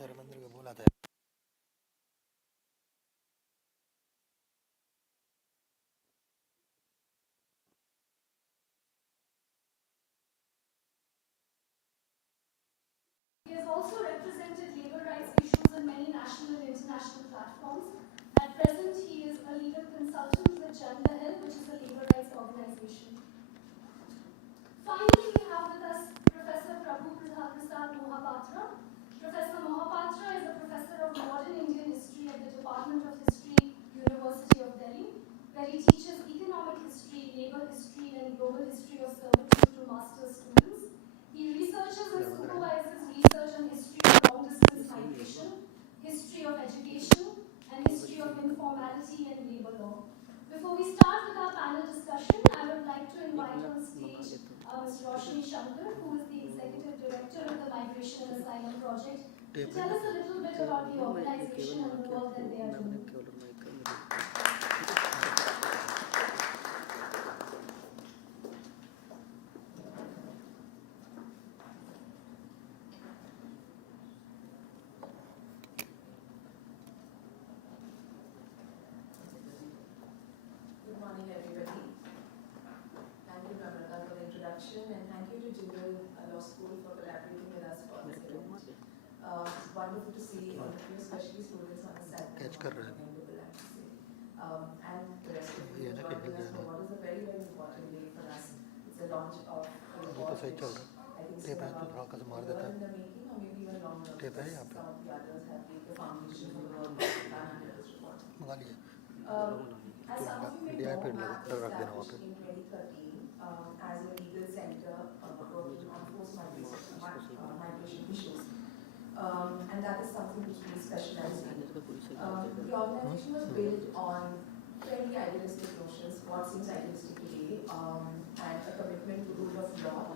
धर्मेंद्र को बोला था. He has also represented labor rights issues on many national and international platforms. At present, he is a legal consultant with Gender Help, which is a labor rights organization. Finally, we have with us Professor Prabhu Prasad Mohapatra. Professor Mohapatra is a professor of modern Indian history at the Department of History, University of Delhi, where he teaches economic history, labor history, and global history of servitude to master's students. He researches and supervises research on history of long-distance migration, history of education, and history of informality and labor law. Before we start with our panel discussion, I would like to invite on stage Ms. Roshni Shankar, who is the Executive Director of the Migration and Asylum Project, to tell us a little bit about the organization and the work that they are doing. Good morning, everybody. Thank you, Namrata, for the introduction, and thank you to Jindal Law School for collaborating with us for this event. It's wonderful to see all of you, especially students on the set. Commendable, I have to say. And the rest of you joining us for what is a very, very important day for us. It's the launch of a report which I think is about a year in the making, or maybe even longer, because some of the others have laid the foundation for the work done under this report. As some of you may know, MAP was established in 2013 as a legal center working on forced migration issues. And that is something which we specialize in. The organization was built on fairly idealistic notions, what seems idealistic today, and a commitment to rule of law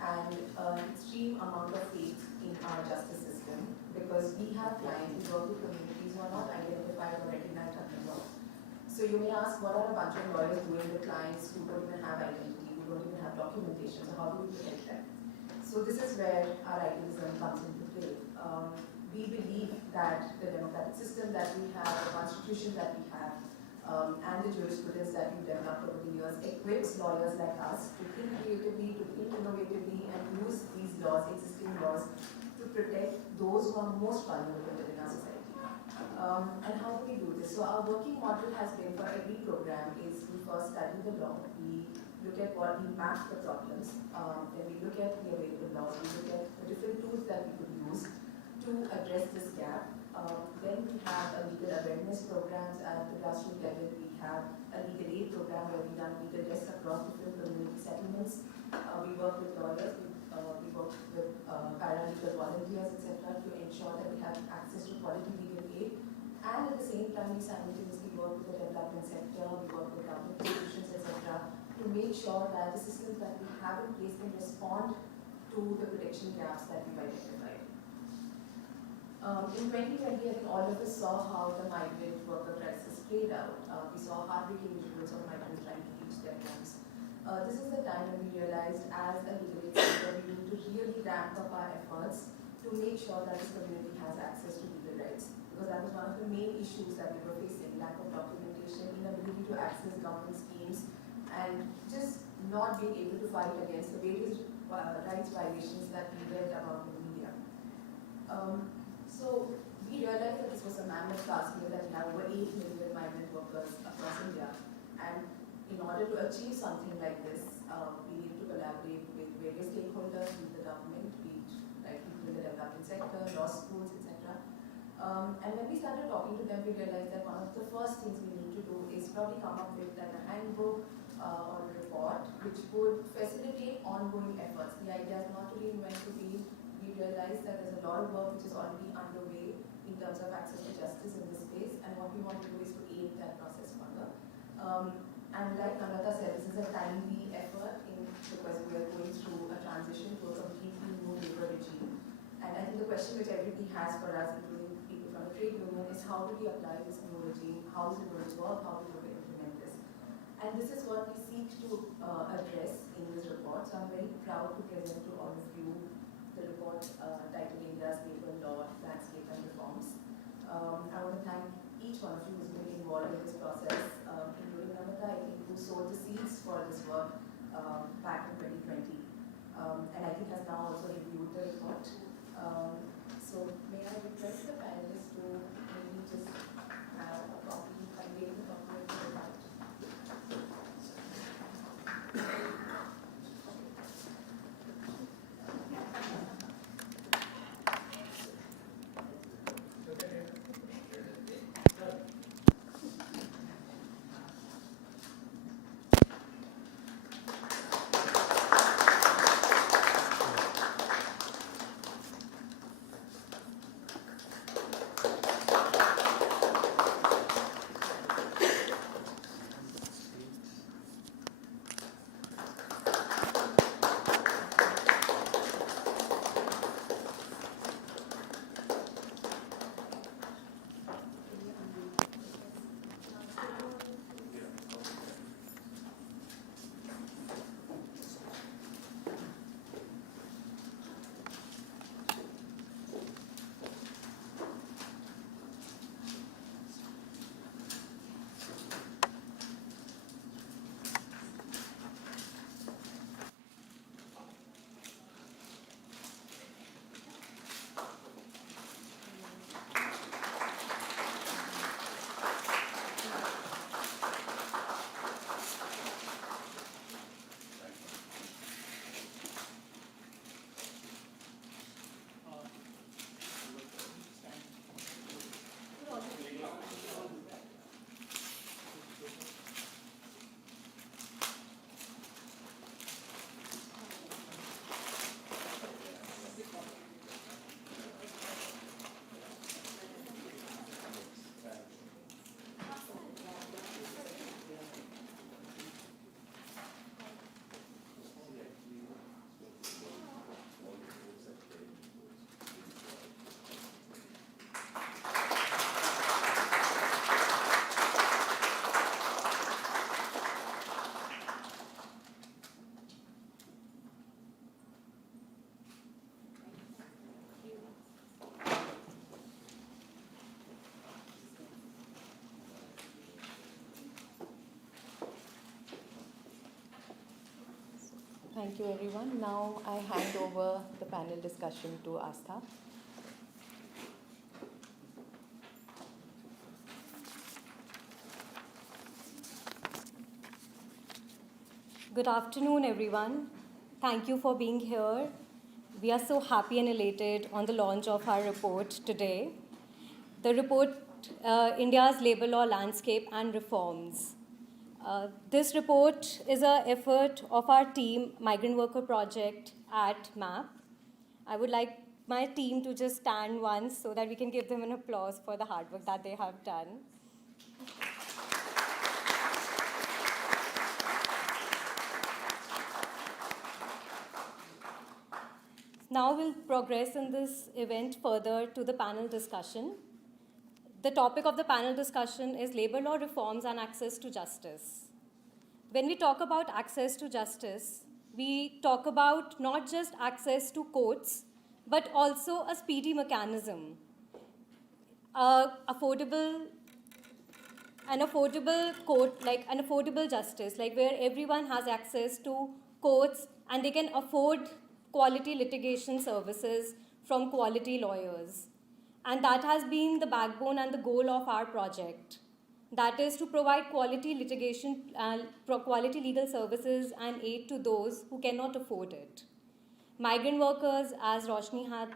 and an extreme amount of faith in our justice system, because we have clients who work with communities who are not identified or recognized under law. So you may ask, what are a bunch of lawyers doing with clients who don't even have identity, who don't even have documentation, so how do we protect them? So this is where our idealism comes into play. We believe that the democratic system that we have, the constitution that we have, and the jurisprudence that we've developed over the years equips lawyers like us to think creatively, to think innovatively, and use these laws, existing laws, to protect those who are most vulnerable within our society. And how do we do this? So our working model has been, for every program, is we first study the law, we look at what we map the problems, then we look at the available laws, we look at the different tools that we could use to address this gap. Then we have a legal awareness programs at the grassroots level. We have a legal aid program where we run legal desks across different community settlements. We work with lawyers, we work with paralegal volunteers, etc., to ensure that we have access to quality legal aid. And at the same time, we simultaneously work with the development sector, we work with government institutions, etc., to make sure that the systems that we have in place can respond to the protection gaps that we've identified. In 2020, I think all of us saw how the migrant worker crisis played out. We saw heartbreaking visuals of migrants trying to reach their homes. This is the time when we realized, as a legal aid center, we need to really ramp up our efforts to make sure that this community has access to legal rights. Because that was one of the main issues that we were facing: lack of documentation, inability to access government schemes, and just not being able to fight against the various rights violations that we read about in the media. So we realized that this was a mammoth task, that we have over 8 million migrant workers across India. And in order to achieve something like this, we need to collaborate with various stakeholders, with the government, be it like people in the development sector, law schools, etc. And when we started talking to them, we realized that one of the first things we need to do is probably come up with like a handbook or a report which would facilitate ongoing efforts. The idea is not to reinvent the wheel. We realize that there's a lot of work which is already underway in terms of access to justice in this space, and what we want to do is to aid that process further. And like Namrata said, this is a timely effort because we are going through a transition to a completely new labor regime. And I think the question which everybody has for us, including people from the trade union, is how do we apply this new regime? How is it going to work? How are we going to implement this? And this is what we seek to address in this report. So I'm very proud to present to all of you the report titled India's Labour Law Landscape and Reforms. I want to thank each one of you who's been involved in this process, including Namita, I think, who sowed the seeds for this work back in 2020. And I think has now also reviewed the report. So may I request the panelists to maybe just have a copy, convey the copy of the report. Thank you, everyone. Now I hand over the panel discussion to Astha. Good afternoon, everyone. Thank you for being here. We are so happy and elated on the launch of our report today. The report, India's Labour Law Landscape and Reforms. This report is an effort of our team, Migrant Worker Project at MAP. I would like my team to just stand once so that we can give them an applause for the hard work that they have done. Now we'll progress in this event further to the panel discussion. The topic of the panel discussion is labor law reforms and access to justice. When we talk about access to justice, we talk about not just access to courts, but also a speedy mechanism, an affordable court, like an affordable justice, like where everyone has access to courts and they can afford quality litigation services from quality lawyers. And that has been the backbone and the goal of our project. That is to provide quality litigation, quality legal services and aid to those who cannot afford it. Migrant workers, as Roshni had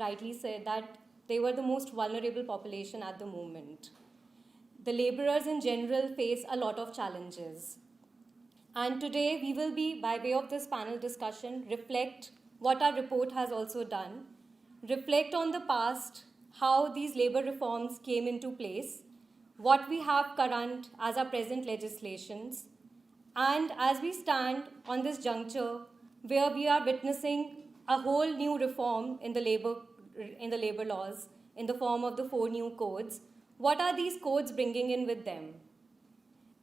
rightly said, that they were the most vulnerable population at the moment. The laborers in general face a lot of challenges. And today we will be, by way of this panel discussion, reflect what our report has also done, reflect on the past, how these labor reforms came into place, what we have current as our present legislations, and as we stand on this juncture where we are witnessing a whole new reform in the labor laws in the form of the 4 new codes, what are these codes bringing in with them?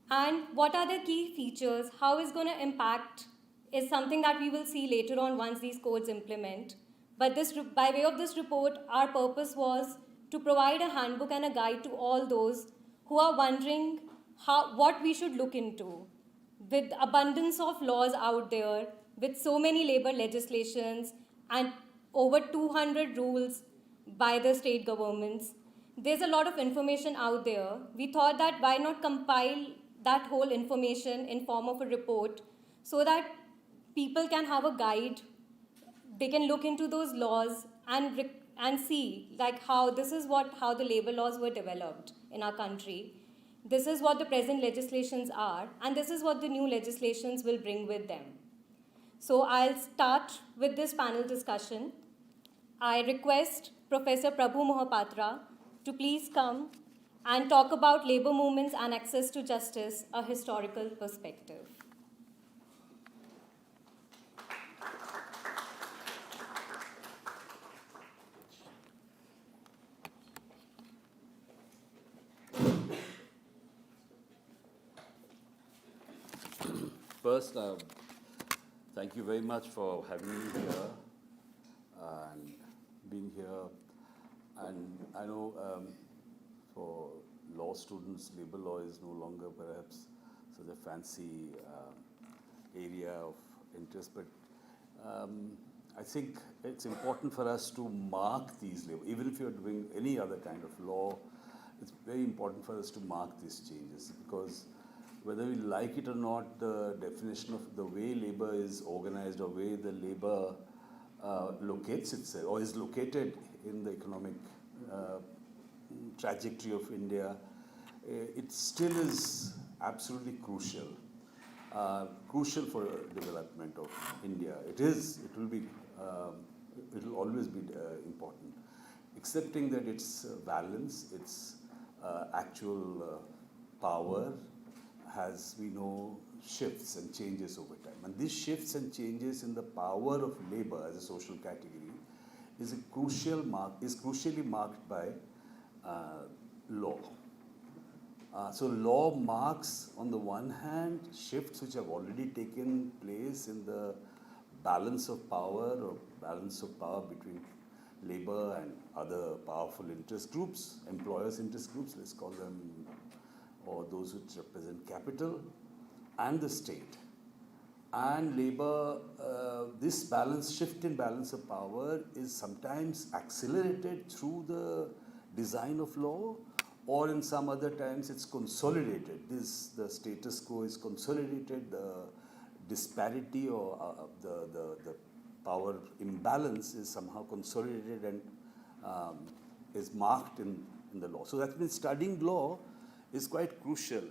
And what are the key features? How is going to impact is something that we will see later on once these codes implement. But by way of this report, our purpose was to provide a handbook and a guide to all those who are wondering what we should look into. With abundance of laws out there, with so many labor legislations and over 200 rules by the state governments, there's a lot of information out there. We thought that why not compile that whole information in form of a report so that people can have a guide, they can look into those laws and see like how the labor laws were developed in our country. This is what the present legislations are, and this is what the new legislations will bring with them. So I'll start with this panel discussion. I request Professor Prabhu Mohapatra to please come and talk about labor movements and access to justice, a historical perspective. First, thank you very much for having me here and being here. And I know for law students, labor law is no longer perhaps such a fancy area of interest, but I think it's important for us to mark these labor, even if you're doing any other kind of law, it's very important for us to mark these changes, because whether we like it or not, the definition of the way labor is organized or way the labor locates itself or is located in the economic trajectory of India, it still is absolutely crucial. Crucial for development of India. It will always be important. Accepting that its balance, its actual power has, we know, shifts and changes over time. And these shifts and changes in the power of labor as a social category is crucially marked by law. So law marks, on the one hand, shifts which have already taken place in the balance of power between labor and other powerful interest groups, employers' interest groups, let's call them, or those which represent capital, and the state. And labor, this shift in balance of power is sometimes accelerated through the design of law, or in some other times it's consolidated. The status quo is consolidated, the disparity or the power imbalance is somehow consolidated and is marked in the law. So that means studying law is quite crucial.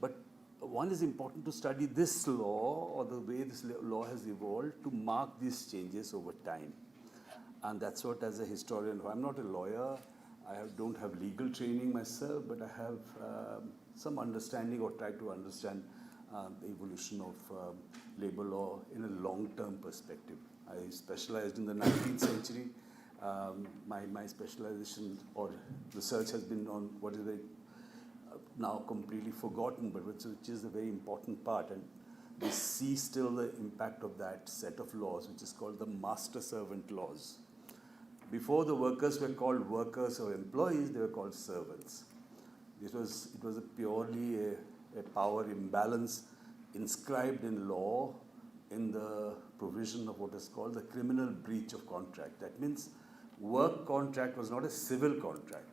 But one is important to study this law or the way this law has evolved to mark these changes over time. And that's what, as a historian, I'm not a lawyer, don't have legal training myself, but I have some understanding or try to understand the evolution of labor law in a long-term perspective. I specialized in the 19th century. My specialization or research has been on what is very now completely forgotten, but which is a very important part. And we see still the impact of that set of laws, which is called the master-servant laws. Before the workers were called workers or employees, they were called servants. It was a purely a power imbalance inscribed in law in the provision of what is called the criminal breach of contract. That means work contract was not a civil contract.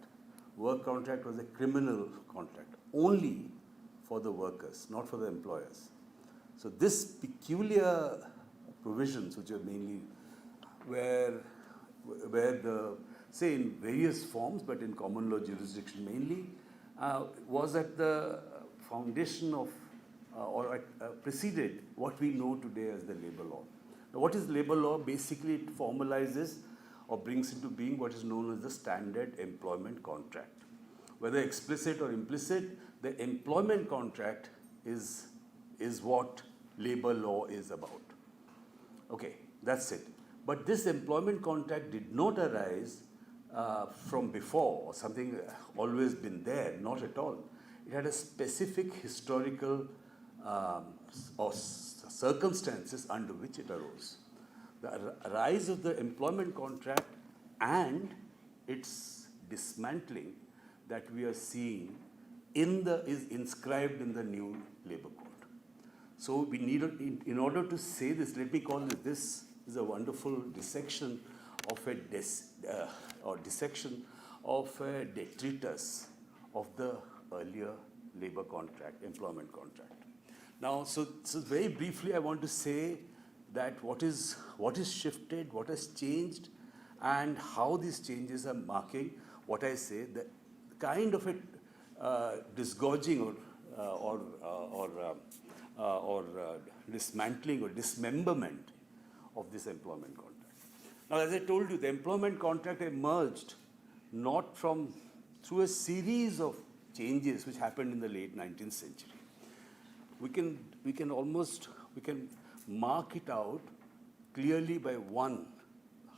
Work contract was a criminal contract, only for the workers, not for the employers. So this peculiar provisions, which are mainly where say in various forms, but in common law jurisdiction mainly, was at the foundation of preceded what we know today as the labor law. Now, what is labor law? Basically, it formalizes or brings into being what is known as the standard employment contract. Whether explicit or implicit, the employment contract is what labor law is about. Okay, that's it. But this employment contract did not arise from before or something always been there, not at all. It had a specific historical or circumstances under which it arose. the rise of the employment contract and its dismantling that we are seeing is inscribed in the new labor code. So we need, in order to say this, let me call it, this is a wonderful dissection of dissection of a detritus of the earlier labor contract, employment contract. Now, so very briefly, I want to say that what is shifted, what has changed, and how these changes are marking what I say, the kind of a disgorging or dismantling or dismemberment of this employment contract. Now, as I told you, the employment contract emerged not through a series of changes which happened in the late 19th century. We can mark it out clearly by one.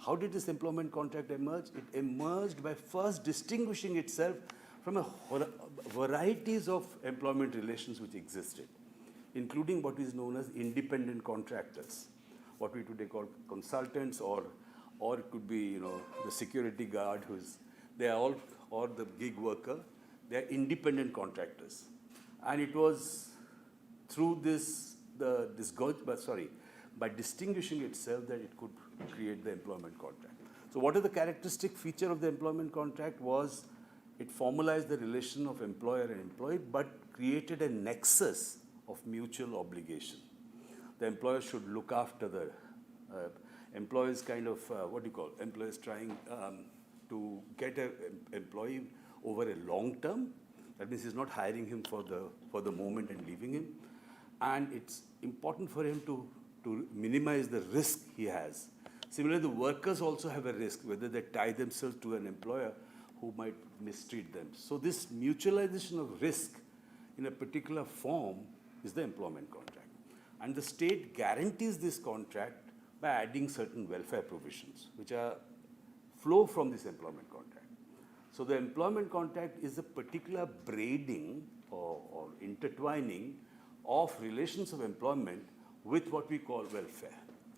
How did this employment contract emerge? It emerged by first distinguishing itself from varieties of employment relations which existed, including what is known as independent contractors, what we today call consultants, or it could be, the security guard or the gig worker. They are independent contractors, and it was through by distinguishing itself that it could create the employment contract. So what are the characteristic feature of the employment contract was it formalized the relation of employer and employee, but created a nexus of mutual obligation. The employer should look after the employees employees trying to get an employee over a long term. That means he's not hiring him for the moment and leaving him. And it's important for him to minimize the risk he has. Similarly, the workers also have a risk, whether they tie themselves to an employer who might mistreat them. So this mutualization of risk in a particular form is the employment contract. And the state guarantees this contract by adding certain welfare provisions, which flow from this employment contract. So the employment contract is a particular braiding or intertwining of relations of employment with what we call welfare.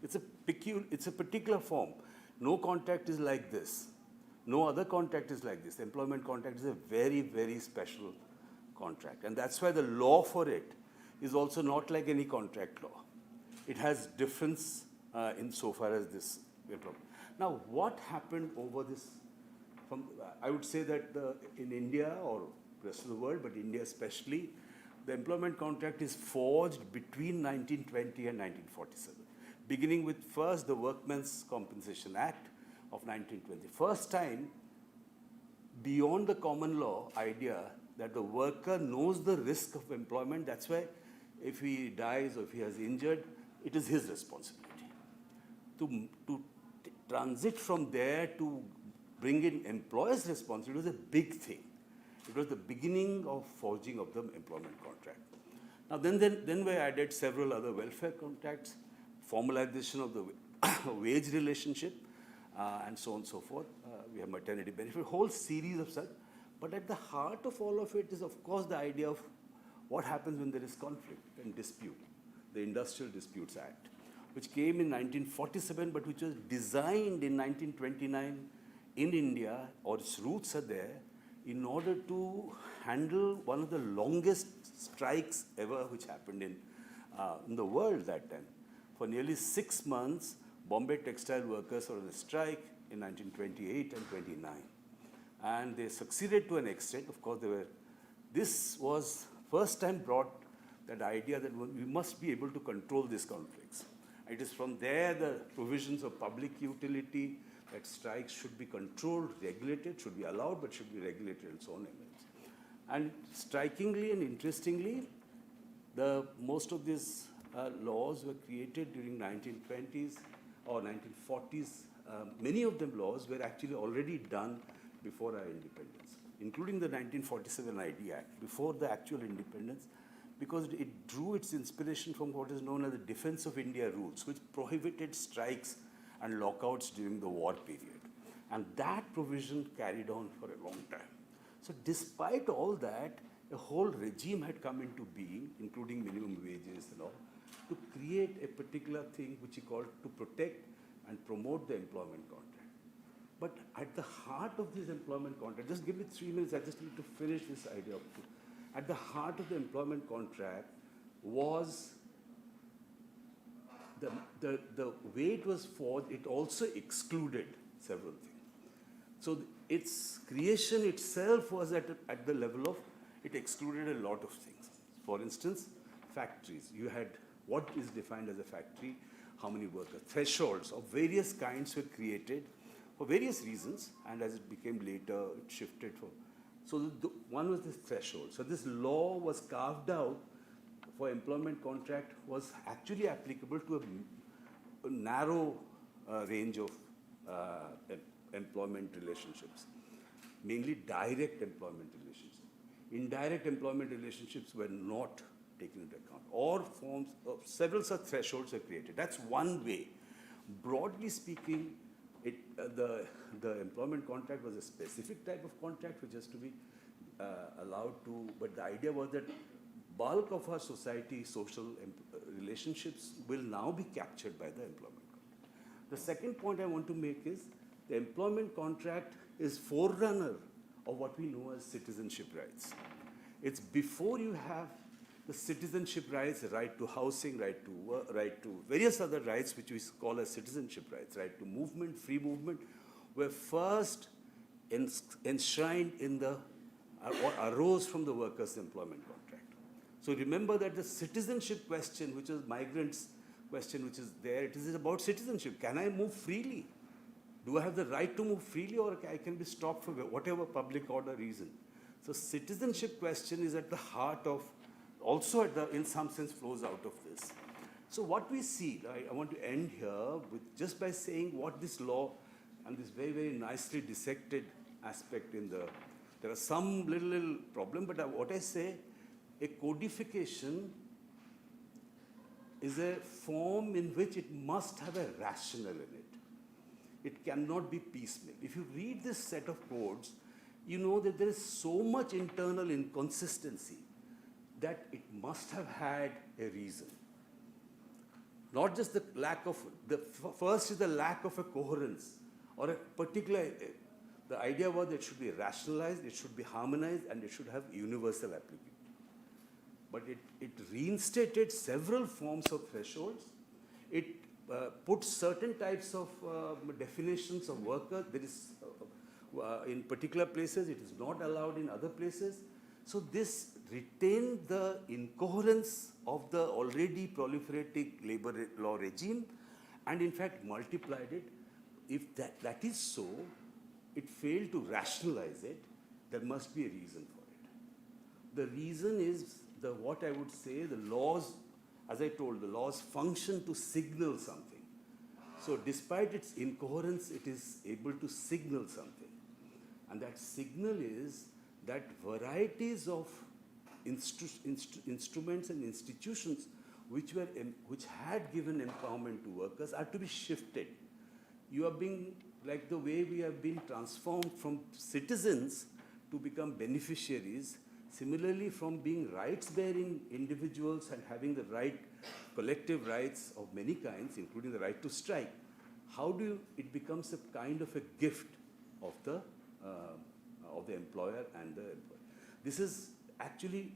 It's a particular form. No contract is like this. No other contract is like this. The employment contract is a very, very special contract. And that's why the law for it is also not like any contract law. It has difference insofar as this employment. Now, what happened over this? I would say that in India or rest of the world, but India especially, the employment contract is forged between 1920 and 1947, beginning with first the Workmen's Compensation Act of 1920. First time, beyond the common law idea that the worker knows the risk of employment. That's why if he dies or if he has injured, it is his responsibility. To transit from there to bring in employer's responsibility was a big thing. It was the beginning of forging of the employment contract. Now then we added several other welfare contracts, formalization of the wage relationship, and so on and so forth. We have maternity benefit, a whole series of such. But at the heart of all of it is, of course, the idea of what happens when there is conflict and dispute, the Industrial Disputes Act, which came in 1947, but which was designed in 1929 in India, or its roots are there, in order to handle one of the longest strikes ever which happened in the world that time. For nearly 6 months, Bombay textile workers were on a strike in 1928 and 29. And they succeeded to an extent. Of course, this was first time brought that idea that we must be able to control these conflicts. It is from there the provisions of public utility, that strikes should be controlled, regulated, should be allowed, but should be regulated and so on. And strikingly and interestingly, most of these laws were created during 1920s or 1940s. Many of them laws were actually already done before our independence, including the 1947 ID Act, before the actual independence, because it drew its inspiration from what is known as the Defense of India rules, which prohibited strikes and lockouts during the war period. And that provision carried on for a long time. So despite all that, a whole regime had come into being, including minimum wages and all, to create a particular thing which he called to protect and promote the employment contract. But at the heart of this employment contract, just give me 3 minutes, I just need to finish this idea. At the heart of the employment contract was the way it was forged, it also excluded several things. So its creation itself was at the level of, it excluded a lot of things. For instance, factories. You had what is defined as a factory, how many workers. Thresholds of various kinds were created for various reasons, and as it became later, it shifted for. So one was this threshold. So this law was carved out for employment contract, was actually applicable to a narrow range of employment relationships, mainly direct employment relationships. Indirect employment relationships were not taken into account, or forms of several such thresholds are created. That's one way. Broadly speaking, the employment contract was a specific type of contract which has to be allowed to, but the idea was that bulk of our society, social relationships will now be captured by the employment contract. The second point I want to make is the employment contract is forerunner of what we know as citizenship rights. It's before you have the citizenship rights, the right to housing, right to work, right to various other rights which we call as citizenship rights, right to movement, free movement, were first enshrined in the, or arose from the workers' employment contract. So remember that the citizenship question, which is migrants' question, which is there, it is about citizenship. Can I move freely? Do I have the right to move freely, or I can be stopped for whatever public order reason? So citizenship question is at the heart of, also in some sense flows out of this. So what we see, I want to end here with just by saying what this law and this very, very nicely dissected aspect in there are some little problem, but what I say, a codification is a form in which it must have a rationale in it. It cannot be piecemeal. If you read this set of codes, you know that there is so much internal inconsistency that it must have had a reason. Not just the lack of, first is the lack of a coherence or a particular, the idea was that it should be rationalized, it should be harmonized, and it should have universal application. But it reinstated several forms of thresholds. It put certain types of definitions of worker. There is, in particular places, it is not allowed in other places. So this retained the incoherence of the already proliferating labor law regime, and in fact multiplied it. If that is so, it failed to rationalize it. There must be a reason for it. The reason is what I would say, the laws, as I told, the laws function to signal something. So despite its incoherence, it is able to signal something. And that signal is that varieties of instruments and institutions which had given empowerment to workers are to be shifted. You are being, like the way we have been transformed from citizens to become beneficiaries, similarly from being rights-bearing individuals and having the right, collective rights of many kinds, including the right to strike, it becomes a kind of a gift of the employer and the employee. This is actually,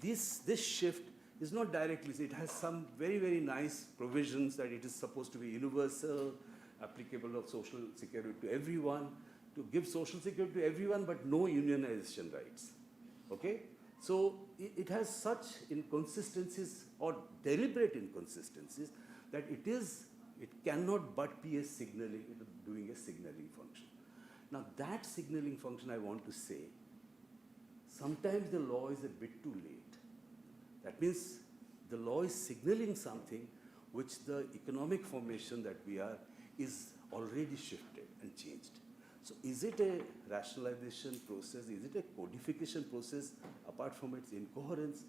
this shift is not directly, it has some very, very nice provisions that it is supposed to be universal, applicable of social security to everyone, to give social security to everyone, but no unionization rights. Okay? So it has such inconsistencies or deliberate inconsistencies that it cannot but be doing a signaling function. Now that signaling function, I want to say, sometimes the law is a bit too late. That means the law is signaling something which the economic formation that we are is already shifted and changed. So is it a rationalization process? Is it a codification process apart from its incoherence?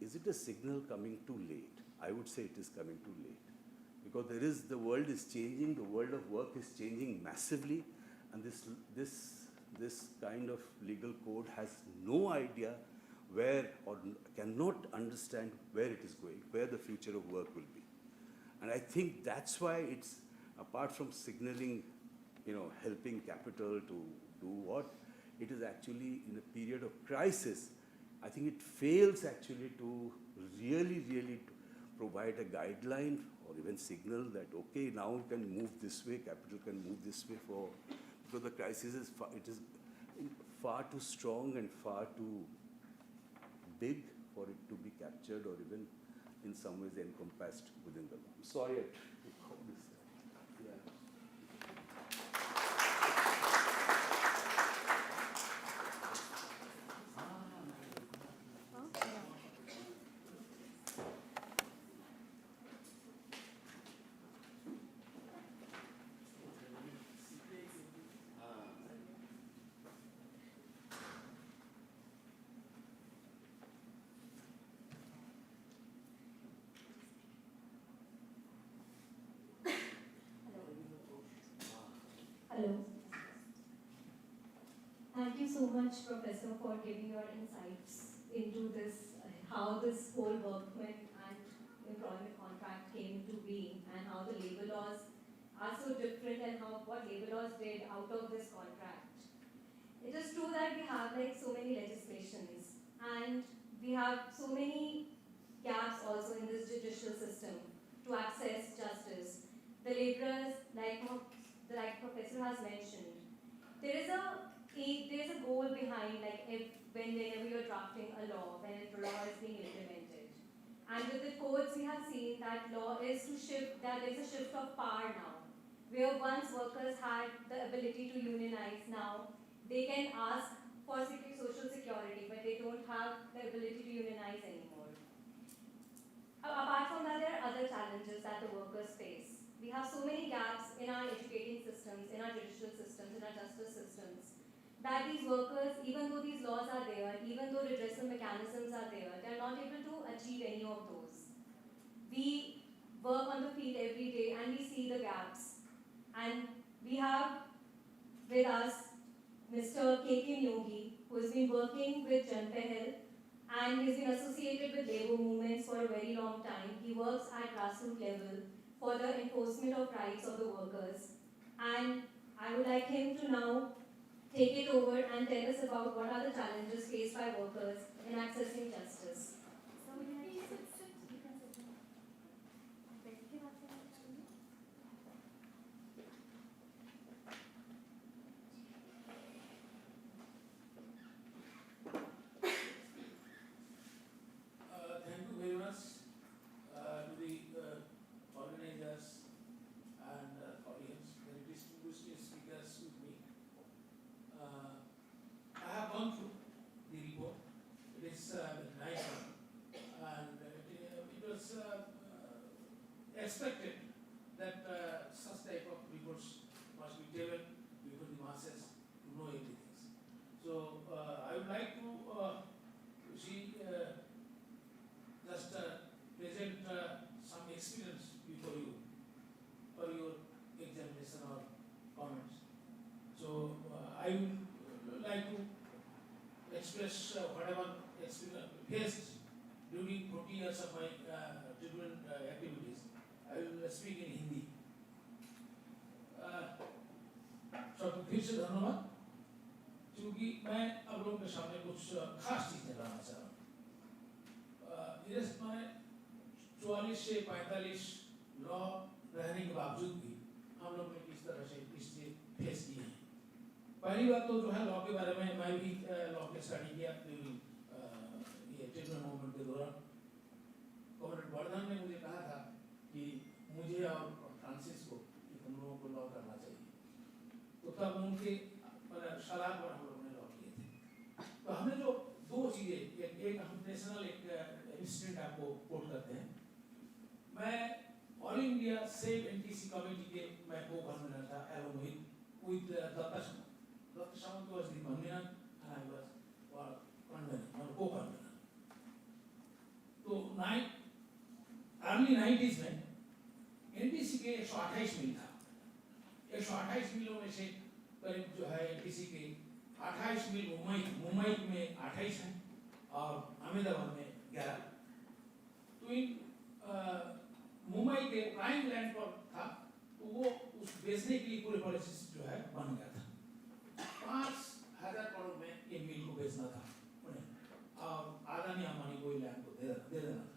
Is it a signal coming too late? I would say it is coming too late. Because the world is changing, the world of work is changing massively, and this kind of legal code has no idea where, or cannot understand where it is going, where the future of work will be. And I think that's why it's apart from signaling, helping capital to do what, it is actually in a period of crisis. I think it fails actually to really provide a guideline or even signal that, okay, now you can move this way, capital can move this way because the crisis is far too strong and far too big for it to be captured or even in some ways encompassed within the law. I'm sorry I call this. Yeah. Hello. Thank you so much, Professor, for giving your insights into this, how this whole workman and employment contract came into being, and how the labor laws are so different, and what labor laws did out of this contract. It is true that we have so many legislations, and we have so many gaps also in this judicial system to access justice. The laborers, like Professor has mentioned, there is a goal behind, whenever you're drafting a law, when a law is being implemented. And with the courts, we have seen that law is to shift, that there is a shift of power now, where once workers had the ability to unionize, now they can ask for social security, but they don't have the ability to unionize anymore. Apart from that, there are other challenges that the workers face. We have so many gaps in our educating systems, in our judicial systems, in our justice systems, that these workers, even though these laws are there, even though redressal mechanisms are there, they're not able to achieve any of those. We work on the field every day and we see the gaps. And we have with us Mr. K.K. Yogi, who has been working with Jan Pehal, and he's been associated with labor movements for a very long time. He works at grassroots level for the enforcement of rights of the workers. And I would like him to now take it over and tell us about what are the challenges faced by workers in accessing justice. Thank you very much to the organizers and audience, very distinguished speakers with me. I have gone through the report. It is a nice one, and it was expected that such type of reports must be tabled before the masses to know everything. So I would like to see just present some experience before you for your examination or comments. So I would like to express whatever experience faced during 40 years of my tribunal activities. I will speak in Hindi. सब फिर से धन्यवाद, क्योंकि मैं आप लोगों के सामने कुछ खास चीजें लाना चाह रहा हूँ। मैं 44 से 45 लॉ रहने के बावजूद भी हम लोग ने किस तरह से इससे फेस किए हैं। पहली बात तो जो है लॉ के बारे में मैं भी लॉ के स्टडी किया ये ट्रिब्यूनल मूवमेंट के दौरान। कॉमरेड वर्धन ने मुझे कहा था कि मुझे और फ्रांसिस को हम लोगों को लॉ करना चाहिए, तो तब उनके सलाह पर हम लोगों ने लॉ किए थे। तो हमने जो दो चीजें, एक हम नेशनल एक इंसिडेंट आपको कोट करते हैं। मैं all India save NTC committee के मैं को कन्वीनर था along with Dr. Samant. Dr. Samant was the convener and I was convener or co-convener. तो अर्ली 90s में एनटीसी के 128 मिल था। 128 मिलों में से करीब जो है एनटीसी के 28 मिल मुंबई में 28 हैं और अहमदाबाद में 11। तो इन मुंबई के प्राइम लैंड पर था, तो वो बेचने के लिए पूरे पॉलिसीज जो है बन गया था। 5,000 करोड़ में ये मिल को बेचना था उन्हें, और अदानी अंबानी को लैंड को दे देना था।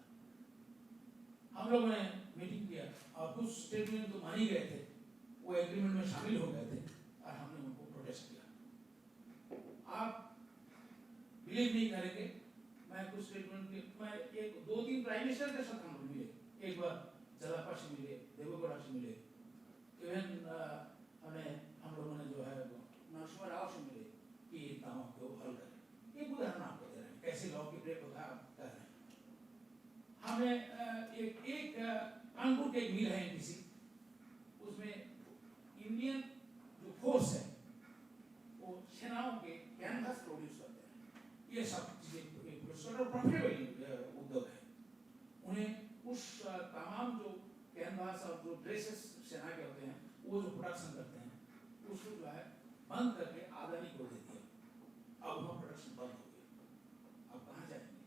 हम लोगों ने मीटिंग किया और कुछ स्टेटमेंट तो मान ही गए थे, वो एग्रीमेंट में शामिल हो गए थे, और हमने उनको प्रोटेस्ट किया। आप बिलीव नहीं करेंगे, मैं कुछ स्टेटमेंट के मैं एक 2-3 प्राइम मिनिस्टर के साथ हम लोग मिले, एक बार जलापा से मिले, देवेगौड़ा से मिले, इवन हम लोगों ने जो है नरसिम्हा राव से मिले कि ये तमाम को हल करें। एक उदाहरण आपको दे रहे हैं कैसे लॉ की ब्रेक होता है, आप कह रहे हैं। हमें एक कानपुर के एक मिल है एनटीसी, उसमें इंडियन जो फोर्स है वो सेनाओं के कैनवास प्रोड्यूस करते हैं। ये सब चीजें प्रॉफिटेबल उद्योग है। उन्हें उस तमाम जो कैनवास और जो ड्रेसेस सेना के होते हैं वो जो प्रोडक्शन करते हैं उसको जो है बंद करके अदानी को दे दिया। अब वहाँ प्रोडक्शन बंद हो गया, अब कहाँ जाएंगे?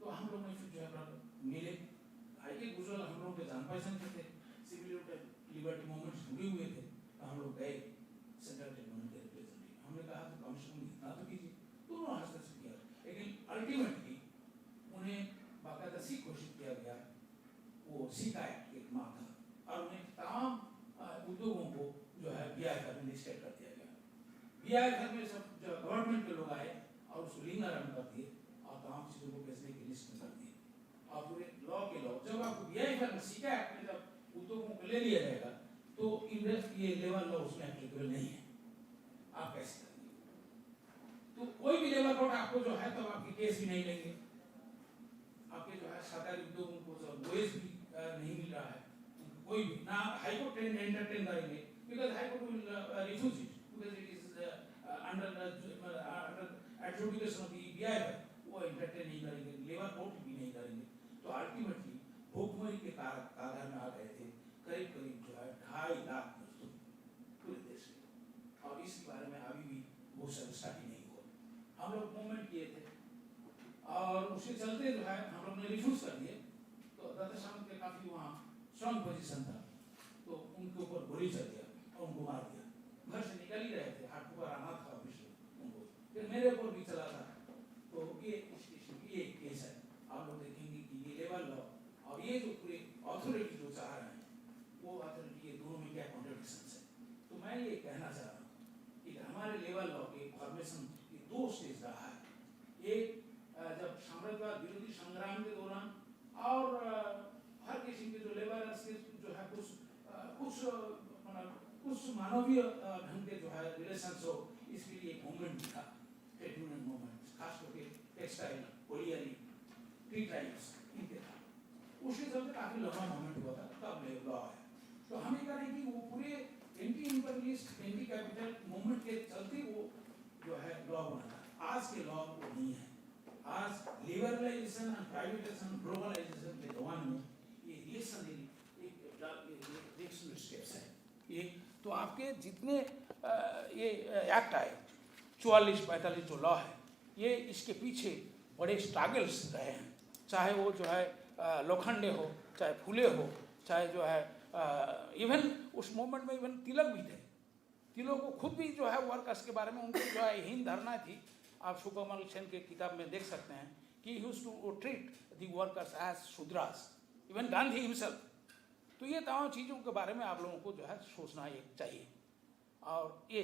तो हम लोग ने फिर जो है मिले, आइए गुजरात हम लोग के जान पहचान के थे, सिविल लिबर्टी मूवमेंट जुड़े हुए थे, तो हम लोग गए सेंट्रल गवर्नमेंट के रिप्रेजेंटेटिव, हमने कहा तो कम से कम इतना तो कीजिए। दोनों हस्तक्षेप किया, लेकिन अल्टीमेटली उन्हें बाकायदा सी घोषित किया गया, वो सीका एक्ट के माध्यम, और उन्हें तमाम उद्योगों को जो है बीआईएफ में लिस्टेड कर दिया गया। बीआईएफ में सब जो गवर्नमेंट के लोग आए और उसको लिंगारंभ कर दिए और तमाम चीज़ों को बेचने की लिस्ट में कर दिए। और पूरे लॉ के लॉ जब आपको बीआईएफ में सीका एक्ट में जब उद्योगों को ले लिया जाएगा तो ये लेबर लॉ उसमें एप्लीकेबल नहीं है, आप कैसे करेंगे? तो कोई भी लेबर कोर्ट आपको जो है तो आपकी केस भी नहीं लेंगे, आपके जो है सरकारी उद्योगों को वेज भी नहीं मिल रहा है, कोई भी ना हाईकोर्ट एंटरटेन करेंगे, because high court will refuse it because it is under adjudication of the BIF, वो एंटरटेन नहीं करेंगे, लेबर कोर्ट भी नहीं करेंगे। तो अल्टीमेटली भूखमरी के कारण में आ गए थे करीब करीब जो है 2.5 लाख मजदूर पूरे देश में, और इसके बारे में अभी भी वो सब स्टडी नहीं हुआ। हम लोग मूवमेंट किए थे और उसके चलते जो है हम लोग ने रिफ्यूज कर दिए। तो दत्ताशाम के काफ़ी वहाँ स्ट्रॉन्ग पोजीशन था, तो उनके ऊपर गोली चल गया और उनको मार दिया। घर से निकल ही रहे थे, हाथ ऊपर आना था विश्व उनको, फिर मेरे ऊपर भी चला था। तो ये ये केस है, आप लोग देखेंगे कि ये लेबर लॉ और ये जो पूरे अथॉरिटी जो चाह रहे हैं वो अथॉरिटी, ये दोनों में क्या कॉन्ट्रडिक्शन है। तो मैं ये कहना चाह रहा हूँ कि हमारे लेबर लॉ के फॉर्मेशन ये 2 स्टेज रहा है। एक जब साम्राज्यवाद विरोधी संग्राम के दौरान और हर किसी के जो लेबरर्स के जो है कुछ मानवीय ढंग के जो है रिलेशंस हो, इसके लिए एक मूवमेंट था, ट्रेड यूनियन मूवमेंट, खास करके टेक्सटाइल, कोलियरी, टी ट्राइब्स, इनके था। उसके चलते काफ़ी लंबा मूवमेंट हुआ था, तब लेबर लॉ है। तो हम ये कह रहे हैं कि वो पूरे anti imperialist, anti capital movement के चलते वो जो है लॉ बना था। आज के लॉ वो नहीं है। आज लिबरलाइजेशन और प्राइवेटाइजेशन, ग्लोबलाइजेशन के दौरान में ये रिएक्शनरी स्टेप्स है। ये तो आपके जितने ये एक्ट आए 44-45 जो लॉ है, ये इसके पीछे बड़े स्ट्रगल्स रहे हैं, चाहे वो जो है लोखंडे हो, चाहे फूले हो, चाहे जो है इवन उस मोमेंट में इवन तिलक भी थे। तिलक को खुद भी जो है वर्कर्स के बारे में उनकी जो है हीन धारणा थी। आप सुकमल सेन के किताब में देख सकते हैं कि he used to treat the workers as Shudras, even Gandhi himself. तो ये तमाम चीज़ों के बारे में आप लोगों को जो है सोचना एक चाहिए। और ये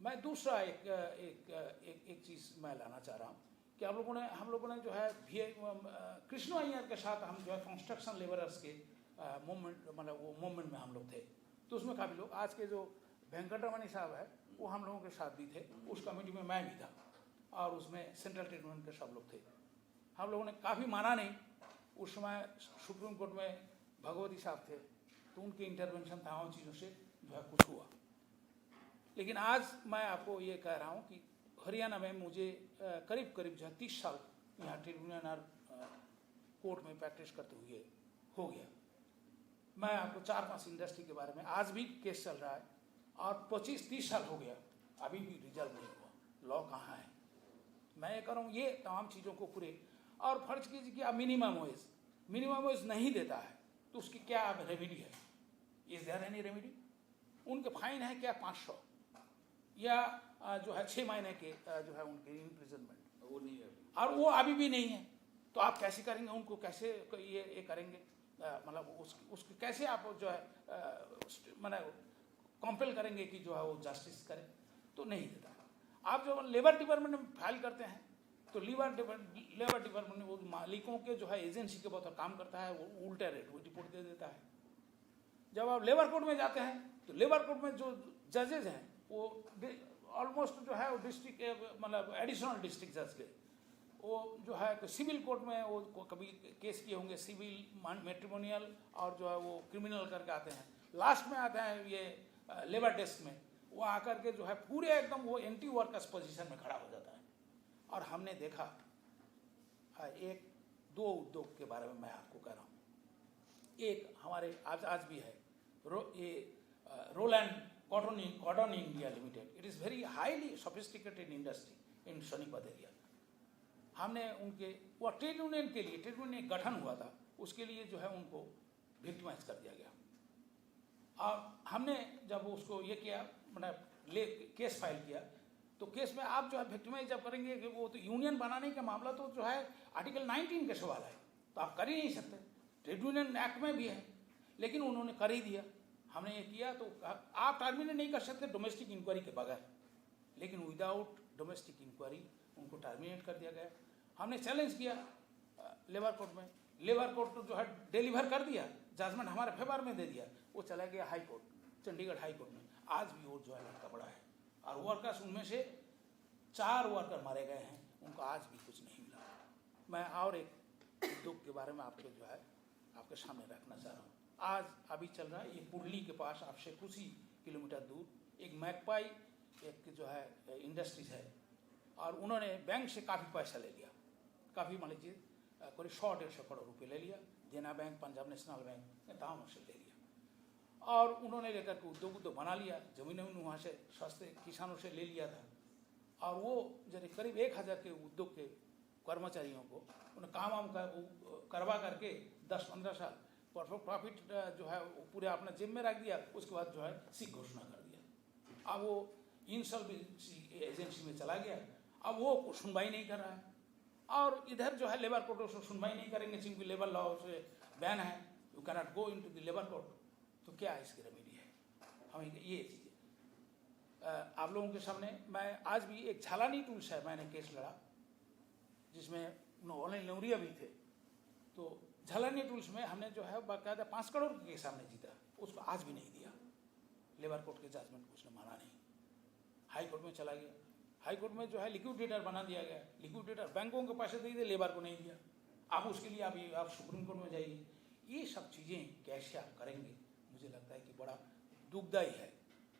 मैं दूसरा एक चीज़ मैं लाना चाह रहा हूँ कि हम लोगों ने जो है कृष्ण अय्यर के साथ हम जो है कंस्ट्रक्शन लेबरर्स के मूवमेंट, मतलब वो मूवमेंट में हम लोग थे। तो उसमें काफ़ी लोग, आज के जो वेंकटरमणी साहब है वो हम लोगों के साथ भी थे, उस कमेटी में मैं भी था, और उसमें सेंट्रल ट्रीटमेंट के सब लोग थे। हम लोगों ने काफ़ी माना नहीं। उस समय सुप्रीम कोर्ट में भगवती साहब थे, तो उनके इंटरवेंशन तमाम चीज़ों से जो है कुछ हुआ। लेकिन आज मैं आपको ये कह रहा हूँ कि हरियाणा में मुझे करीब करीब जो है 30 साल यहाँ ट्रिब्यूनल और कोर्ट में प्रैक्टिस करते हुए हो गया। मैं आपको 4-5 इंडस्ट्री के बारे में, आज भी केस चल रहा है और 25-30 साल हो गया, अभी भी रिजल्ट नहीं हुआ। लॉ कहाँ है? मैं ये कह रहा हूँ ये तमाम चीज़ों को पूरे, और फर्ज कीजिए कि आप मिनिमम वेज नहीं देता है तो उसकी क्या रेमेडी है? Is there any remedy? उनके फाइन है क्या 500 या जो है 6 महीने के जो है उनके इम्प्रिजनमेंट, वो नहीं है अभी। और वो अभी भी नहीं है। तो आप कैसे करेंगे उनको, कैसे ये करेंगे, मतलब उसके कैसे आप जो है मैंने कॉम्पेल करेंगे कि जो है वो जस्टिस करे, तो नहीं देता। आप जो लेबर डिपार्टमेंट में फाइल करते हैं तो लेबर डिपार्टमेंट वो मालिकों के जो है एजेंसी के बहुत काम करता है, वो उल्टा रेट वो रिपोर्ट दे देता है। जब आप लेबर कोर्ट में जाते हैं तो लेबर कोर्ट में जो जजेज हैं वो ऑलमोस्ट जो है वो डिस्ट्रिक्ट मतलब एडिशनल डिस्ट्रिक्ट जज के, वो जो है सिविल कोर्ट में वो कभी केस किए होंगे, सिविल मैट्रिमोनियल और जो है वो क्रिमिनल करके आते हैं। लास्ट में आते हैं ये लेबर डेस्क में, वो आकर के जो है पूरे एकदम वो एंटी वर्कर्स पोजीशन में खड़ा हो जाता है। और हमने देखा एक दो उद्योग के बारे में मैं आपको कह रहा हूँ। एक हमारे आज भी है roll and cotton India limited. It is very highly sophisticated industry in Sonipat area. हमने उनके वो ट्रेड यूनियन के लिए, ट्रेड यूनियन गठन हुआ था, उसके लिए जो है उनको विक्टिमाइज कर दिया गया। और हमने जब उसको ये किया मतलब केस फाइल किया, तो केस में आप जो है विक्टिमाइज जब करेंगे कि वो तो यूनियन बनाने का मामला तो जो है आर्टिकल 19 के सवाल है, तो आप कर ही नहीं सकते। ट्रेड यूनियन एक्ट में भी है, लेकिन उन्होंने कर ही दिया। हमने ये किया तो आप टर्मिनेट नहीं कर सकते डोमेस्टिक इंक्वायरी के बगैर, लेकिन विदाउट डोमेस्टिक इंक्वायरी उनको टर्मिनेट कर दिया गया। हमने चैलेंज किया लेबर कोर्ट में, लेबर कोर्ट तो जो है डिलीवर कर दिया, जजमेंट हमारे फेवर में दे दिया। वो चला गया high court, Chandigarh high court में। आज भी वो जो है लड़का बड़ा है, और वर्कर्स उनमें से 4 वर्कर मारे गए हैं, उनको आज भी कुछ नहीं मिला। मैं और एक उद्योग के बारे में आपको जो है आपके सामने रखना चाह रहा हूँ। आज अभी चल रहा है ये कुर्ली के पास आपसे कुछ ही किलोमीटर दूर एक मैकपाई एक जो है इंडस्ट्रीज है, और उन्होंने बैंक से काफ़ी पैसा ले लिया, काफ़ी मान लीजिए करीब 100-150 करोड़ रुपए ले लिया। देना बैंक, पंजाब नेशनल बैंक तमाम से ले लिया, और उन्होंने लेकर के उद्योग बना लिया। ज़मीन वहाँ से सस्ते किसानों से ले लिया था, और वो जैसे करीब 1000 के उद्योग के कर्मचारियों को उन्हें काम करवा करके 10-15 साल प्रॉफिट जो है वो पूरे अपने जेब में रख दिया। उसके बाद जो है सीख घोषणा कर दिया। अब वो इंसॉल्वेंसी एजेंसी में चला गया, अब वो सुनवाई नहीं कर रहा है, और इधर जो है लेबर कोर्ट से सुनवाई नहीं करेंगे, क्योंकि लेबर लॉ से बैन है, you can not go into the labour court. तो क्या इसकी रेमेडी है? हमें ये चीज़ें आप लोगों के सामने मैं आज भी एक झालानी टूल्स है, मैंने केस लड़ा जिसमें ऑनलाइन नौरिया भी थे। तो झालानी टूल्स में हमने जो है बाकायदा 5 करोड़ के केस हमने जीता, उसको आज भी नहीं दिया। लेबर कोर्ट के जजमेंट को उसने माना नहीं, हाई कोर्ट में चला गया। हाई कोर्ट में जो है लिक्विडेटर बना दिया गया। लिक्विडेटर बैंकों के पैसे दे दिए, लेबर को नहीं दिया। आप उसके लिए आप सुप्रीम कोर्ट में जाइए। ये सब चीज़ें कैसे आप करेंगे, मुझे लगता है कि बड़ा दुखदायी है।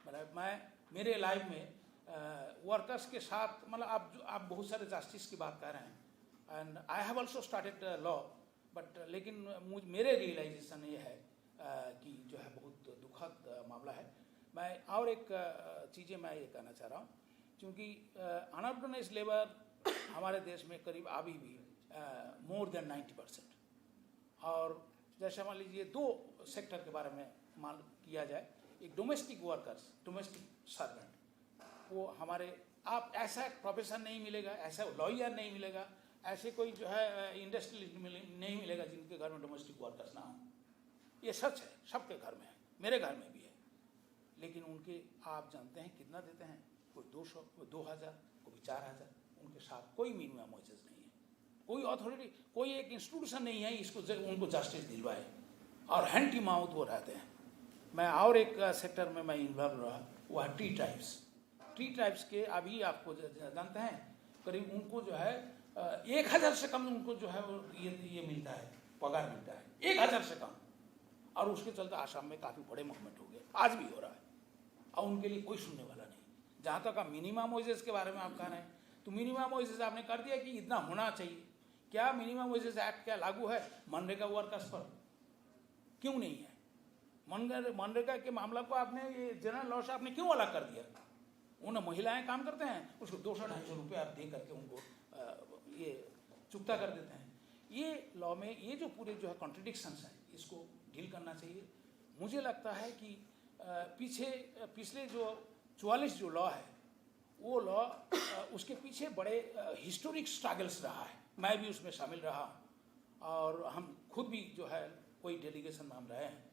मतलब मैं मेरे लाइफ में वर्कर्स के साथ मतलब आप बहुत सारे जस्टिस की बात कर रहे हैं, and I have also started law, but लेकिन मेरे रियलाइजेशन ये है कि जो है बहुत दुखद मामला है। मैं और एक चीज़ें मैं ये कहना चाह रहा हूँ, क्योंकि अनऑर्गेनाइज्ड लेबर हमारे देश में करीब अभी भी मोर देन 90%। और जैसे मान लीजिए 2 सेक्टर के बारे में मान किया जाए, एक डोमेस्टिक वर्कर्स, डोमेस्टिक सर्वेंट, वो हमारे आप ऐसा प्रोफेशन नहीं मिलेगा, ऐसा लॉयर नहीं मिलेगा, ऐसे कोई जो है इंडस्ट्रियलिस्ट नहीं मिलेगा जिनके घर में डोमेस्टिक वर्कर्स ना हो। ये सच है, सबके घर में है, मेरे घर में भी है। लेकिन उनके आप जानते हैं कितना देते हैं? कोई 200, कोई 2000, कोई 4000। उनके साथ कोई मिनिमम वेजेस नहीं है, कोई अथॉरिटी, कोई एक इंस्टीट्यूशन नहीं है इसको उनको जस्टिस दिलवाए, और हैंड टू माउथ वो रहते हैं। मैं और एक सेक्टर में मैं इन्वॉल्व रहा, वो है ट्री ट्राइब्स के। अभी आपको जानते हैं करीब उनको जो है 1000 से कम उनको जो है ये मिलता है, पगार मिलता है 1000 से कम। और उसके चलते आसाम में काफ़ी बड़े मूवमेंट हो गए, आज भी हो रहा है, और उनके लिए कोई सुनने वाला नहीं। जहाँ तक आप मिनिमम वेजेस के बारे में आप कह रहे हैं, तो मिनिमम वेजेस आपने कर दिया कि इतना होना चाहिए। क्या मिनिमम वेजेस एक्ट क्या लागू है मनरेगा वर्कर्स पर? क्यों नहीं है? मनरेगा के मामला को आपने ये जनरल लॉ से आपने क्यों अलग कर दिया? उन महिलाएं काम करते हैं, उसको 200-250 रुपये आप दे करके उनको ये चुकता कर देते हैं। ये लॉ में ये जो पूरे जो है कॉन्ट्रडिक्शंस हैं, इसको डील करना चाहिए। मुझे लगता है कि पिछले जो 44 जो लॉ है वो लॉ उसके पीछे बड़े हिस्टोरिक स्ट्रगल्स रहा है। मैं भी उसमें शामिल रहा और हम खुद भी जो है कोई डेलीगेशन में हम रहे हैं।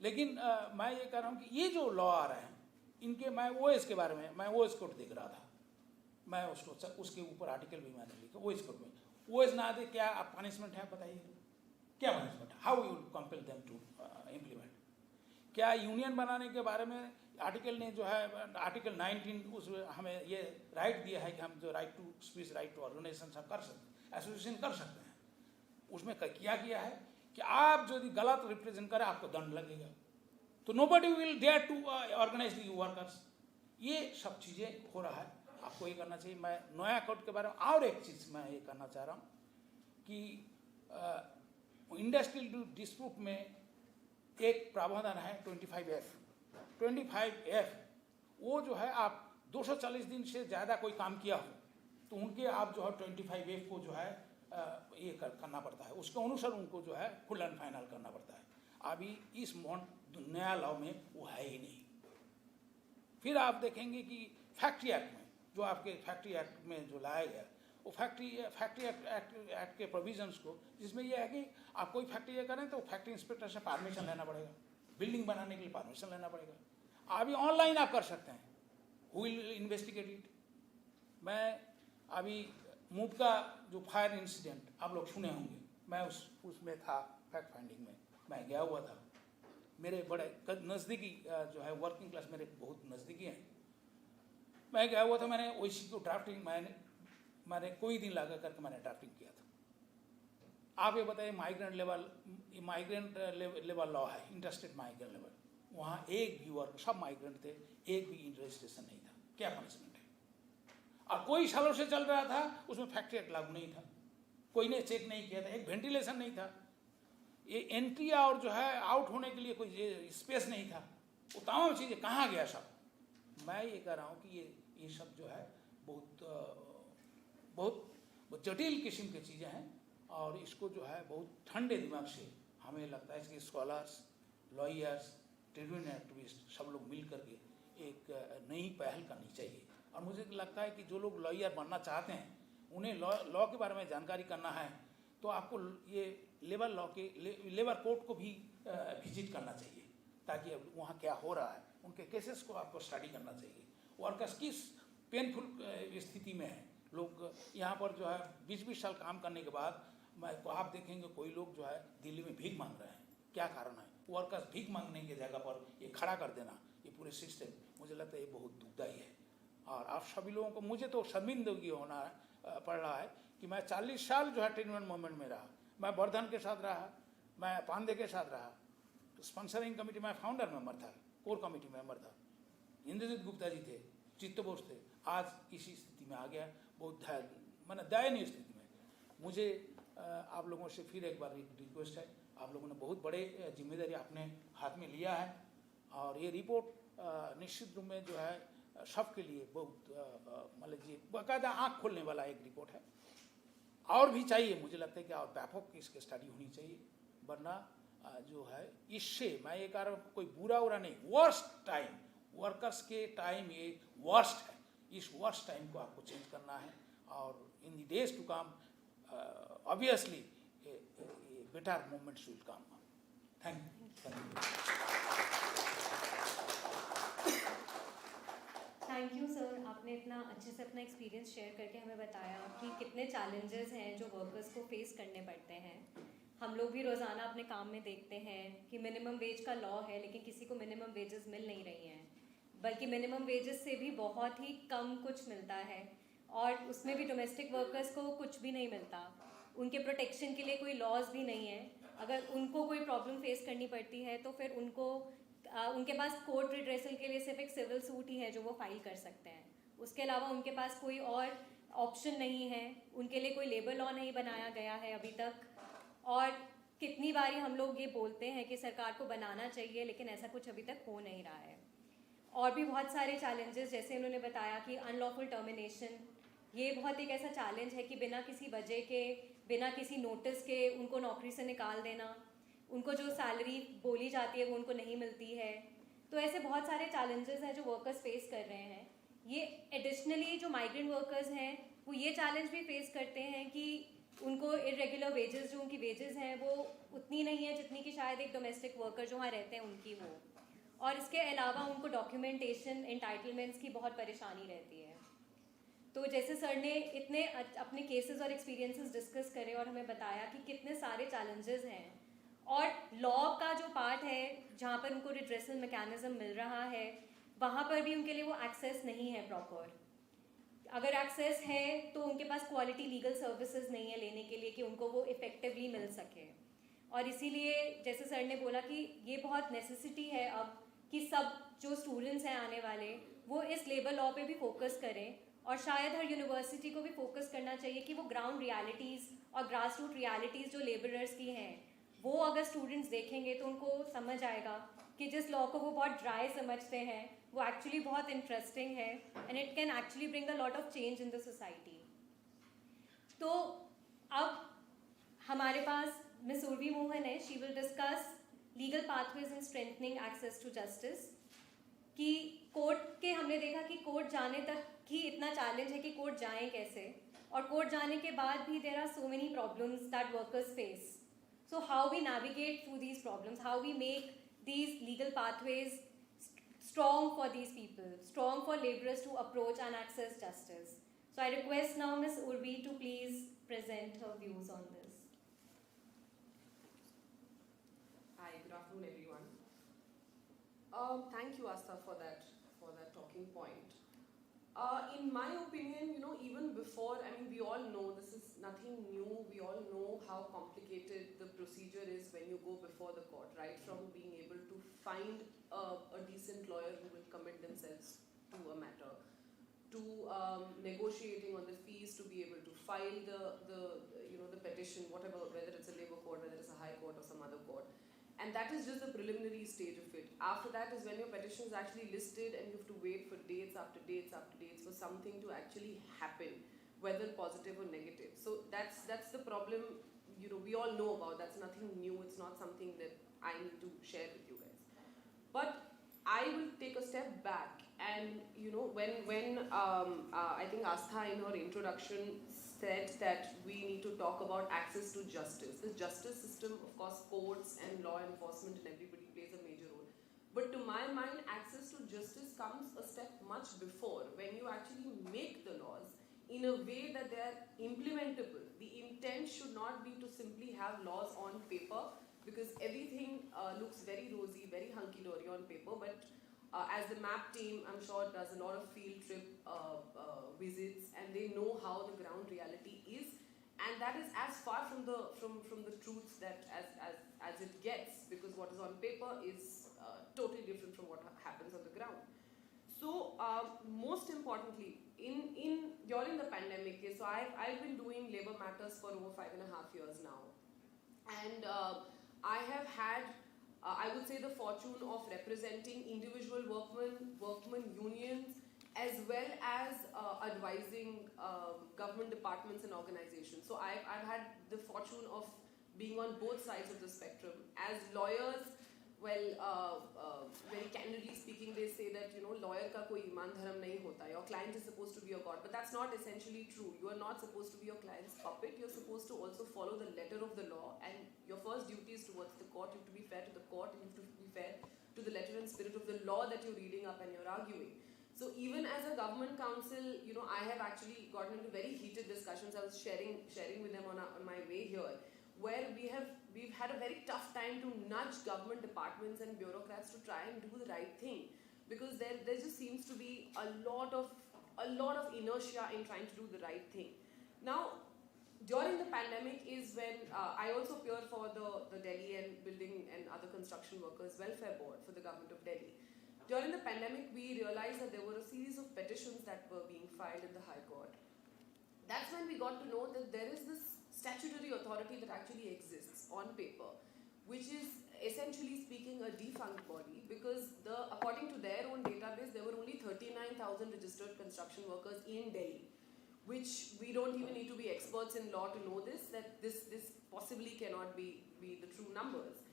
लेकिन मैं ये कह रहा हूँ कि ये जो लॉ आ रहे हैं इनके मैं ओएस के बारे में मैं ओएस कोड देख रहा था। मैं उसके ऊपर आर्टिकल भी मैंने लिखा ओएस कोड में। ओएस ना दे क्या आप पनिशमेंट है बताइए, क्या punishment, how you compel them to implement. क्या यूनियन बनाने के बारे में आर्टिकल ने जो है आर्टिकल 19 उस हमें ये राइट दिया है कि हम जो right to speech, right to organisation सब कर सकते हैं, एसोसिएशन कर सकते हैं। उसमें क्या किया है कि आप यदि गलत रिप्रेजेंट करें आपको दंड लगेगा, तो nobody will dare to organise the workers. ये सब चीज़ें हो रहा है, आपको ये करना चाहिए। मैं नया कोड के बारे में और एक चीज़ मैं ये करना चाह रहा हूँ कि इंडस्ट्रियल डिस्प्यूट में एक प्रावधान है 25F। 25F वो जो है आप 240 दिन से ज़्यादा कोई काम किया हो तो उनके आप जो है 25F को जो है ये करना पड़ता है, उसके अनुसार उनको जो है फुल एंड फाइनल करना पड़ता है। अभी इस नया लॉ में वो है ही नहीं। फिर आप देखेंगे कि फैक्ट्री एक्ट में जो आपके फैक्ट्री एक्ट में जो लाया गया वो फैक्ट्री एक्ट के प्रोविजंस को, जिसमें यह है कि आप कोई फैक्ट्री करें तो फैक्ट्री इंस्पेक्टर से परमिशन लेना पड़ेगा, बिल्डिंग बनाने के लिए परमिशन लेना पड़ेगा। अभी ऑनलाइन आप कर सकते हैं, हु विल इन्वेस्टिगेट इट। मैं अभी मूव का जो फायर इंसिडेंट आप लोग सुने होंगे, मैं उसमें था, फैक्ट फाइंडिंग में मैं गया हुआ था। मेरे बड़े नज़दीकी जो है वर्किंग क्लास मेरे बहुत नज़दीकी हैं, मैं गया हुआ था। मैंने ओसी को ड्राफ्टिंग मैंने कोई दिन लगा करके मैंने ड्राफ्टिंग किया था। आप ये बताइए माइग्रेंट लेवल लॉ है, इंटरस्टेट माइग्रेंट लेवल, वहाँ एक भी वर्क, सब माइग्रेंट थे, एक भी रजिस्ट्रेशन नहीं था, क्या पनिशमेंट है। और कोई सालों से चल रहा था, उसमें फैक्ट्री एक्ट लागू नहीं था, कोई ने चेक नहीं किया था, एक वेंटिलेशन नहीं था, ये एंट्री और जो है आउट होने के लिए कोई स्पेस नहीं था। वो तमाम चीज़ें कहाँ गया सब। मैं ये कह रहा हूँ कि ये सब जो है बहुत जटिल किस्म की चीज़ें हैं और इसको जो है बहुत ठंडे दिमाग से हमें लगता है कि scholars, lawyers, trade union activist सब लोग मिल करके एक नई पहल करनी चाहिए। और मुझे लगता है कि जो लोग लॉयर बनना चाहते हैं उन्हें लॉ के बारे में जानकारी करना है तो आपको ये लेबर कोर्ट को भी विजिट करना चाहिए, ताकि वहाँ क्या हो रहा है उनके केसेस को आपको स्टडी करना चाहिए। वर्कर्स किस पेनफुल स्थिति में है, लोग यहाँ पर जो है 20-20 साल काम करने के बाद आप देखेंगे कोई लोग जो है दिल्ली में भीख मांग रहे हैं। क्या कारण है? वर्कर्स भीख मांगने की जगह पर ये खड़ा कर देना, ये पूरे सिस्टम मुझे लगता है ये बहुत दुखदायी है। और आप सभी लोगों को, मुझे तो शर्मिंदगी होना पड़ रहा है कि मैं 40 साल जो है ट्रेड यूनियन मूवमेंट में रहा, मैं वर्धन के साथ रहा, मैं पांडे के साथ रहा, स्पॉन्सरिंग कमेटी में फाउंडर मेंबर था, कोर कमेटी मेंबर था, इंद्रजीत गुप्ता जी थे, चित्त बोस थे। आज इसी स्थिति में आ गया, बहुत दयनीय स्थिति में। मुझे आप लोगों से फिर एक बार रिक्वेस्ट है, आप लोगों ने बहुत बड़े जिम्मेदारी अपने हाथ में लिया है और ये रिपोर्ट निश्चित रूप में जो है सबके लिए बहुत मतलब जी बाकायदा आँख खोलने वाला एक रिपोर्ट है। और भी चाहिए, मुझे लगता है कि और व्यापक इसकी स्टडी होनी चाहिए, वरना जो है इससे मैं ये कह रहा हूँ कोई बुरा नहीं, वर्स्ट टाइम वर्कर्स के टाइम ये वर्स्ट है। इस वर्स्ट टाइम को आपको चेंज करना है और in the days to come obviously better movements will come. Thank you. Thank you sir, आपने इतना अच्छे से अपना एक्सपीरियंस शेयर करके हमें बताया कि कितने चैलेंजेस हैं जो वर्कर्स को फेस करने पड़ते हैं। हम लोग भी रोज़ाना अपने काम में देखते हैं कि मिनिमम वेज का लॉ है लेकिन किसी को मिनिमम वेजेस मिल नहीं रही हैं, बल्कि मिनिमम वेजेस से भी बहुत ही कम कुछ मिलता है और उसमें भी डोमेस्टिक वर्कर्स को कुछ भी नहीं मिलता। उनके प्रोटेक्शन के लिए कोई लॉज भी नहीं है। अगर उनको कोई प्रॉब्लम फेस करनी पड़ती है तो फिर उनके पास कोर्ट रिड्रेसल के लिए सिर्फ एक सिविल सूट ही है जो वो फाइल कर सकते हैं। उसके अलावा उनके पास कोई और ऑप्शन नहीं है। उनके लिए कोई लेबर लॉ नहीं बनाया गया है अभी तक। और कितनी बारी हम लोग ये बोलते हैं कि सरकार को बनाना चाहिए, लेकिन ऐसा कुछ अभी तक हो नहीं रहा है। और भी बहुत सारे चैलेंजेस, जैसे उन्होंने बताया कि अनलॉफुल टर्मिनेशन, ये बहुत एक ऐसा चैलेंज है कि बिना किसी वजह के, बिना किसी नोटिस के उनको नौकरी से निकाल देना, उनको जो सैलरी बोली जाती है वो उनको नहीं मिलती है। तो ऐसे बहुत सारे चैलेंजेस हैं जो वर्कर्स फेस कर रहे हैं. ये एडिशनली जो माइग्रेंट वर्कर्स हैं वो ये चैलेंज भी फेस करते हैं कि उनको इरेगुलर वेजेस, जो उनकी वेजेस हैं वो उतनी नहीं है जितनी कि शायद एक डोमेस्टिक वर्कर जो वहाँ रहते हैं उनकी हो. और इसके अलावा उनको डॉक्यूमेंटेशन, एंटाइटलमेंट्स की बहुत परेशानी रहती है. तो जैसे सर ने इतने अपने केसेस और एक्सपीरियंसेस डिस्कस करे और हमें बताया कि कितने सारे चैलेंजेस हैं, और लॉ का जो पार्ट है जहाँ पर उनको रिड्रेसल मैकेनिज्म मिल रहा है वहाँ पर भी उनके लिए वो एक्सेस नहीं है प्रॉपर. अगर एक्सेस है तो उनके पास क्वालिटी लीगल सर्विसेज नहीं है लेने के लिए कि उनको वो इफ़ेक्टिवली मिल सके. और इसीलिए जैसे सर ने बोला कि ये बहुत नेसेसिटी है अब कि सब जो स्टूडेंट्स हैं आने वाले वो इस लेबर लॉ पे भी फोकस करें, और शायद हर यूनिवर्सिटी को भी फोकस करना चाहिए कि वो ग्राउंड रियलिटीज़ और ग्रास रूट रियलिटीज़ जो लेबरर्स की हैं वो अगर स्टूडेंट्स देखेंगे तो उनको समझ आएगा कि जिस लॉ को वो बहुत ड्राई समझते हैं वो एक्चुअली बहुत इंटरेस्टिंग है, and it can actually bring a lot of change in the society. तो अब हमारे पास मिस उर्वी मोहन है. She will discuss legal pathways in strengthening access to justice. कि कोर्ट के हमने देखा कि कोर्ट जाने तक ही इतना चैलेंज है कि कोर्ट जाएं कैसे, और कोर्ट जाने के बाद भी there are so many problems that workers face. So how we navigate through these problems, how we make these legal pathways strong for these people, strong for laborers to approach and access justice. So I request now Ms. Urvi to please present her views on this. Hi, good afternoon, everyone. Thank you, Asta, for that talking point. In my opinion, even before, we all know this is nothing new. We all know how complicated the procedure is when you go before the court, right? From being able to find a decent lawyer who will commit themselves to a matter, to negotiating on the fees, to be able to file the petition, whatever, whether it's a labor court, whether it's a high court or some other court. And that is just the preliminary stage of it. After that is when your petition is actually listed and you have to wait for dates after dates after dates for something to actually happen, whether positive or negative. So that's the problem, we all know about. That's nothing new. It's not something that I need to share with you guys. But I will take a step back, and when I think Astha in her introduction said that we need to talk about access to justice. The justice system, of course, courts and law enforcement and everybody plays a major role. But to my mind, access to justice comes a step much before, when you actually make the laws in a way that they are implementable. The intent should not be to simply have laws on paper, because everything looks very rosy, very hunky-dory on paper, but as the MAP team, I'm sure, does a lot of field trip visits, and they know how the ground reality is, and that is as far from the truth that as it gets, because what is on paper is totally different from what happens on the ground. So most importantly, during the pandemic, so I've been doing labor matters for over 5.5 years now, and I have had I would say the fortune of representing individual workmen unions, as well as advising government departments and organizations. So I've had the fortune of being on both sides of the spectrum. As lawyers, very candidly speaking, they say that lawyer ka koi iman dharam nahi hota. Your client is supposed to be your god, but that's not essentially true. You are not supposed to be your client's puppet. You're supposed to also follow the letter of the law, and your first duty is towards the court. You have to be fair to the court, and you have to be fair to the letter and spirit of the law that you're reading up and you're arguing. So even as a government counsel, I have actually gotten into very heated discussions. I was sharing with them on my way here, where we've had a very tough time to nudge government departments and bureaucrats to try and do the right thing, because there just seems to be a lot of inertia in trying to do the right thing. Now, during the pandemic is when I also appeared for the Delhi and Building and Other Construction Workers Welfare Board for the government of Delhi. During the pandemic, we realized that there were a series of petitions that were being filed in the High Court. That's when we got to know that there is this statutory authority that actually exists on paper, which is essentially speaking a defunct body, because according to their own database, there were only 39,000 registered construction workers in Delhi, which we don't even need to be experts in law to know that this possibly cannot be the true numbers.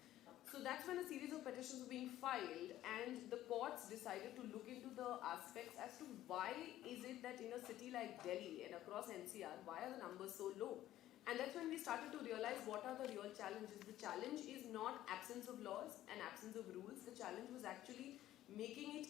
So that's when a series of petitions were being filed, and the courts decided to look into the aspects as to why is it that in a city like Delhi and across NCR, why are the numbers so low? And that's when we started to realize what are the real challenges. The challenge is not absence of laws and absence of rules. The challenge was actually making it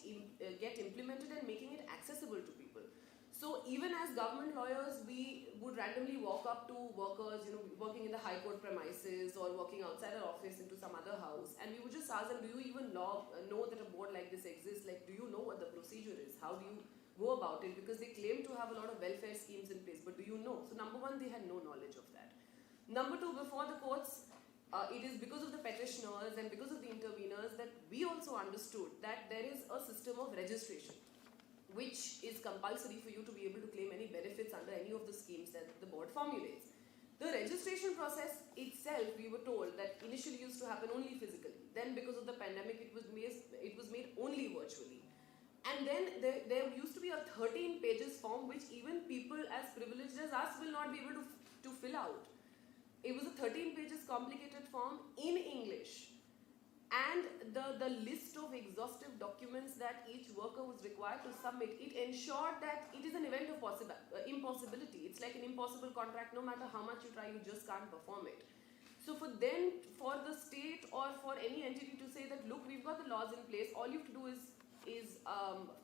get implemented and making it accessible to people. So even as government lawyers, we would randomly walk up to workers, working in the High Court premises or working outside our office into some other house, and we would just ask them, do you even know that a board like this exists? Like, do you know what the procedure is? How do you go about it? Because they claim to have a lot of welfare schemes in place, but do you know? So number one, they had no knowledge of that. Number two, before the courts, it is because of the petitioners and because of the interveners that we also understood that there is a system of registration, which is compulsory for you to be able to claim any benefits under any of the schemes that the board formulates. The registration process itself, we were told that initially used to happen only physically. Then because of the pandemic, it was made only virtually. And then there used to be a 13 pages form which even people as privileged as us will not be able to fill out. It was a 13 pages complicated form in English. And the list of exhaustive documents that each worker was required to submit, it ensured that it is an event of impossibility. It's like an impossible contract. No matter how much you try, you just can't perform it. So for the state or for any entity to say that, look, we've got the laws in place, all you have to do is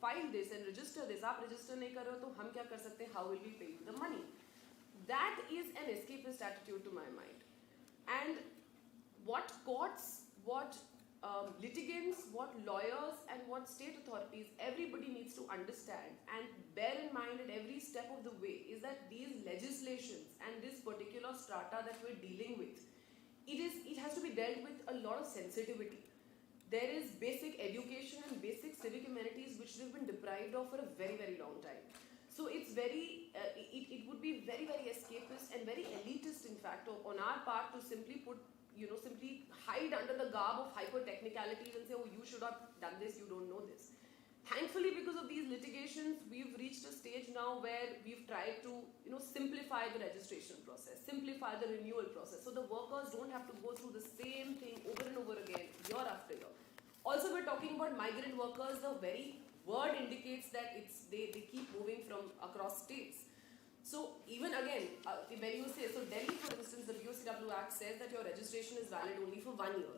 file this and register this. Aap register nahi kar rahe ho, to hum kya kar sakte? How will we pay you the money? That is an escapist attitude to my mind. And what courts, what litigants, what lawyers, and what state authorities, everybody needs to understand and bear in mind at every step of the way is that these legislations and this particular strata that we're dealing with, it has to be dealt with a lot of sensitivity. There is basic education and basic civic amenities which they've been deprived of for a very, very long time. So it's it would be very, very escapist and very elitist, in fact, on our part to simply simply hide under the garb of hyper-technicalities and say, oh, you should have done this, you don't know this. Thankfully, because of these litigations, we've reached a stage now where we've tried to, simplify the registration process, simplify the renewal process, so the workers don't have to go through the same thing over and over again, year after year. Also, we're talking about migrant workers. The very word indicates that they keep moving from across states. So even again, when you say, so Delhi, for instance, the BOCW Act says that your registration is valid only for 1 year.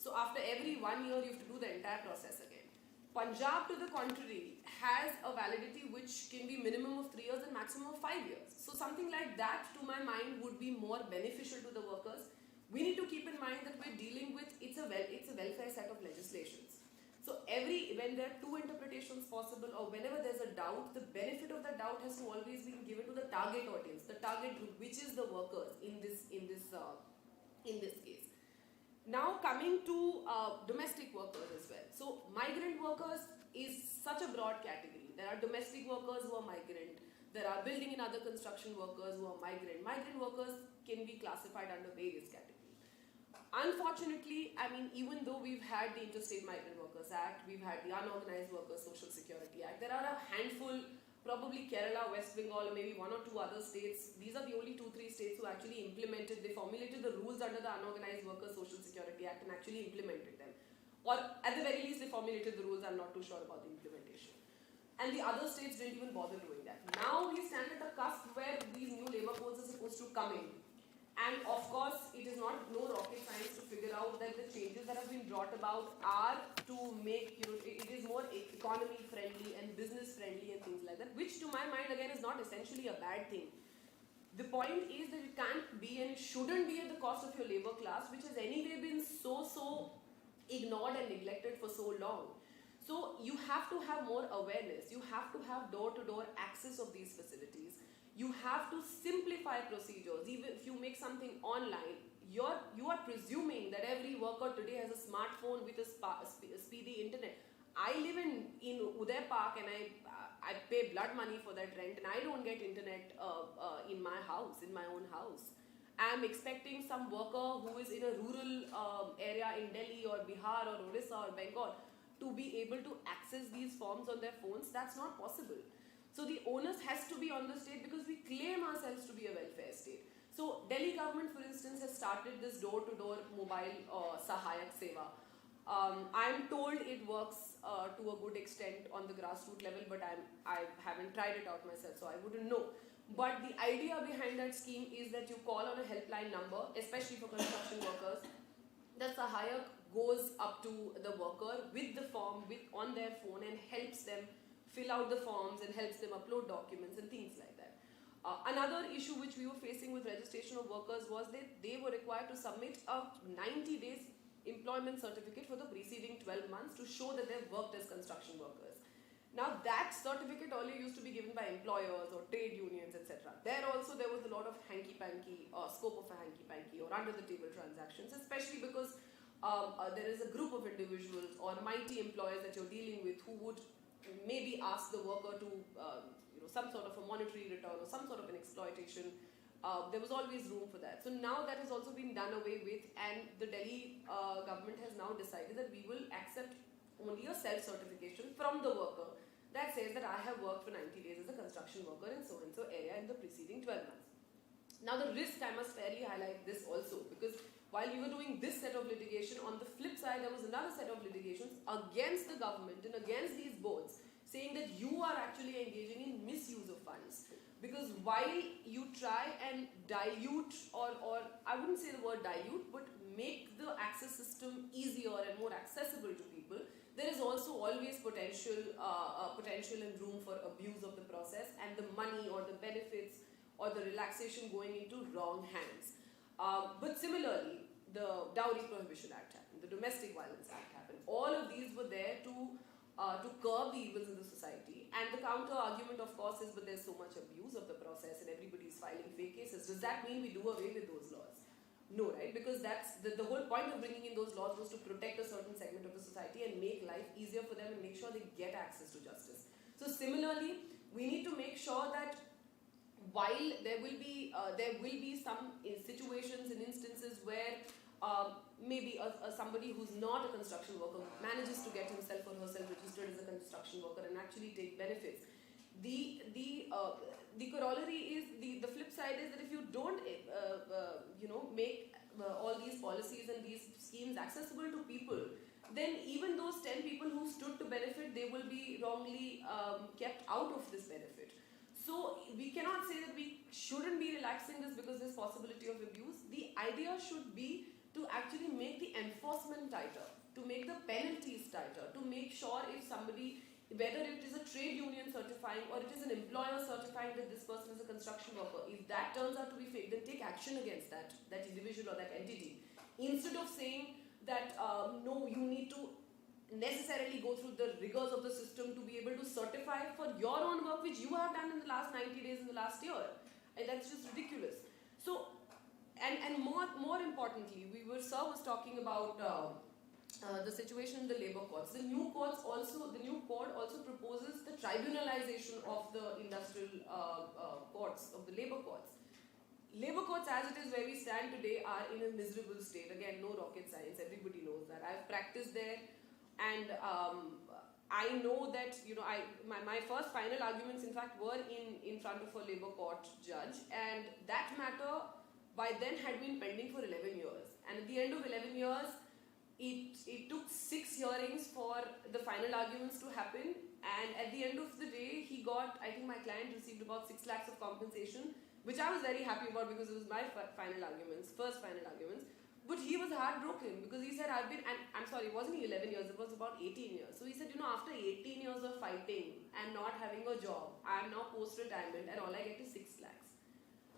So after every 1 year, you have to do the entire process again. Punjab, to the contrary, has a validity which can be minimum of 3 years and maximum of 5 years. So something like that, to my mind, would be more beneficial to the workers. We need to keep in mind that we're dealing with, it's a welfare set of legislations. So when there are two interpretations possible, or whenever there's a doubt, the benefit of the doubt has to always be given to the target audience, the target group, which is the workers in this case. Now coming to domestic workers as well. So migrant workers is such a broad category. There are domestic workers who are migrant. There are building and other construction workers who are migrant. Migrant workers can be classified under various categories. Unfortunately, even though we've had the Interstate Migrant Workers Act, we've had the Unorganized Workers Social Security Act, there are a handful, probably Kerala, West Bengal, maybe 1 or 2 other states. These are the only 2-3 states who actually they formulated the rules under the Unorganized Workers Social Security Act and actually implemented them. Or at the very least, they formulated the rules. I'm not too sure about the implementation. And the other states didn't even bother doing that. Now we stand at a cusp where these new labor codes are supposed to come in. And of course, it is no rocket science to figure out that the changes that have been brought about are to make, it is more economy friendly and business friendly and things like that, which to my mind again is not essentially a bad thing. The point is that it can't be and it shouldn't be at the cost of your labor class, which has anyway been so ignored and neglected for so long. So you have to have more awareness. You have to have door-to-door access of these facilities. You have to simplify procedures. Even if you make something online, you are presuming that every worker today has a smartphone with a speedy internet. I live in Uday Park and I pay blood money for that rent, and I don't get internet in my own house. I'm expecting some worker who is in a rural area in Delhi or Bihar or Orissa or Bengal to be able to access these forms on their phones. That's not possible. So the onus has to be on the state because we claim ourselves to be a welfare state. So Delhi government, for instance, has started this door-to-door mobile Sahayak Seva. I'm told it works to a good extent on the grassroots level, but I haven't tried it out myself, so I wouldn't know. But the idea behind that scheme is that you call on a helpline number, especially for construction workers. The Sahayak goes up to the worker with the form on their phone and helps them fill out the forms and helps them upload documents and things like that. Another issue which we were facing with registration of workers was that they were required to submit a 90 days employment certificate for the preceding 12 months to show that they've worked as construction workers. Now that certificate earlier used to be given by employers or trade unions, etc. There was a lot of hanky-panky scope of a hanky-panky or under-the-table transactions, especially because there is a group of individuals or mighty employers that you're dealing with who would maybe ask the worker to some sort of a monetary return or some sort of an exploitation. There was always room for that. So now that has also been done away with, and the Delhi government has now decided that we will accept only a self-certification from the worker that says that I have worked for 90 days as a construction worker in so-and-so area in the preceding 12 months. Now the risk, I must fairly highlight this also, because while we were doing this set of litigation, on the flip side there was another set of litigations against the government and against these boards, saying that you are actually engaging in misuse of funds. Because while you try and dilute, or I wouldn't say the word dilute, but make the access system easier and more accessible to people, there is also always potential and room for abuse of the process and the money or the benefits or the relaxation going into wrong hands. But similarly, the Dowry Prohibition Act happened, the Domestic Violence Act happened. All of these were there to curb the evils in the society. And the counter argument, of course, is but there's so much abuse of the process and everybody's filing fake cases. Does that mean we do away with those laws? No, right? Because that's the whole point of bringing in those laws was to protect a certain segment of the society and make life easier for them and make sure they get access to justice. So similarly, we need to make sure that while there will be some situations and instances where maybe somebody who's not a construction worker manages to get himself or herself registered as a construction worker and actually take benefits. The corollary is, the flip side is that if you don't make all these policies and these schemes accessible to people, then even those 10 people who stood to benefit, they will be wrongly kept out of this benefit. So we cannot say that we shouldn't be relaxing this because there's possibility of abuse. The idea should be to actually make the enforcement tighter, to make the penalties tighter, to make sure if somebody, whether it is a trade union certifying or it is an employer certifying that this person is a construction worker, if that turns out to be fake, then take action against that individual or that entity. Instead of saying that, no, you need to necessarily go through the rigors of the system to be able to certify for your own work which you have done in the last 90 days in the last year. And that's just ridiculous. So, and more importantly, Sir was talking about the situation in the labour courts. The new code also proposes the tribunalization of the industrial courts, of the labour courts. Labour courts as it is where we stand today are in a miserable state. Again, no rocket science, everybody knows that. I've practiced there, and I know that, my first final arguments in fact were in front of a labour court judge, and that matter by then had been pending for 11 years. And at the end of 11 years, it took 6 hearings for the final arguments to happen, and at the end of the day, I think my client received about 6 lakhs of compensation, which I was very happy about because it was my first final arguments. But he was heartbroken because he said, I'm sorry, it wasn't 11 years, it was about 18 years. So he said, after 18 years of fighting and not having a job, I'm now post-retirement and all I get is 6 lakhs.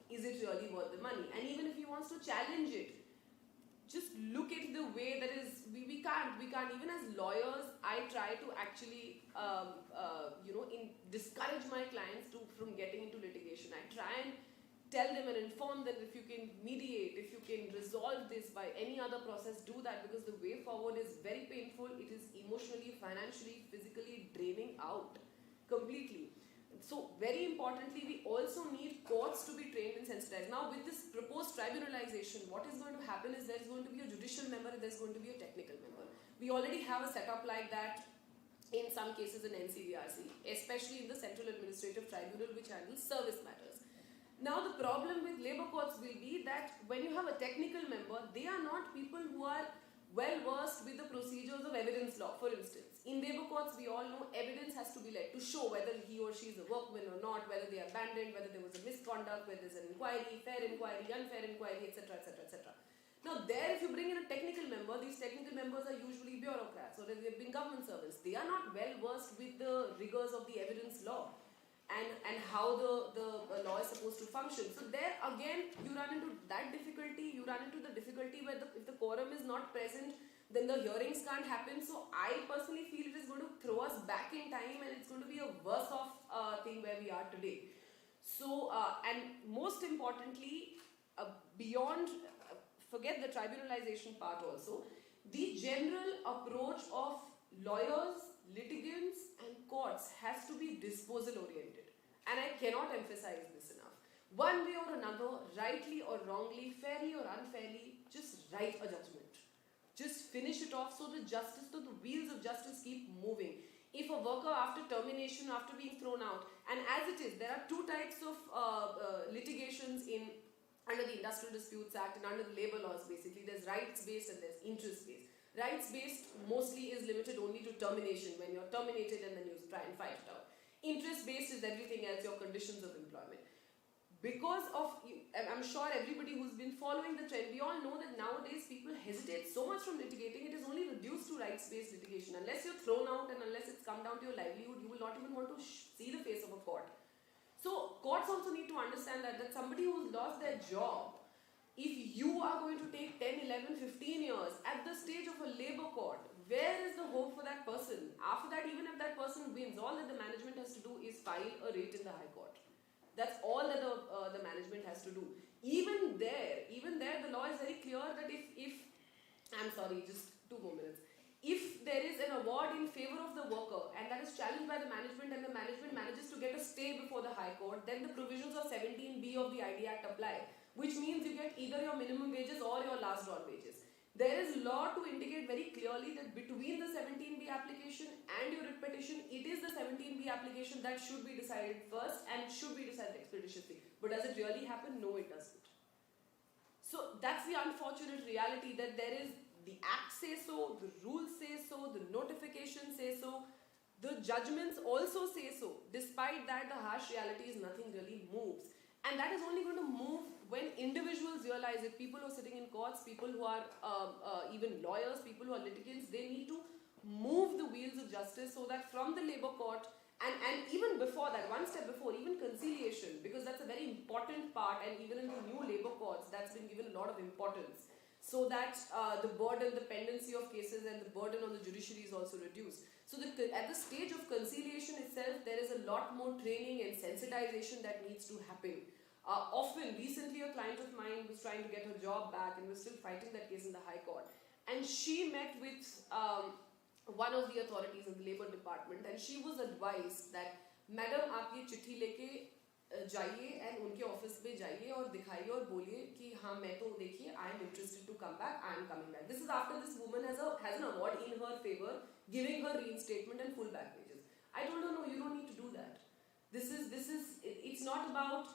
Is it really worth the money? And even if he wants to challenge it, just look at the way that is, we can't, even as lawyers, I try to actually, discourage my clients from getting into litigation. I try and tell them and inform them if you can mediate, if you can resolve this by any other process, do that, because the way forward is very painful. It is emotionally, financially, physically draining out completely. So very importantly, we also need courts to be trained and sensitized. Now with this proposed tribunalization, what is going to happen is there's going to be a judicial member and there's going to be a technical member. We already have a setup like that in some cases in NCVRC, especially in the Central Administrative Tribunal, which handles service matters. Now the problem with labour courts will be that when you have a technical member, they are not people who are well versed with the procedures of evidence law. For instance, in labour courts we all know evidence has to be led to show whether he or she is a workman or not, whether they are abandoned, whether there was a misconduct, whether there is an inquiry, fair inquiry, unfair inquiry, etc., etc., etc. Now there, if you bring in a technical member, these technical members are usually bureaucrats or they've been government servants. They are not well versed with the rigors of the evidence law and how the law is supposed to function. So there again, you run into that difficulty. You run into the difficulty where if the quorum is not present, then the hearings can't happen. So I personally feel it is going to throw us back in time and it's going to be a worse off thing where we are today. So, and most importantly, beyond, forget the tribunalization part also, the general approach of lawyers, litigants and courts has to be disposal oriented. And I cannot emphasize this enough. One way or another, rightly or wrongly, fairly or unfairly, just write a judgment. Just finish it off so the wheels of justice keep moving. If a worker after termination, after being thrown out, and as it is, there are two types of litigations under the Industrial Disputes Act and under the labour laws basically. There's rights-based and there's interest-based. Rights-based mostly is limited only to termination, when you're terminated and then you try and fight it out. Interest-based is everything else, your conditions of employment. Because of, I'm sure everybody who's been following the trend, we all know that nowadays people hesitate so much from litigating, it is only reduced to rights-based litigation. Unless you're thrown out and unless it's come down to your livelihood, you will not even want to see the face of a court. So courts also need to understand that somebody who's lost their job, if you are going to take 10, 11, 15 years at the stage of a labour court, where is the hope for that person? After that, even if that person wins, all that the management has to do is file a writ in the High Court. That's all that the management has to do. Even there, the law is very clear that if I'm sorry, just 2 more minutes. If there is an award in favour of the worker and that is challenged by the management and the management manages to get a stay before the High Court, then the provisions of 17B of the ID Act apply, which means you get either your minimum wages or your last drawn wages. There is law to indicate very clearly that between the 17B application and your writ petition, it is the 17B application that should be decided first and should be decided expeditiously. But does it really happen? No, it doesn't. So that's the unfortunate reality, that there is, the Act says so, the rules say so, the notifications say so, the judgments also say so. Despite that, the harsh reality is nothing really moves. And that is only going to move when individuals realize it. People who are sitting in courts, people who are even lawyers, people who are litigants, they need to move the wheels of justice so that from the labour court and even before that, one step before, even conciliation, because that's a very important part, and even in the new labour courts, that's been given a lot of importance, so that the burden, the pendency of cases and the burden on the judiciary is also reduced. So at the stage of conciliation itself, there is a lot more training and sensitization that needs to happen. Often, recently a client of mine was trying to get her job back and was still fighting that case in the High Court. And she met with one of the authorities in the Labour Department, and she was advised that, Madam, आप ये चिट्ठी लेके जाइए and उनके office पे जाइए और दिखाइए और बोलिए कि हाँ मैं तो देखिए I am interested to come back, I am coming back. This is after this woman has an award in her favor, giving her reinstatement and full back wages. I told her, no, you don't need to do that. It's not about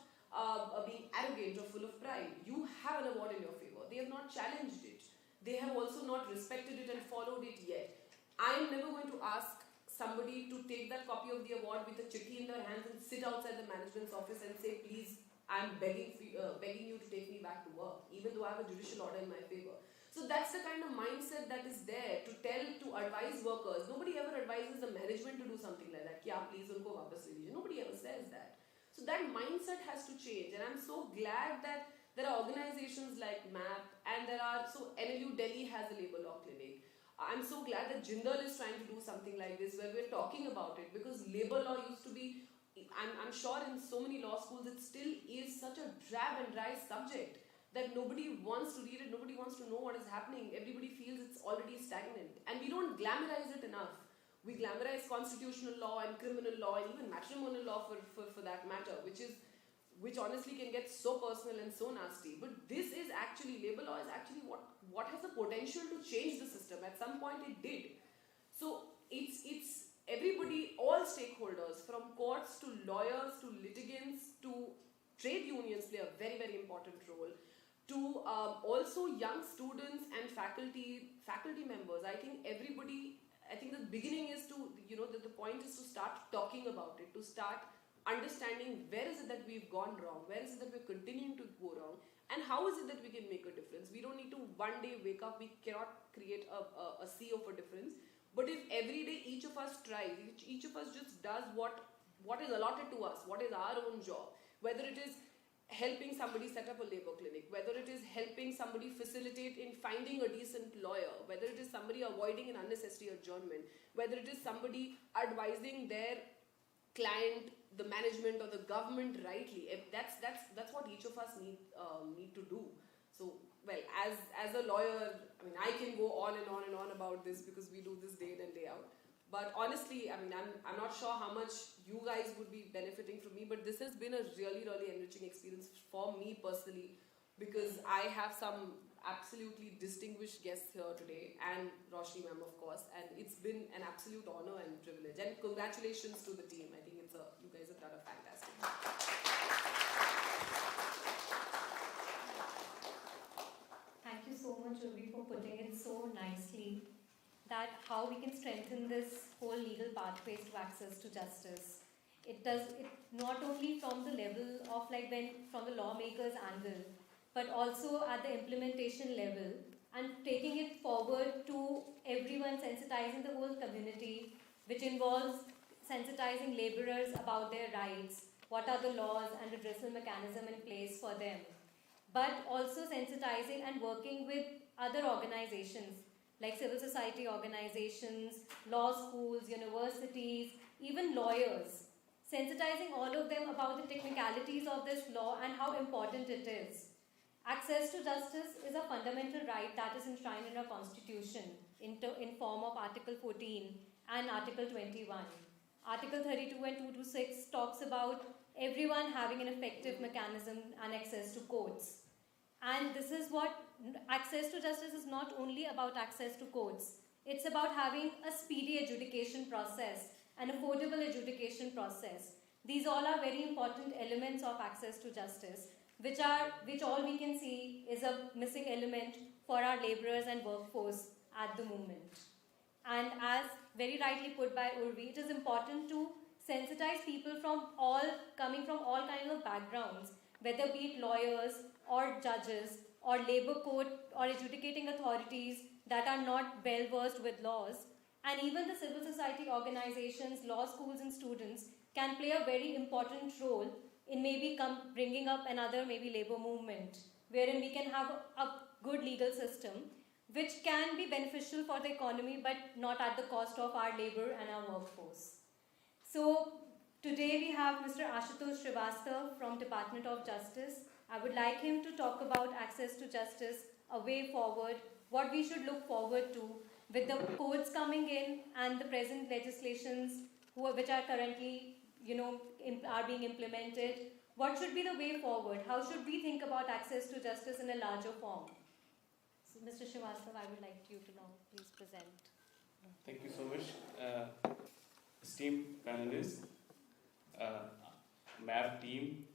being arrogant or full of pride. You have an award in your favor. They have not challenged it. They have also not respected it and followed it yet. I am never going to ask somebody to take that copy of the award with a chitti in their hands and sit outside the management's office and say, please, I'm begging you to take me back to work, even though I have a judicial order in my favor. So that's the kind of mindset that is there to advise workers. Nobody ever advises the management to do something like that. Kya, please, unko wapas le lijiye. Nobody ever says that. So that mindset has to change, and I'm so glad that there are organizations like MAP, and NLU Delhi has a labour law clinic. I'm so glad that Jindal is trying to do something like this, where we're talking about it, because labour law used to be, I'm sure in so many law schools, it still is such a drab and dry subject that nobody wants to read it, nobody wants to know what is happening. Everybody feels it's already stagnant. And we don't glamorize it enough. We glamorize constitutional law and criminal law and even matrimonial law for that matter, which honestly can get so personal and so nasty. But this is actually, labour law is actually what has the potential to change the system. At some point it did. So it's everybody, all stakeholders, from courts to lawyers to litigants to trade unions play a very, very important role, to also young students and faculty members. I think everybody, I think the beginning is to, the point is to start talking about it, to start understanding where is it that we've gone wrong, where is it that we're continuing to go wrong, and how is it that we can make a difference. We don't need to one day wake up, we cannot create a sea of a difference, but if every day each of us tries, each of us just does what is allotted to us, what is our own job, whether it is helping somebody set up a labor clinic, whether it is helping somebody facilitate in finding a decent lawyer, whether it is somebody avoiding an unnecessary adjournment, whether it is somebody advising their client, the management or the government rightly. That's what each of us need to do. So, well, as a lawyer, I mean, I can go on and on and on about this because we do this day in and day out. But honestly, I mean, I'm not sure how much you guys would be benefiting from me, but this has been a really, really enriching experience for me personally, because I have some absolutely distinguished guests here today, and Roshni ma'am, of course, and it's been an absolute honor and privilege. And congratulations to the team. I think you guys have done a fantastic job. Thank you so much, Urvi, for putting it so nicely, that how we can strengthen this whole legal pathways to access to justice. It does it not only from the level of from the lawmaker's angle, but also at the implementation level, and taking it forward to everyone, sensitizing the whole community, which involves sensitizing laborers about their rights, what are the laws and redressal mechanism in place for them, but also sensitizing and working with other organizations like civil society organizations, law schools, universities, even lawyers, sensitizing all of them about the technicalities of this law and how important it is. Access to justice is a fundamental right that is enshrined in our Constitution in form of Article 14 and Article 21. Article 32 and 226 talks about everyone having an effective mechanism and access to courts. And this is what access to justice is not only about access to courts. It's about having a speedy adjudication process, an affordable adjudication process. These all are very important elements of access to justice, which all we can see is a missing element for our laborers and workforce at the moment. And as very rightly put by Urvi, it is important to sensitize people coming from all kinds of backgrounds, whether be it lawyers or judges or labor court or adjudicating authorities that are not well versed with laws, and even the civil society organizations, law schools and students can play a very important role in maybe bringing up another maybe labor movement, wherein we can have a good legal system which can be beneficial for the economy but not at the cost of our labor and our workforce. So today we have Mr. Ashutosh Srivastava from Department of Justice. I would like him to talk about access to justice, a way forward, what we should look forward to with the codes coming in and the present legislations which are currently are being implemented. What should be the way forward? How should we think about access to justice in a larger form? So, Mr. Srivastava, I would like you to now please present. Thank you so much, esteemed panelists, MAP team,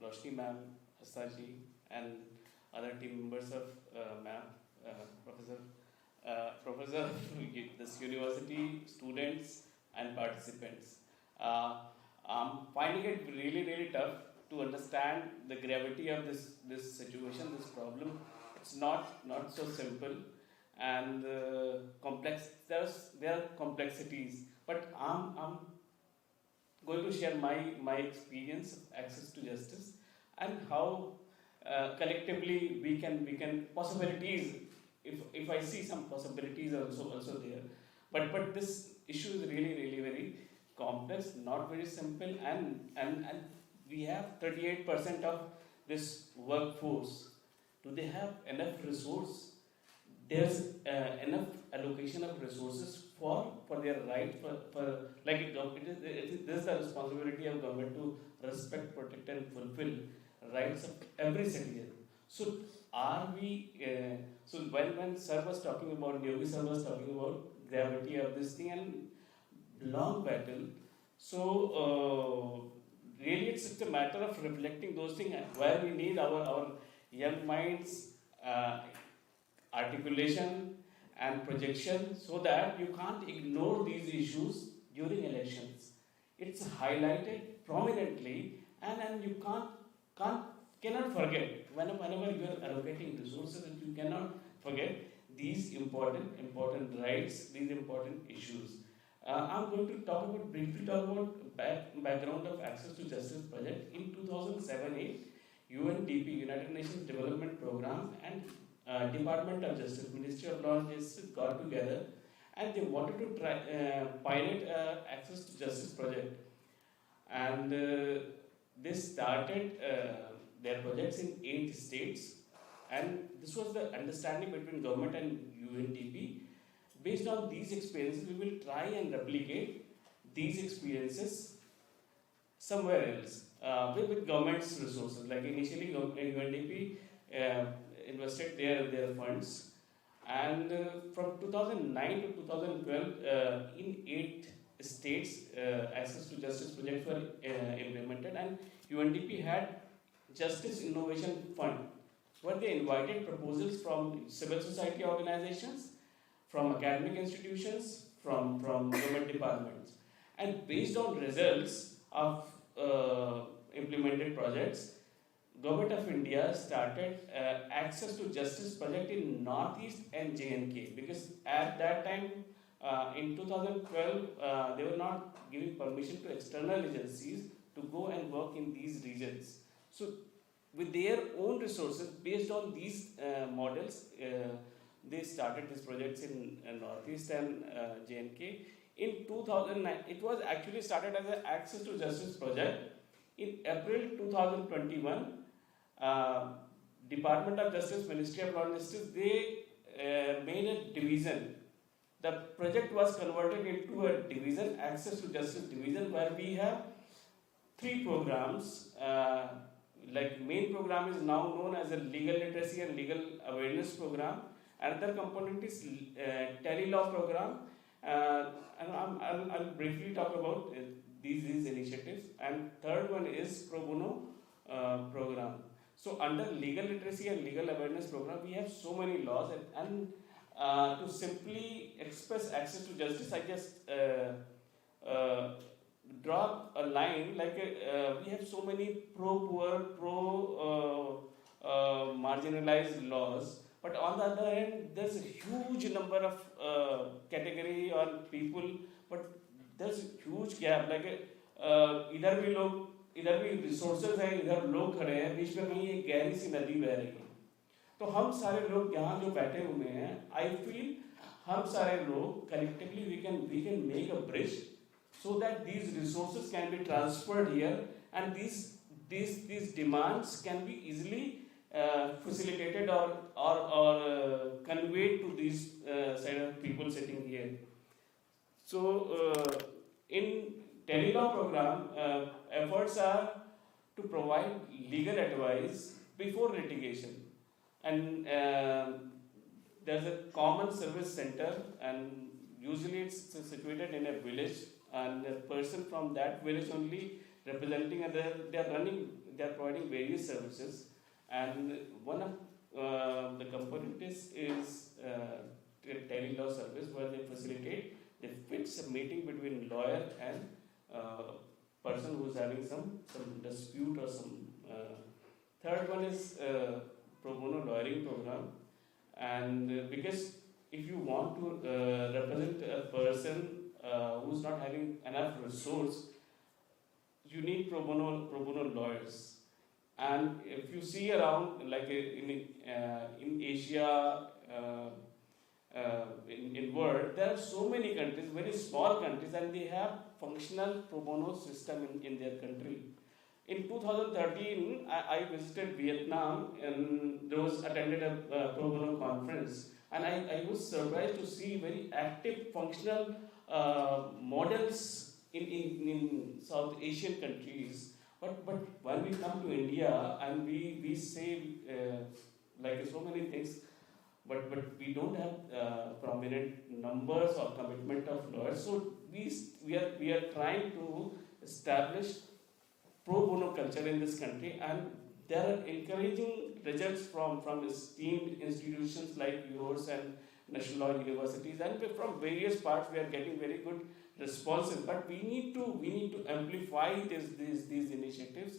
Roshni ma'am, Asaji, and other team members of MAP, professor, this university, students, and participants. I'm finding it really, really tough to understand the gravity of this situation, this problem. It's not so simple, and complex. There are complexities, but I'm going to share my experience of access to justice and how collectively we can possibilities. If I see some possibilities also there, but this issue is really very complex, not very simple, and we have 38% of this workforce. Do they have enough resource? There's enough allocation of resources for their right for like it is the responsibility of government to respect, protect, and fulfill rights of every citizen. So are we? So when Sir was talking about, Yogi Sir was talking about gravity of this thing and long battle. So really it's just a matter of reflecting those things where we need our young minds articulation and projection, so that you can't ignore these issues during elections. It's highlighted prominently, and you cannot forget whenever you are allocating resources, and you cannot forget these important rights, these important issues. I'm going to briefly talk about background of Access to Justice project. In 2007-8, UNDP, United Nations Development Program, and Department of Justice, Ministry of Law and Justice got together, and they wanted to try pilot Access to Justice project, and they started their projects in 8 states, and this was the understanding between government and UNDP. Based on these experiences, we will try and replicate these experiences somewhere else with government's resources. Like initially, UNDP invested their funds, and from 2009 to 2012, in 8 states, Access to Justice projects were implemented, and UNDP had Justice Innovation Fund, where they invited proposals from civil society organizations, from academic institutions, from government departments. And based on results of implemented projects, Government of India started Access to Justice project in Northeast and J&K, because at that time, in 2012, they were not giving permission to external agencies to go and work in these regions. So with their own resources, based on these models, they started these projects in Northeast and J&K. In 2009, it was actually started as an Access to Justice project. In April 2021, Department of Justice, Ministry of Law and Justice, they made a division. The project was converted into a division, Access to Justice division, where we have 3 programs. Like main program is now known as a legal literacy and legal awareness program. Another component is tele-law program. And I'll briefly talk about these initiatives. And third one is pro bono program. So under legal literacy and legal awareness program, we have so many laws, and to simply express access to justice, I just draw a line like we have so many pro-poor, marginalized laws, but on the other hand, there's a huge number of category or people, but there's a huge gap. Like इधर भी resources हैं, इधर लोग खड़े हैं, बीच में कहीं एक गहरी सी नदी बह रही है. तो हम सारे लोग यहाँ जो बैठे हुए हैं, आई फील हम सारे लोग collectively we can make a bridge so that these resources can be transferred here, and these demands can be easily facilitated or conveyed to these set of people sitting here. So in tele-law program, efforts are to provide legal advice before litigation, and there's a common service center, and usually it's situated in a village, and a person from that village only representing, and they're providing various services, and one of the component is tele-law service, where they facilitate, they fix a meeting between lawyer and person who's having some dispute or some. Third one is pro bono lawyering program, and because if you want to represent a person who's not having enough resource, you need pro bono lawyers. And if you see around, like in Asia, in world, there are so many countries, very small countries, and they have functional pro bono system in their country. In 2013, I visited Vietnam, and attended a pro bono conference, and I was surprised to see very active functional models in South Asian countries. But when we come to India and we say like so many things, but we don't have prominent numbers or commitment of lawyers. So we are trying to establish pro bono culture in this country, and there are encouraging results from esteemed institutions like yours and national law universities, and from various parts we are getting very good responses. But we need to amplify these initiatives,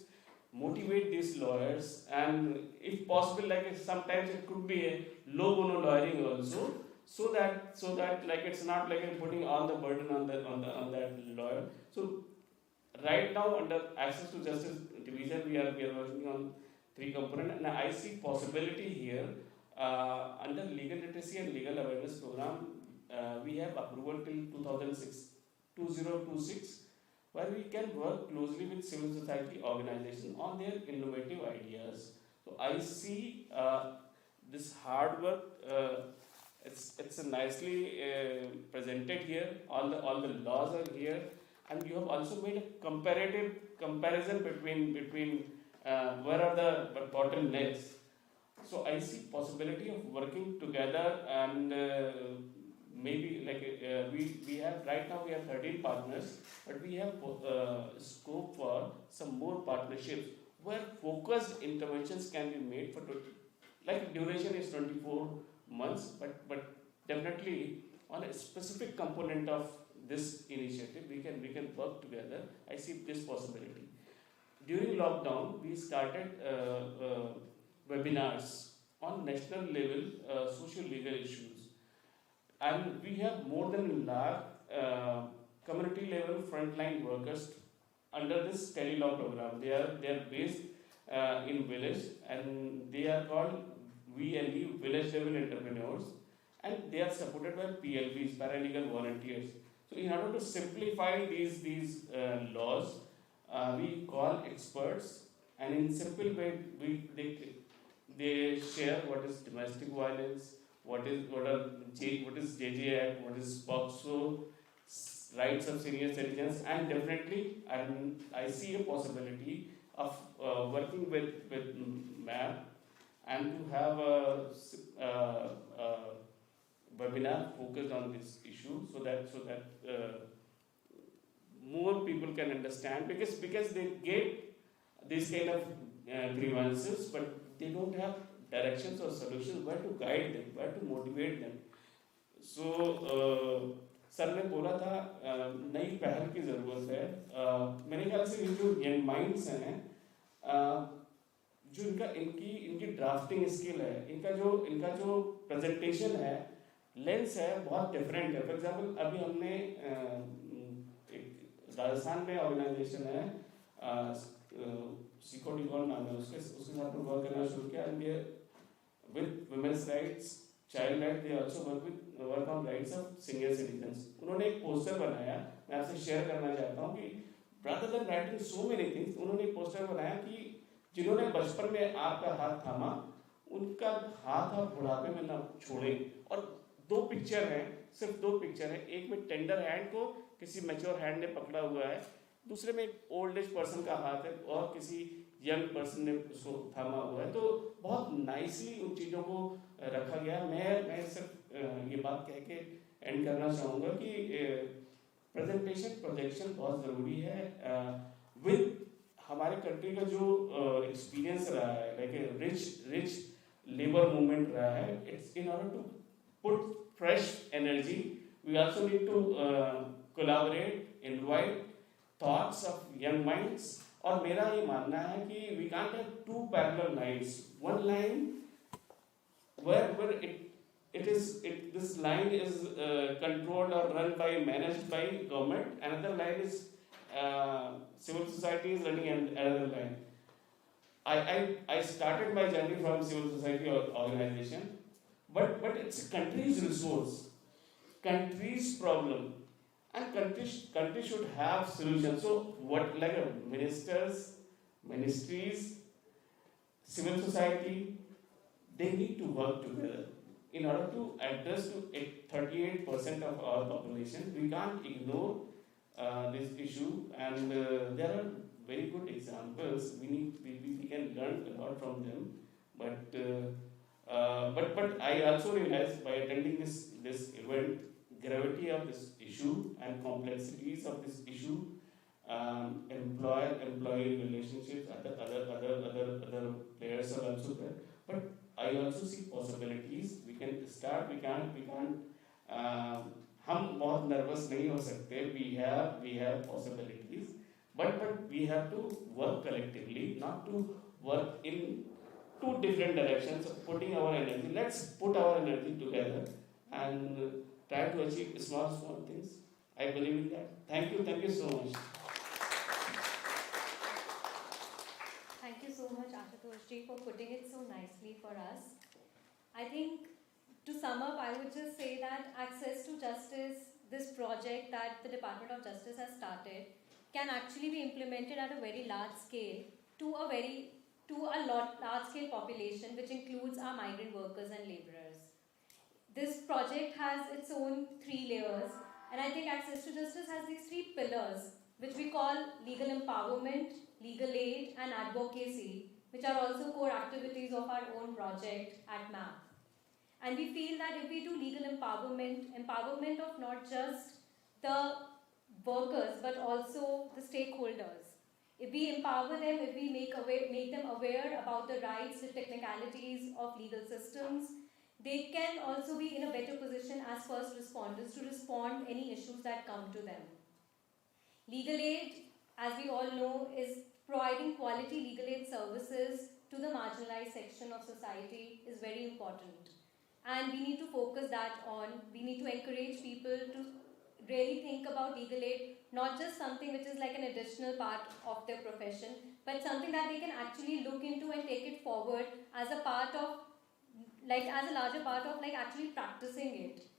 motivate these lawyers, and if possible, like sometimes it could be a low bono lawyering also, so that like it's not like putting all the burden on that lawyer. So right now under access to justice division we are working on 3 components, and I see possibility here under legal literacy and legal awareness program. We have approval till 2026, where we can work closely with civil society organizations on their innovative ideas. So I see this hard work. It's nicely presented here. All the laws are here, and you have also made a comparative comparison between where are the bottlenecks. So I see possibility of working together, and maybe like we have right now we have 13 partners, but we have scope for some more partnerships where focused interventions can be made for like duration is 24 months, but definitely on a specific component of this initiative we can work together. I see this possibility. During lockdown, we started webinars on national level social legal issues, and we have more than a lakh community level frontline workers under this telelaw program. They are based in village, and they are called VLE, village level entrepreneurs, and they are supported by PLVs, paralegal volunteers. So in order to simplify these laws, we call experts, and in simple way they share what is domestic violence, what is JJ Act, what is POCSO, rights of senior citizens, and definitely I see a possibility of working with MAP and to have a webinar focused on this issue, so that more people can understand, because they get these kind of grievances, but they don't have directions or solutions where to guide them, where to motivate them. So sir ने बोला था नई पहल की ज़रूरत है. मेरे ख्याल से ये जो यंग माइंड्स हैं, जो इनकी ड्राफ्टिंग स्किल है, इनका जो प्रेजेंटेशन है, लेंस है, बहुत डिफरेंट है. फॉर एग्जांपल अभी हमने एक राजस्थान में ऑर्गेनाइजेशन है, सिकोडिकॉन नाम है, उसके साथ वर्क करना शुरू किया, and with women's rights, child right, they also work on rights of senior citizens. उन्होंने एक पोस्टर बनाया, मैं आपसे शेयर करना चाहता हूँ कि rather than writing so many things, उन्होंने एक पोस्टर बनाया कि जिन्होंने बचपन में आपका हाथ थामा, उनका हाथ आप बुढ़ापे में ना छोड़ें. और 2 पिक्चर हैं, सिर्फ 2 पिक्चर हैं. एक में टेंडर हैंड को किसी मैच्योर हैंड ने पकड़ा हुआ है, दूसरे में एक ओल्ड एज पर्सन का हाथ है और किसी यंग पर्सन ने उसको थामा हुआ है. तो बहुत नाइसली उन चीज़ों को रखा गया. मैं सिर्फ ये बात कह के एंड करना चाहूँगा कि प्रेजेंटेशन प्रोजेक्शन बहुत ज़रूरी है. विद हमारे कंट्री का जो एक्सपीरियंस रहा है, लाइक रिच लेबर मूवमेंट रहा है, it's in order to put fresh energy, we also need to collaborate, invite thoughts of young minds. और मेरा ये मानना है कि we can't have 2 parallel lines. One line where this line is controlled or run by, managed by government, another line is civil society is running another line. I started my journey from civil society organization, but it's country's resource, country's problem, and country should have solutions. So what, like ministers, ministries, civil society, they need to work together in order to address to 38% of our population. We can't ignore this issue, and there are very good examples. We can learn a lot from them. But I also realized by attending this event, gravity of this issue and complexities of this issue, employer-employee relationships, other players are also there. But I also see possibilities. We can start. We can't. हम बहुत nervous नहीं हो सकते. We have possibilities, but we have to work collectively, not to work in two different directions. Putting our energy. Let's put our energy together and try to achieve small things. I believe in that. Thank you so much. Thank you so much, Ashutosh ji, for putting it so nicely for us. I think to sum up, I would just say that access to justice, this project that the Department of Justice has started, can actually be implemented at a very large scale to a large scale population, which includes our migrant workers and laborers. This project has its own 3 layers, and I think access to justice has these 3 pillars, which we call legal empowerment, legal aid, and advocacy, which are also core activities of our own project at MAP. And we feel that if we do legal empowerment of not just the workers but also the stakeholders, if we empower them, if we make them aware about the rights, the technicalities of legal systems, they can also be in a better position as first responders to respond any issues that come to them. Legal aid, as we all know, is providing quality legal aid services to the marginalized section of society is very important. And we need to focus that on, we need to encourage people to really think about legal aid, not just something which is like an additional part of their profession, but something that they can actually look into and take it forward as a part of, as a larger part of actually practicing it.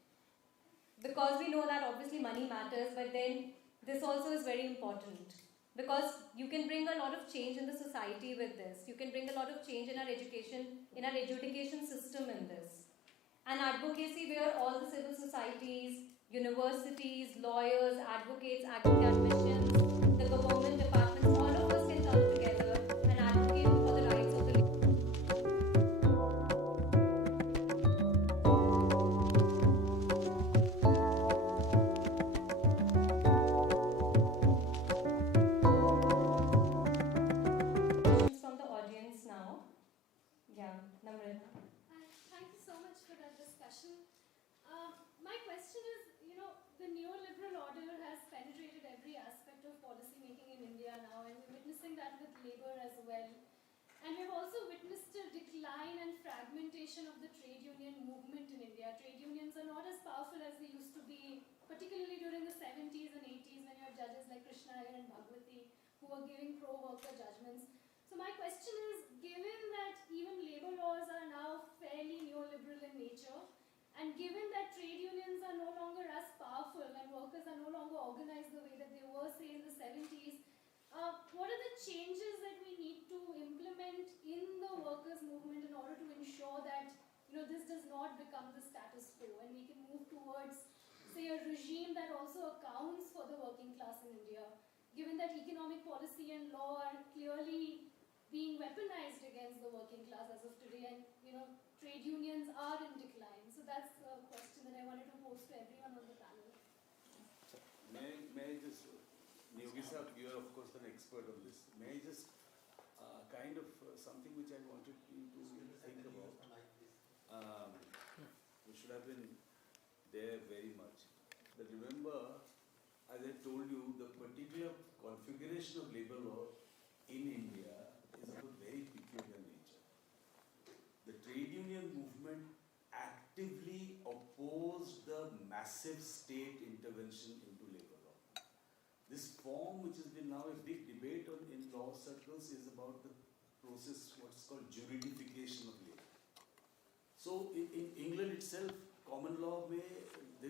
Because we know that obviously money matters, but then this also is very important. Because you can bring a lot of change in the society with this. You can bring a lot of change in our education system in this. And advocacy, where all the civil societies, universities, lawyers, advocates, academicians, the government departments, all of us can come together and advocate for the rights of the questions from the audience now. Yeah, Namrata. Thank you so much for that discussion. My question is, the neoliberal order has penetrated every aspect of policy making in India now, and we're witnessing that with labor as well. And we've also witnessed a decline and fragmentation of the trade union movement in India. Trade unions are not as powerful as they used to be, particularly during the 70s and 80s when you had judges like Krishna Iyer and Bhagwati who were giving pro-worker judgments. So my question is, given that even labor laws are now fairly neoliberal in nature, and given that trade unions are no longer as powerful and workers are no longer organized the way that they were, say, in the 70s, what are the changes that we need to implement in the workers' movement in order to ensure that this does not become the status quo and we can move towards, say, a regime that also accounts for the working class in India, given that economic policy and law are clearly being weaponized against the working class as of today, and trade unions are in decline. So that's a question that I wanted to pose to everyone on the panel. May I just, Yogi sir, you are of course an expert on this. May I just something which I wanted you to think about. We should have been there very much. But remember, as I told you, the particular configuration of labor law in India is of a very peculiar nature. The trade union movement actively opposed the massive state intervention into labor law. This form, which has been now a big debate in law circles, is about the process, what's called juridification of labor. So in England itself, common law there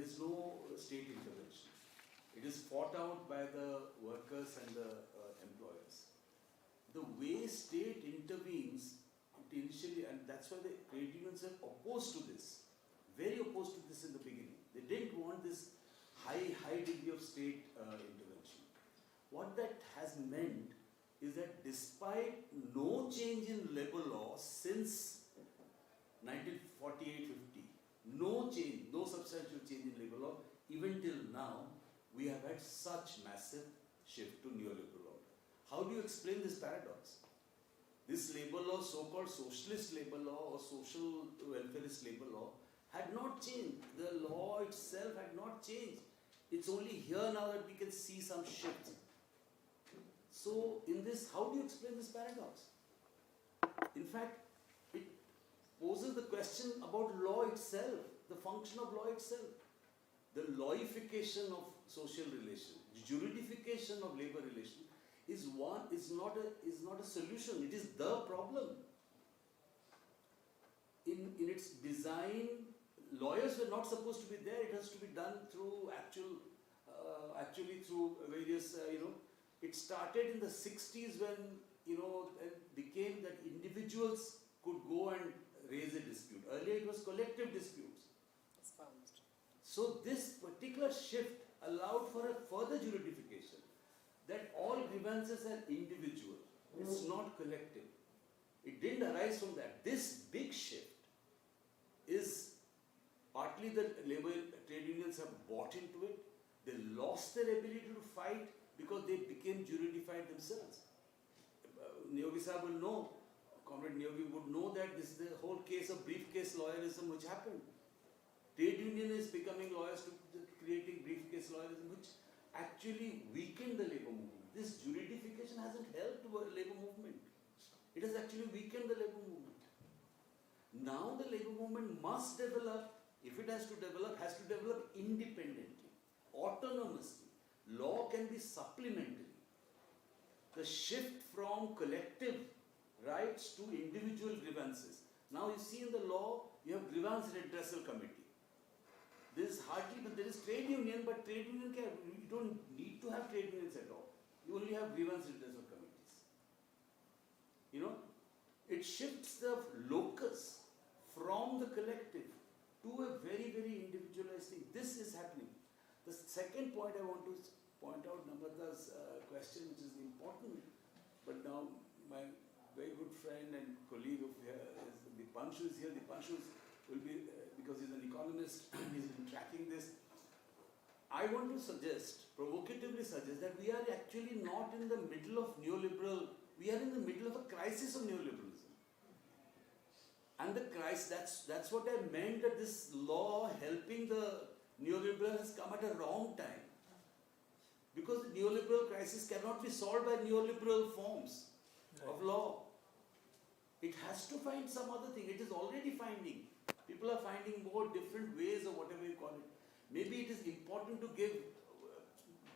is no state intervention. It is fought out by the workers and the employers. The way state intervenes, it initially, and that's why the trade unions are opposed to this, very opposed to this in the beginning. They didn't want this high degree of state intervention. What that has meant is that despite no change in labor law since 1948-50, no change, no substantial change in labor law, even till now, we have had such massive shift to neoliberal order. How do you explain this paradox? This labor law, so-called socialist labor law or social welfarist labor law, had not changed. The law itself had not changed. It's only here now that we can see some shifts. So, in this, how do you explain this paradox? In fact, it poses the question about law itself, the function of law itself. The lawification of social relation, juridification of labor relation is not a solution. It is the problem. In its design, lawyers were not supposed to be there. It has to be done through actually through various It started in the 60s when it became that individuals could go and raise a dispute. Earlier it was collective disputes. So this particular shift allowed for a further juridification that all grievances are individual. It's not collective. It didn't arise from that. This big shift is partly that labor trade unions have bought into it. They lost their ability to fight because they became juridified themselves. Niyogi Sahib will know, Comrade Niyogi would know that this is the whole case of briefcase lawyerism which happened. Trade union is becoming lawyers to creating briefcase lawyerism, which actually weakened the labor movement. This juridification hasn't helped the labor movement. It has actually weakened the labor movement. Now the labor movement must develop, if it has to develop independently, autonomously. Law can be supplementary. The shift from collective rights to individual grievances. Now you see in the law, you have grievance redressal committee. There is trade union, but trade union you don't need to have trade unions at all. You only have grievance redressal committees. It shifts the locus from the collective to a very, very individualized thing. This is happening. The second point I want to point out, Namrata's question, which is important, but now my very good friend and colleague of here is Dipanshu is here. Dipanshu will be, because he's an economist, he's been tracking this. I want to provocatively suggest that we are actually not in the middle of neoliberal, we are in the middle of a crisis of neoliberalism. And the crisis, that's what I meant, that this law helping the neoliberal has come at a wrong time. Because the neoliberal crisis cannot be solved by neoliberal forms of law. It has to find some other thing. It is already finding. People are finding more different ways, or whatever you call it. Maybe it is important to give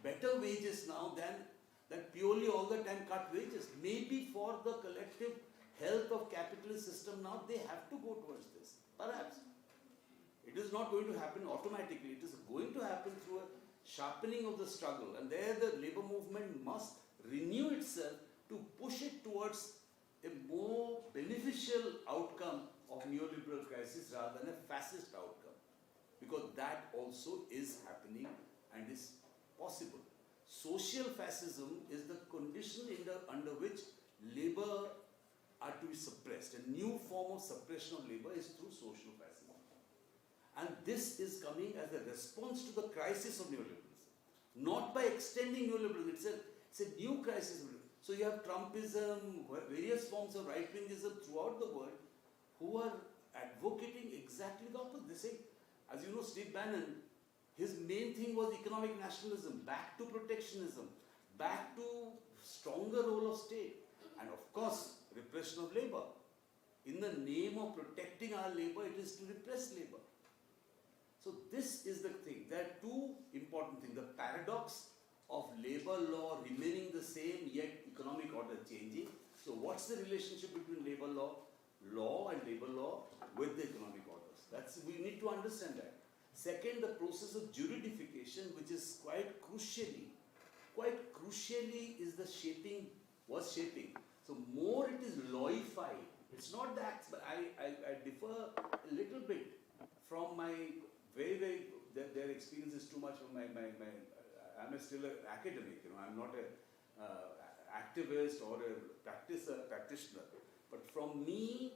better wages now than that purely all the time cut wages. Maybe for the collective health of capitalist system now, they have to go towards this. Perhaps. It is not going to happen automatically. It is going to happen through a sharpening of the struggle. And there the labor movement must renew itself to push it towards a more beneficial outcome of neoliberal crisis rather than a fascist outcome. Because that also is happening and is possible. Social fascism is the condition under which labor are to be suppressed. A new form of suppression of labor is through social fascism. And this is coming as a response to the crisis of neoliberalism. Not by extending neoliberalism, it's a new crisis. So you have Trumpism, various forms of right-wingism throughout the world who are advocating exactly the opposite. They say, as you know, Steve Bannon, his main thing was economic nationalism, back to protectionism, back to stronger role of state, and of course, repression of labor. In the name of protecting our labor, it is to repress labor. So this is the thing. There are two important things. The paradox of labor law remaining the same, yet economic order changing. So what's the relationship between labor law and labor law with the economic orders? We need to understand that. Second, the process of juridification, which is quite crucially is the shaping. So more it is lawified. It's not that, but I differ a little bit from my their experience is too much from I'm still an academic, I'm not an activist or a practitioner. But from me,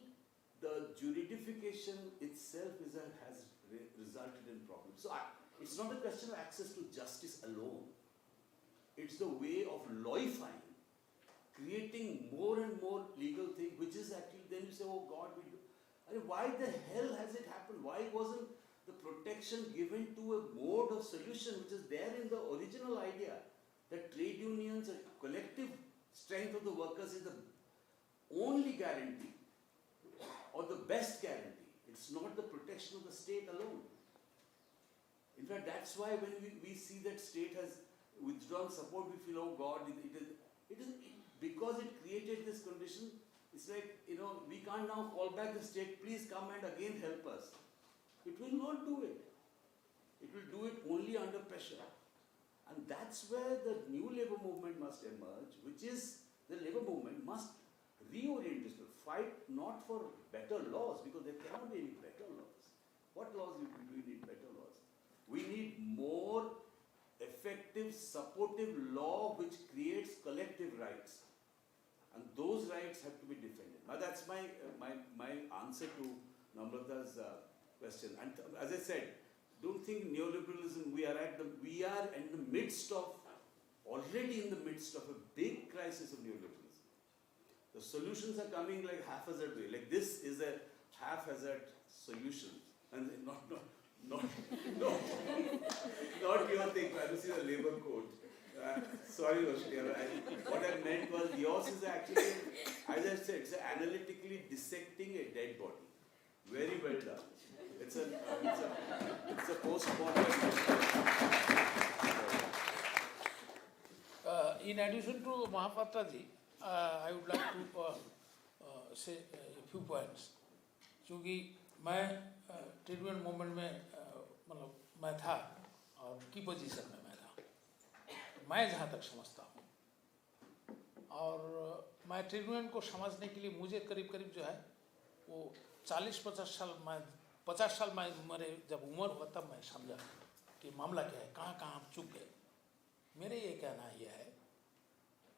the juridification itself has resulted in problems. So it's not a question of access to justice alone. it's the way of lawifying, creating more and more legal thing, which is actually, then you say, oh God, I mean, why the hell has it happened? Why wasn't the protection given to a mode of solution which is there in the original idea, that trade unions and collective strength of the workers is the only guarantee or the best guarantee. It's not the protection of the state alone. In fact, that's why when we see that state has withdrawn support, we feel, oh God, because it created this condition. It's like, we can't now call back the state, please come and again help us. It will not do it. It will do it only under pressure. And that's where the new labour movement must emerge, which is the labour movement must reorient itself, fight not for better laws, because there cannot be any better laws. What laws do we need better laws? We need more effective, supportive law which creates collective rights. And those rights have to be defended. Now that's my answer to Namrata's question. And as I said, don't think neoliberalism, we are in the midst of, already in the midst of a big crisis of neoliberalism. The solutions are coming like haphazard way. Like this is a haphazard solution. And not your thing, I will see the labor code. Sorry, Roshni, what I meant was yours is actually, as I said, it's analytically dissecting a dead body. Very well done. It's a post-mortem. In addition to Mahapatra ji, I would like to say a few points. क्योंकि मैं trade union movement में मतलब मैं था और की position में मैं था, मैं जहाँ तक समझता हूँ, और मैं ट्रेड यूनियन को समझने के लिए मुझे करीब करीब जो है वो 40-50 साल, मैं 50 साल मेरे जब उम्र हुआ तब मैं समझा कि मामला क्या है, कहाँ कहाँ हम चूक गए। मेरे ये कहना यह है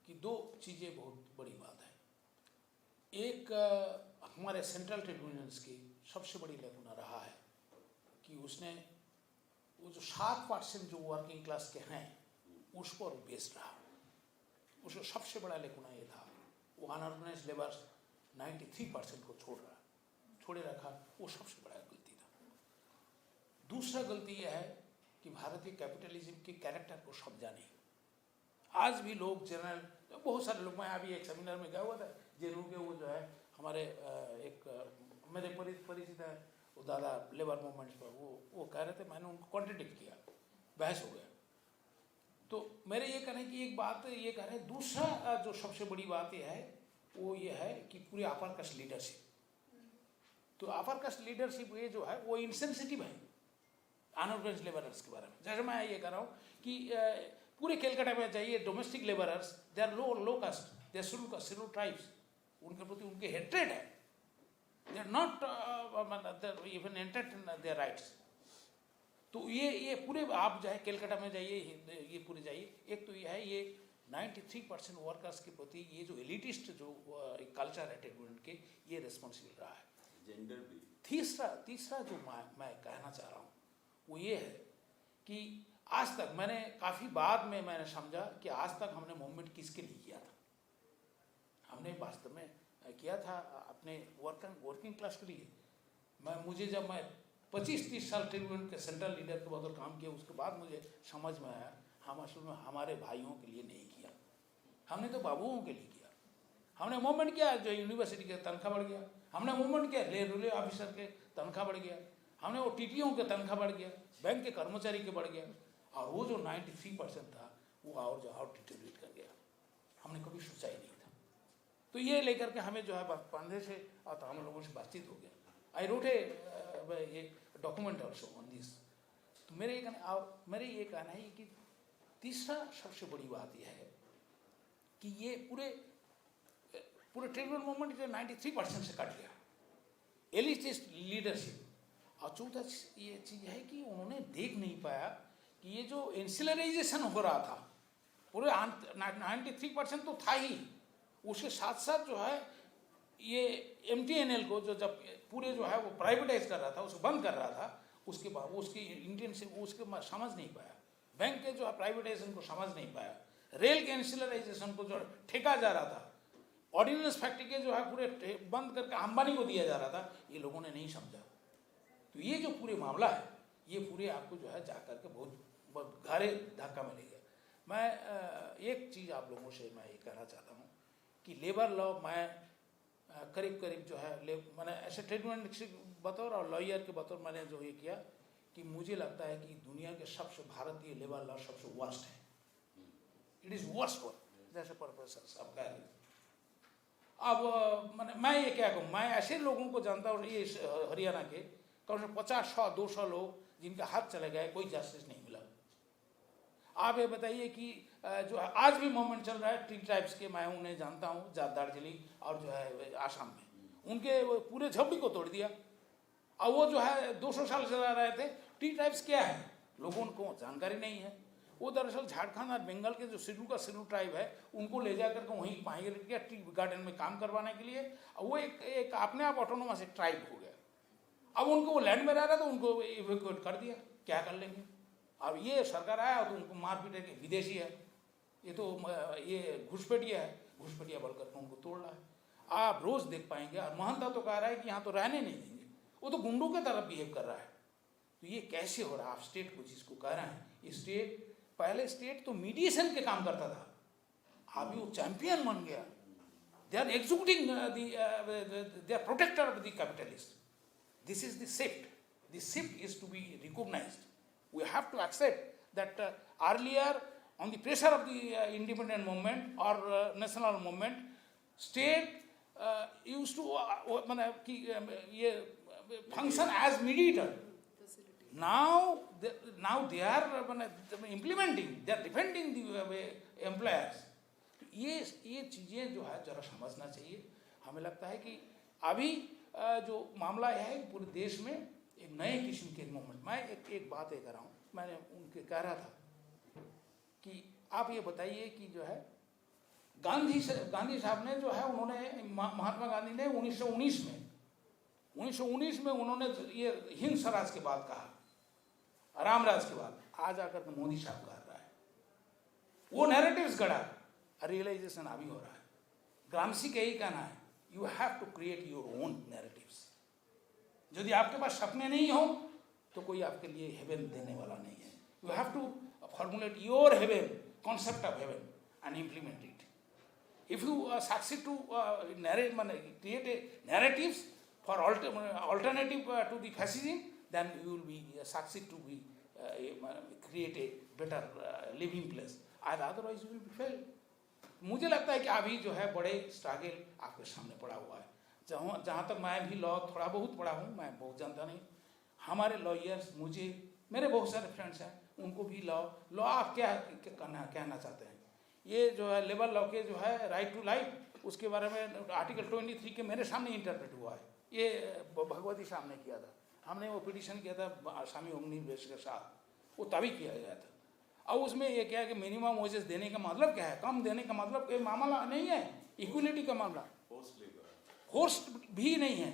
कि दो चीज़ें बहुत बड़ी बात है। एक हमारे सेंट्रल ट्रेड यूनियंस की सबसे बड़ी लेकुना रहा है कि उसने वो जो 7% जो वर्किंग क्लास के हैं उस पर बेस्ड रहा। उसका सबसे बड़ा लेकुना ये था, वो अनऑर्गेनाइज्ड लेबर 93% को छोड़े रखा, वो सबसे बड़ा गलती था। दूसरा गलती यह है कि भारतीय कैपिटलिज्म के कैरेक्टर को समझा नहीं। आज भी लोग जनरल, बहुत सारे लोग, मैं अभी एक सेमिनार में गया हुआ था, जिन्हों के वो जो है हमारे एक मेरे परिचित है, वो दादा लेबर मूवमेंट्स पर वो कह रहे थे, मैंने उनको कॉन्ट्रडिक्ट किया, बहस हो गया। तो मेरे ये कहना है कि एक बात ये कह रहे हैं, दूसरा जो सबसे बड़ी बात ये है वो ये है कि पूरी अपर कास्ट लीडरशिप, तो अपर कास्ट लीडरशिप ये जो है वो इनसेंसिटिव है अनऑर्गेनाइज्ड लेबरर्स के बारे में। जैसे मैं ये कह रहा हूँ कि पूरे कलकत्ता में जाइए, domestic labourers they are low caste, they are schedule tribes, उनके प्रति उनके हेट्रेड है, they are not even entered in their rights. तो ये पूरे आप चाहे कलकत्ता में जाइए, ये पूरे जाइए, एक तो ये है ये 93% वर्कर्स के प्रति ये जो एलिटिस्ट जो कल्चर है ट्रेड यूनियन के, ये रिस्पॉन्सिबल रहा है। जेंडर भी। तीसरा जो मैं कहना चाह रहा हूँ वो ये है कि आज तक मैंने काफ़ी बाद में मैंने समझा कि आज तक हमने मूवमेंट किसके लिए किया था। हमने वास्तव में किया था अपने वर्किंग क्लास के लिए। मुझे जब मैं 25-30 साल ट्रेड यूनियन के सेंट्रल लीडर के बदौर काम किया, उसके बाद मुझे समझ में आया हम असल में हमारे भाइयों के लिए नहीं किया, हमने तो बाबुओं के लिए किया। हमने मूवमेंट किया, जो यूनिवर्सिटी के तनख्वाह बढ़ गया, हमने मूवमेंट किया, रेलवे ऑफिसर के तनख्वाह बढ़ गया, हमने वो टीटीओ के तनख्वाह बढ़ गया, बैंक के कर्मचारी के बढ़ गया, और वो जो 93% था वो और डिटेरियोरेट कर गया। हमने कभी सोचा ही नहीं था। तो ये लेकर के हमें जो है पांडे से और हम लोगों से बातचीत हो गया। I wrote a document also on this. तो मेरे ये कहना है कि तीसरा सबसे बड़ी बात यह है कि ये पूरे ट्रेड यूनियन मूवमेंट जो 93% से कट गया, एलिटिस्ट लीडरशिप। और चौथा ये चीज़ है कि उन्होंने देख नहीं पाया कि ये जो इंसिलराइजेशन हो रहा था, पूरे 93% तो था ही, उसके साथ साथ जो है ये MTNL को जो जब पूरे जो है वो प्राइवेटाइज कर रहा था, उसको बंद कर रहा था, उसके बाद उसकी इंडियन से उसके समझ नहीं पाया, बैंक के जो है प्राइवेटाइजेशन को समझ नहीं पाया, रेल के इंसुलराइजेशन को जो ठेका जा रहा था, ऑर्डिनेंस फैक्ट्री के जो है पूरे बंद करके अंबानी को दिया जा रहा था, ये लोगों ने नहीं समझा। तो ये जो पूरे मामला है, ये पूरे आपको जो है जा करके बहुत गहरे धक्का मिलेगा। मैं एक चीज़ आप लोगों से मैं ये कहना चाहता हूँ कि लेबर लॉ मैं करीब करीब जो है मैंने ऐसे ट्रीटमेंट के बतौर और लॉयर के बतौर मैंने जो ये किया कि मुझे लगता है कि दुनिया के सबसे भारतीय लेबर लॉ सबसे वर्स्ट है। इट इज़ वर्स्ट वन, जैसे प्रोफेसर साहब कह रहे। अब मैं ये क्या कहूँ, मैं ऐसे लोगों को जानता हूँ ये हरियाणा के कम से 50, 100, 200 लोग जिनके हाथ चले गए, कोई जस्टिस नहीं मिला। आप ये बताइए कि जो है आज भी मूवमेंट चल रहा है टी ट्राइब्स के, मैं उन्हें जानता हूँ, दार्जिलिंग और जो है आसाम में, उनके वो पूरे झोपड़ी को तोड़ दिया। और वो जो है 200 साल चला रहे थे। टी ट्राइब्स क्या है, लोगों को जानकारी नहीं है। वो दरअसल झारखंड और बंगाल के जो सिड्डू ट्राइब है, उनको ले जा करके वहीं माइग्रेट किया टी गार्डन में काम करवाने के लिए। वो एक अपने आप ऑटोनोमस एक ट्राइब हो गया। अब उनको वो लैंड में रह रहा था, उनको इवैक्यूएट कर दिया, क्या कर लेंगे। अब ये सरकार आया तो उनको मार पीटे के, विदेशी है ये तो, ये घुसपैठिया है, घुसपैठिया बोल करके उनको तोड़ रहा है। आप रोज देख पाएंगे। और महंता तो कह रहा है कि यहाँ तो रहने नहीं देंगे, वो तो गुंडों के तरफ बिहेव कर रहा है। तो ये कैसे हो रहा है। आप स्टेट को जिसको कह रहे हैं, स्टेट पहले स्टेट तो मीडिएशन के काम करता था, अभी वो चैंपियन बन गया। They are executing they are protector of the capitalist. This is the shift. The shift is to be recognized. We have to accept that earlier, on the pressure of the independent movement or national movement, state used to function as mediator. Now they are implementing, they are defending the employers. ये चीज़ें जो है जरा समझना चाहिए। हमें लगता है कि अभी जो मामला यह है कि पूरे देश में एक नए किस्म के मूवमेंट। मैं एक बात ये कर रहा हूँ, मैंने उनके कह रहा था कि आप ये बताइए कि जो है गांधी साहब ने जो है, उन्होंने महात्मा गांधी ने 1919 में उन्होंने ये हिंद स्वराज के बाद कहा, रामराज के बाद। आज आकर के मोदी साहब कह रहा है, वो नैरेटिव्स गढ़ा, रियलाइजेशन अभी हो रहा है। ग्रामसी का यही कहना है, you have to create your own narratives. यदि आपके पास सपने नहीं हो तो कोई आपके लिए हेवन देने वाला नहीं है। You have to formulate your heaven, concept of heaven and implement it. If you succeed to create a narratives for alternative to the fascism, then you will be succeed to be create a better living place. Otherwise you will be failed. मुझे लगता है कि अभी जो है बड़े struggle आपके सामने पड़ा हुआ है। जहाँ तक मैं भी लॉ थोड़ा बहुत पढ़ा हूँ, मैं बहुत जानता नहीं। हमारे लॉयर्स, मेरे बहुत सारे फ्रेंड्स हैं, उनको भी लॉ आप क्या कहना चाहते हैं। ये जो है लेबर लॉ के जो है राइट टू लाइफ, उसके बारे में आर्टिकल 23 के मेरे सामने इंटरप्रेट हुआ है। ये भगवती साहब ने किया था, हमने वो पिटीशन किया था स्वामी अग्निवेश के साथ, वो तभी किया गया था। अब उसमें ये क्या है कि मिनिमम वेजेस देने का मतलब क्या है, कम देने का मतलब कोई मामला नहीं है, इक्वलिटी का मामला। फोर्स भी नहीं है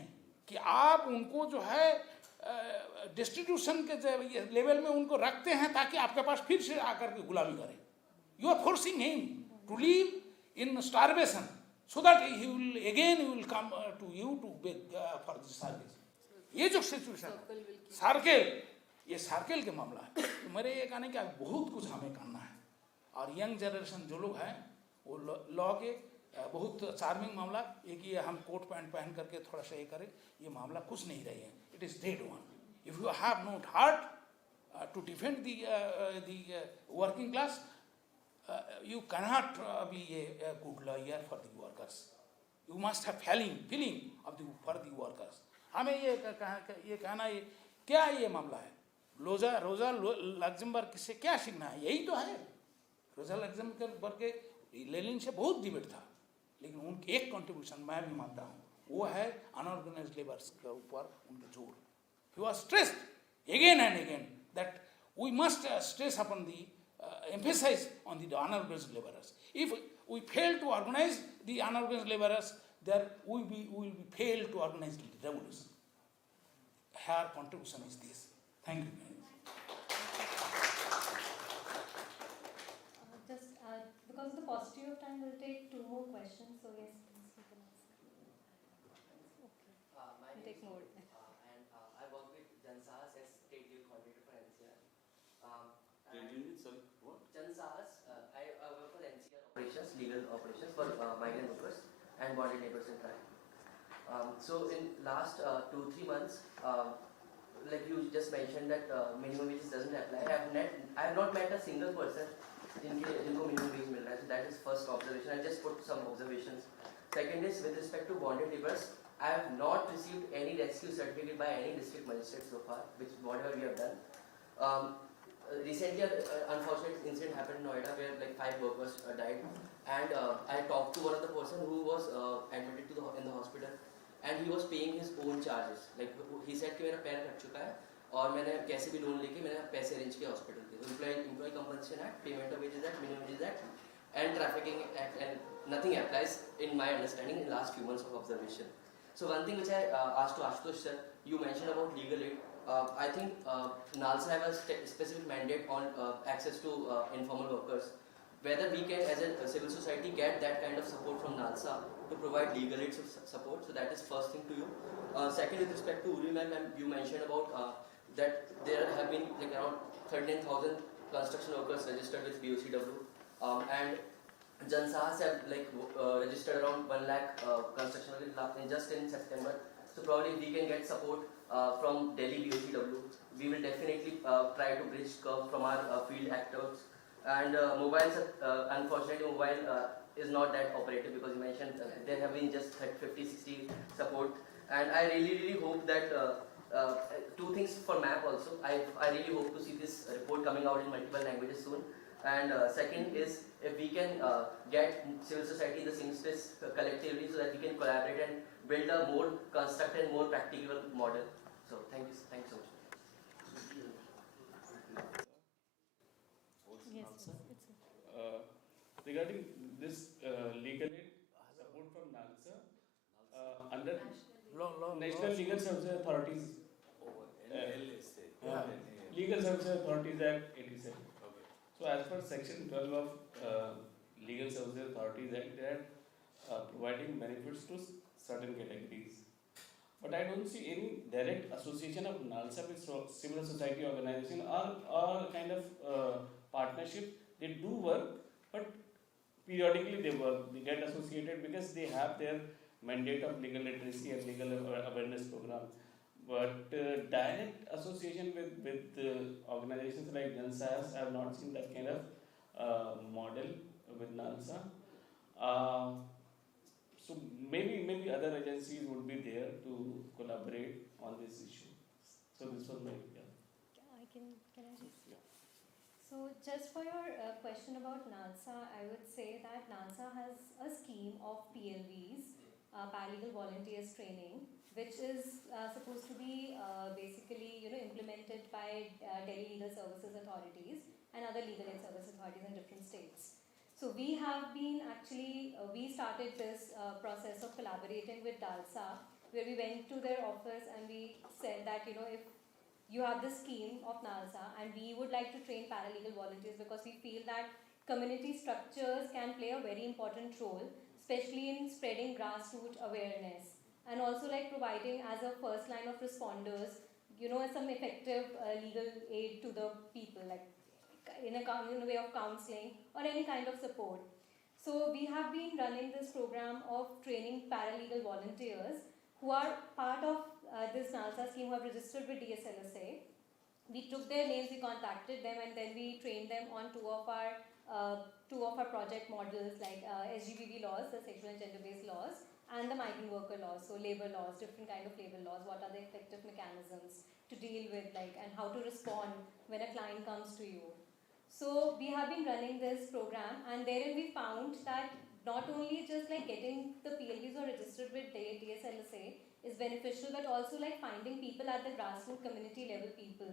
कि आप उनको जो है डिस्ट्रीब्यूशन के लेवल में उनको रखते हैं ताकि आपके पास फिर से आकर के गुलामी करें। You are forcing him to live in starvation so that he will come to you to beg for the service. ये जो सिचुएशन है, ये सर्कल के मामला है। तो मेरे ये कहने का बहुत कुछ हमें करना है। और यंग जनरेशन जो लोग हैं, वो लॉ के बहुत चार्मिंग मामला, एक ये हम कोट पैंट पहन करके थोड़ा सा ये करें, ये मामला कुछ नहीं रही है। It is dead one. If you have not heart to defend the working class, you cannot be a good lawyer for the workers. You must have feeling of for the workers. हमें ये कहना, ये क्या ये मामला है। रोजा Luxembourg से क्या सीखना है, यही तो है। रोजा लग्जमबर्ग के लेनिन से बहुत डिबेट था, लेकिन उनके एक कंट्रीब्यूशन मैं भी मानता हूँ, वो है अनऑर्गेनाइज्ड लेबर्स के ऊपर उनके जोर। He was stressed again and again that we must stress upon the emphasize on the unorganized laborers. If we fail to organize the unorganized laborers, then we will be fail to organize the revolution. Her contribution is this. Thank you. Just question, so yes, please you can ask. Okay. My name Take is more. and I work with Jansahas as State Lead Coordinator for NCR. Sorry, what? Jansahas, I work for NCR operations, legal operations for migrant workers and bonded neighbors in crime. So in last 2-3 months, like you just mentioned that minimum wage doesn't apply. I have not met a single person जिनको minimum wage मिल रहा है. So that is first observation. I just put some observations. Second is with respect to bonded laborers, I have not received any rescue certificate by any district magistrate so far, which whatever we have done. Recently, an unfortunate incident happened in Noida where like 5 workers died, and I talked to one of the person who was admitted to in the hospital, and he was paying his own charges. Like he said कि मेरा पैर cut चुका है और मैंने कैसे भी loan लेके मैंने पैसे अरेंज किया हॉस्पिटल के. Employee Compensation Act, Payment of Wages Act, Minimum Wages Act, and Trafficking Act, and nothing applies in my understanding in the last few months of observation. So one thing which I asked to Ashutosh sir, you mentioned about legal aid. I think NALSA have a specific mandate on access to informal workers. Whether we can, as a civil society, get that kind of support from NALSA to provide legal aid support. So that is first thing to you. Second, with respect to Uri ma'am, you mentioned about that there have been like around 13,000 construction workers registered with BOCW, and Jansahas have like registered around 1 lakh construction workers just in September. So probably we can get support from Delhi BOCW. We will definitely try to bridge curve from our field actors. And mobiles, unfortunately, mobile is not that operative because you mentioned there have been just 50-60 support. And I really hope that 2 things for MAP also. I really hope to see this report coming out in multiple languages soon. And second is if we can get civil society in the same space collectively so that we can collaborate and build a more constructive and more practical model. So thank you so much. Yes, Also, it's regarding this legal aid support from NALSA, under National Legal Services Authorities, Legal Services Authorities Act 87. So as per section 12 of Legal Services Authorities Act, they are providing benefits to certain categories. But I don't see any direct association of NALSA with civil society organization or kind of partnership. They do work, but periodically they work. They get associated because they have their mandate of legal literacy and legal awareness program. But direct association with organizations like Jansahas, I have not seen that kind of model with NALSA. So maybe other agencies would be there to collaborate on this issue. So this was my can I just? So just for your question about NALSA, I would say that NALSA has a scheme of PLVs, paralegal volunteers training, which is supposed to be basically implemented by Delhi Legal Services Authorities and other legal aid service authorities in different states. So we have been actually, we started this process of collaborating with DALSA, where we went to their office and we said that, if you have this scheme of NALSA and we would like to train paralegal volunteers because we feel that community structures can play a very important role, especially in spreading grassroots awareness and also like providing as a first line of responders, some effective legal aid to the people, like in a way of counseling or any kind of support. So we have been running this program of training paralegal volunteers who are part of this NALSA scheme, who have registered with DSLSA. We took their names, we contacted them, and then we trained them on two of our project models like SGBV laws, the sexual and gender-based laws, and the migrant worker laws, so labor laws, different kind of labor laws. What are the effective mechanisms to deal with, and how to respond when a client comes to you. So we have been running this program, and therein we found that not only just getting the PLVs or registered with DSLSA is beneficial, but also finding people at the grassroots community level, people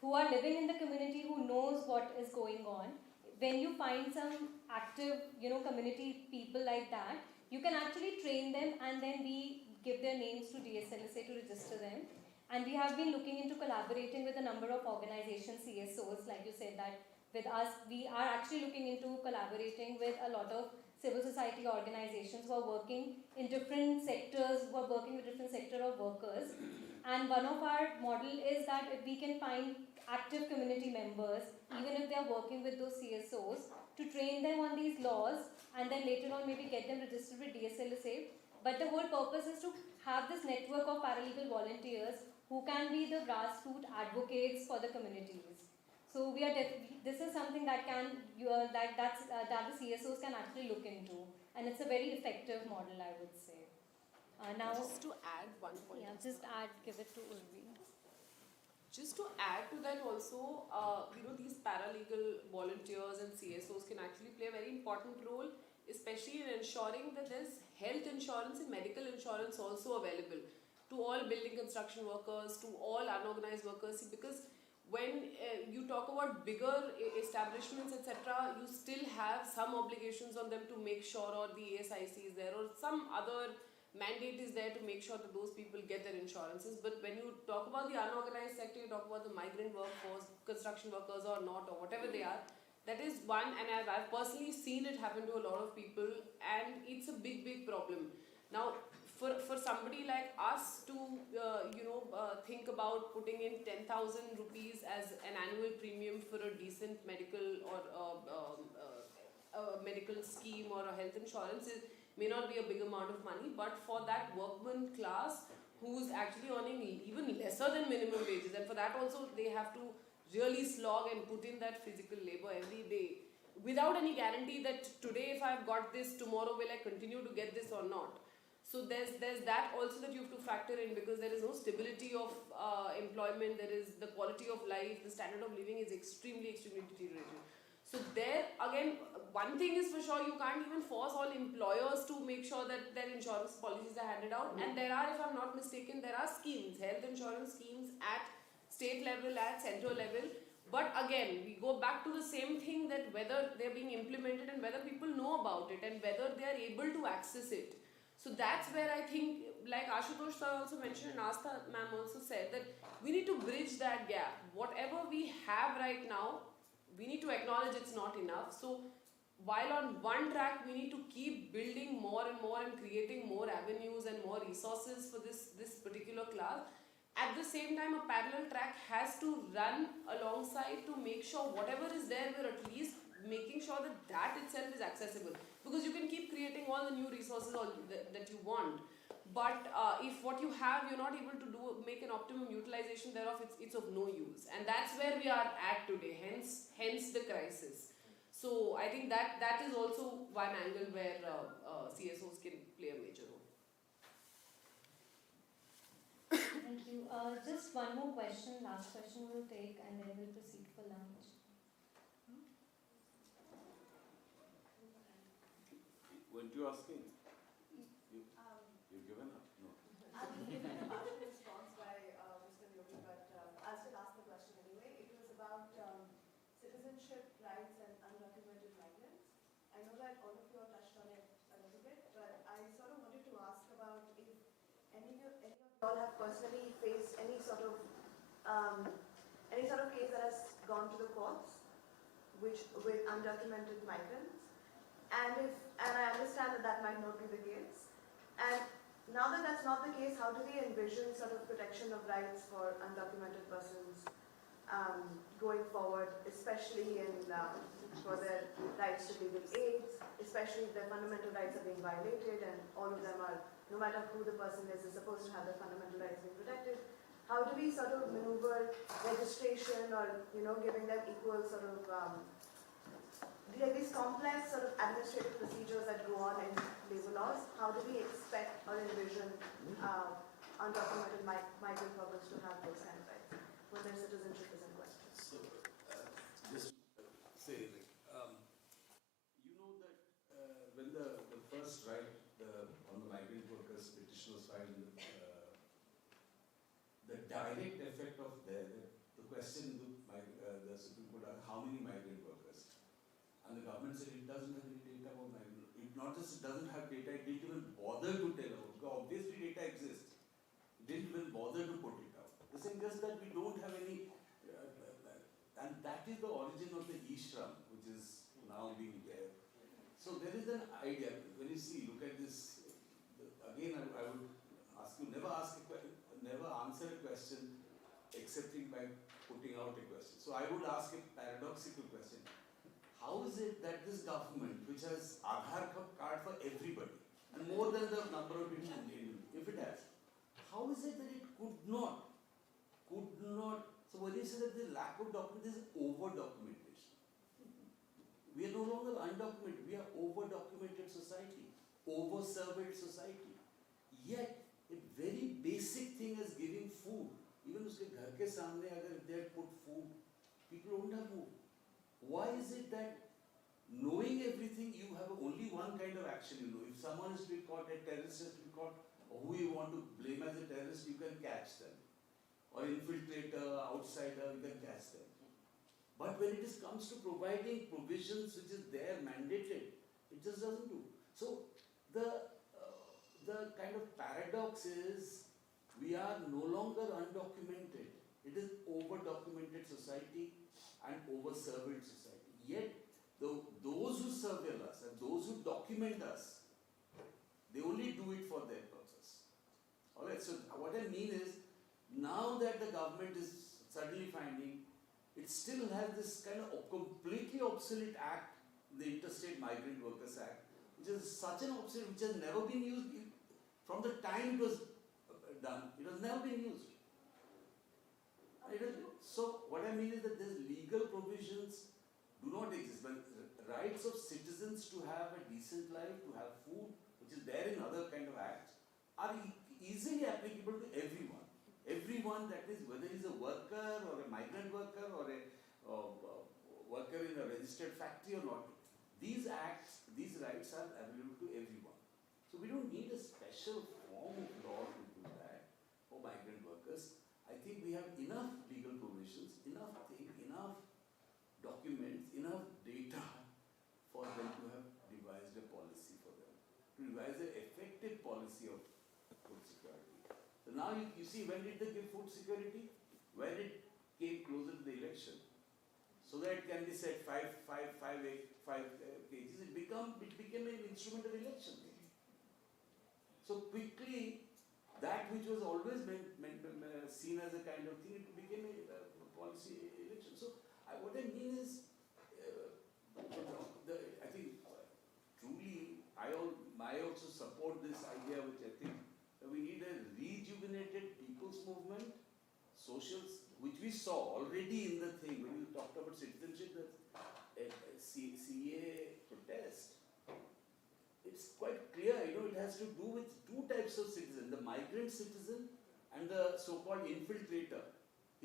who are living in the community, who knows what is going on. When you find some active, community people like that, you can actually train them, and then we give their names to DSLSA to register them. And we have been looking into collaborating with a number of organizations, CSOs, like you said that with us, we are actually looking into collaborating with a lot of civil society organizations who are working in different sectors, who are working with different sector of workers. And one of our model is that if we can find active community members, even if they are working with those CSOs, to train them on these laws and then later on maybe get them registered with DSLSA. But the whole purpose is to have this network of paralegal volunteers who can be the grassroots advocates for the communities. So we are this is something that can that the CSOs can actually look into, and it's a very effective model, I would say. Now, Just to add one point. yeah, just give it to Urvi. Just to add to that also, these paralegal volunteers and CSOs can actually play a very important role, especially in ensuring that there's health insurance and medical insurance also available to all building construction workers, to all unorganized workers, because when you talk about bigger establishments, etc., you still have some obligations on them to make sure, or the ASIC is there, or some other mandate is there to make sure that those people get their insurances. But when you talk about the unorganized sector, you talk about the migrant workforce, construction workers or not, or whatever they are, that is one, and I've personally seen it happen to a lot of people, and it's a big problem. Now, for somebody like us to think about putting in 10,000 rupees as an annual premium for a decent medical or medical scheme or a health insurance may not be a big amount of money, but for that workman class who's actually earning even lesser than minimum wages, and for that also they have to really slog and put in that physical labor every day without any guarantee that today if I've got this, tomorrow will I continue to get this or not. So there's that also that you have to factor in, because there is no stability of employment, there is the quality of life, the standard of living is extremely deteriorated. So there again, one thing is for sure, you can't even force all employers to make sure that their insurance policies are handed out. And there are, if I'm not mistaken, there are schemes, health insurance schemes at state level, at central level. But again, we go back to the same thing, that whether they're being implemented and whether people know about it and whether they are able to access it. So that's where I think, like Ashutosh sir also mentioned and Astha ma'am also said, that we need to bridge that gap. Whatever we have right now, we need to acknowledge it's not enough. So while on one track, we need to keep building more and more and creating more avenues and more resources for this particular class. At the same time, a parallel track has to run alongside to make sure whatever is there, we're at least making sure that itself is accessible. Because you can keep creating all the new resources that you want. But if what you have, you're not able to make an optimum utilization thereof, it's of no use. And that's where we are at today, hence the crisis. So I think that is also one angle where CSOs can play a major role. Thank you. Just one more question, last question we'll take, and then we'll proceed for lunch. Weren't you asking? You've given up? No. I've been given a partial response by Mr. Yogi, but I'll still ask the question anyway. It was about citizenship rights and undocumented migrants. I know that all of you have touched on it a little bit, but I sort of wanted to ask about if any of you all have personally faced any sort of case that has gone to the courts with undocumented migrants. And I understand that might not be the case. And now that that's not the case, how do we envision sort of protection of rights for undocumented persons going forward, especially for their rights to legal aid, especially if their fundamental rights are being violated, and all of them are, no matter who the person is supposed to have their fundamental rights being protected. How do we sort of maneuver registration or giving them equal sort of these complex sort of administrative procedures that go on in labor laws? How do we expect or envision undocumented migrant workers to have those kind of rights when their citizenship is in question? So, just say, that when the first right on the migrant workers petition was filed, the direct effect of the question the Supreme Court asked, how many migrant workers? And the government said it doesn't have any data about migrant. It not just doesn't have data, it didn't even bother to tell about it. Because obviously data exists. It didn't even bother to put it out. They're saying just that we don't have any, and that is the origin of the e-shram, which is now being there. So there is an idea. When you see, look at this. Again, I would ask you, never answer a question excepting by putting out a question. So I would ask a paradoxical question. How is it that this government, which has Aadhaar card for everybody, and more than the number of people in India, if it has, how is it that it could not, so when you say that the lack of documentation is over-documentation, we are no longer undocumented, we are over-documented society, over-surveyed society. Yet, a very basic thing is giving food. Even uske ghar ke samne agar if they had put food, people wouldn't have moved. Why is it that knowing everything, you have only one kind of action you know? If someone is to be caught, a terrorist is to be caught, or who you want to blame as a terrorist, you can catch them. Or infiltrator, outsider, you can catch them. But when it comes to providing provisions which is there, mandated, it just doesn't do. So the kind of paradox is, we are no longer undocumented. It is over-documented society and over-surveyed society. Yet, those who surveil us and those who document us, they only do it for their purpose. Alright, so what I mean is, now that the government is suddenly finding, it still has this kind of completely obsolete act, the Interstate Migrant Workers Act, which is such an obsolete, which has never been used from the time it was done. It has never been used. So what I mean is that these legal provisions do not exist. But rights of citizens to have a decent life, to have food, which is there in other kind of acts, are easily applicable to everyone. Everyone, that is, whether he's a worker or a migrant worker or a worker in a registered factory or not, these acts, these rights are available to everyone. So we don't need a special form of law to do that for migrant workers. I think we have enough legal provisions, enough documents, enough data for them to have devised a policy for them, to devise an effective policy of food security. So now you see, when did they give food security? When it came closer to the election. So that it can be said 5 kgs, it became an instrument of election. So quickly, that which was always seen as a kind of thing, it became a policy election. So what I mean is, I think truly, I also support this idea, which I think that we need a rejuvenated people's movement, socials, which we saw already in the thing when you talked about citizenship, that CA protest. It's quite clear, it has to do with two types of citizen, the migrant citizen and the so-called infiltrator.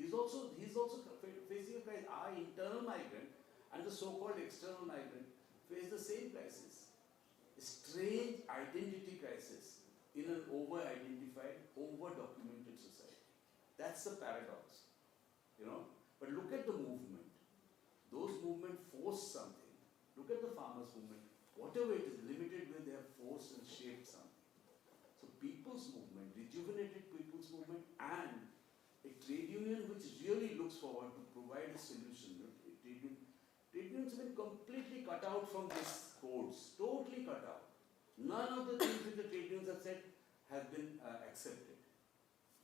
He's also facing a crisis. Our internal migrant and the so-called external migrant face the same crisis. A strange identity crisis in an over-identified, over-documented society. That's the paradox, But look at the movement. Those movements force something. Look at the farmers' movement. Whatever it is, limited way, they have forced and shaped something. So people's movement, rejuvenated people's movement, and a trade union which really looks forward to provide a solution. Trade unions have been completely cut out from these codes, totally cut out. None of the things which the trade unions have said have been accepted.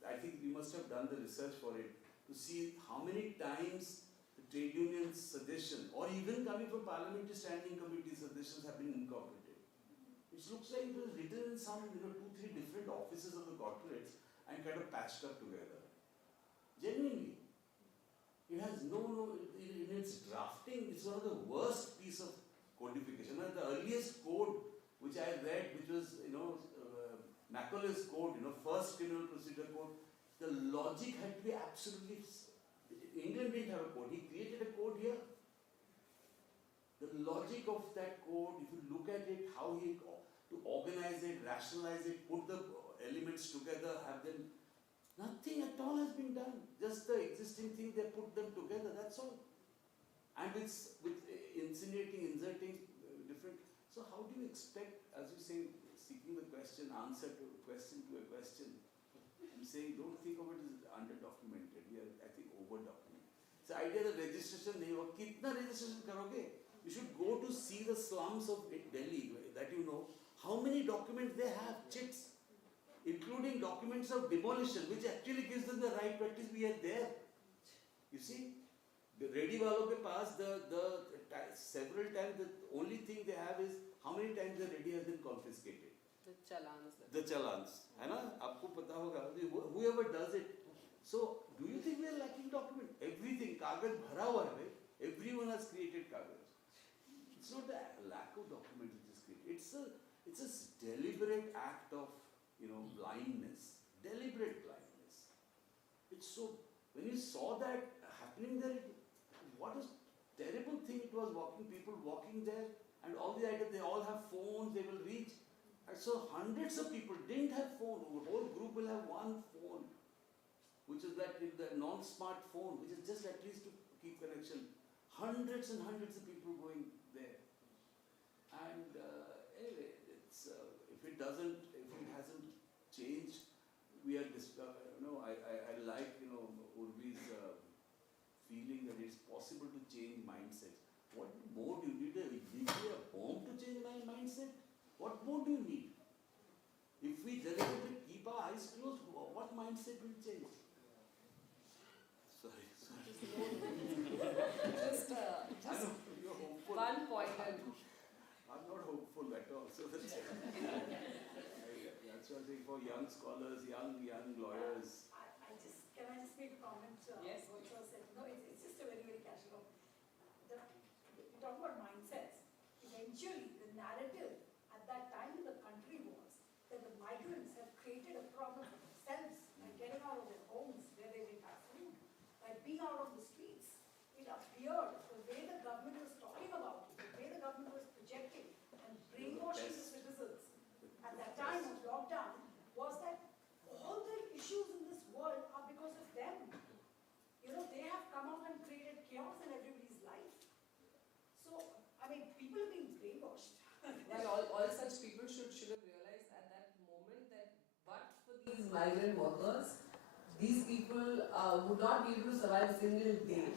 I think we must have done the research for it to see how many times the trade union's suggestion, or even coming from parliamentary standing committee suggestions, have been incorporated. It looks like it was written in some 2-3 different offices of the corporates and kind of patched up together. Genuinely. It has in its drafting, it's one of the worst piece of codification. The earliest code which I read, which was, Macaulay's code, first criminal procedure code, the logic had to be absolutely, England didn't have a code, he created a code here. The logic of that code, if you look at it, how he, to organize it, rationalize it, put the elements together, have them, nothing at all has been done. Just the existing thing, they put them together, that's all. And with inserting different, so how do you expect, as you say, seeking the question, answer to a question, I'm saying, don't think of it as under-documented. We are, I think, over-documented. So idea that registration nahi hoga, kitna registration karoge? You should go to see the slums of Delhi, that you know, how many documents they have, chits, including documents of demolition, which actually gives them the right practice. We are there. You see, the ready walo ke paas, several times the only thing they have is how many times the ready has been confiscated. The challans. The challans, है ना? आपको पता होगा, whoever does it. So, do you think we are lacking document? Everything, कागज भरा हुआ है, right? Everyone has created कागज. It's not the lack of document which is created. It's a deliberate act of, blindness. Deliberate blindness. It's so, when you saw that happening there, what a terrible thing it was, people walking there, and all the items, they all have phones, they will reach. And so hundreds of people didn't have phone. The whole group will have one phone, which is the non-smart phone, which is just at least to keep connection. Hundreds and hundreds of people going there. And anyway, it's, if it hasn't changed, we are, I like, Urvi's feeling that it's possible to change mindsets. What more do you need? A bomb to change my mindset? What more do you need? If we deliberately keep our eyes closed, what mindset will change? Sorry. Just I know, you're hopeful. one point. I'm not hopeful at all. So that's what I'm saying for young scholars, young lawyers. Can I just make a comment? Yes. What you said. No, it's just a very, very casual. We talk about mindsets. Eventually, the narrative at that time in the country was that the migrants have created a problem for themselves by getting out of their homes where they didn't have food, by being out of the streets. It appeared the way the government was talking about it, the way the government was projecting and brainwashing the citizens at that time of lockdown was that all the issues in this world are because of them. They have come out and created chaos in everybody's life. So, people have been brainwashed. Well, all such people should have realized at that moment that but for these migrant workers, these people would not be able to survive a single day.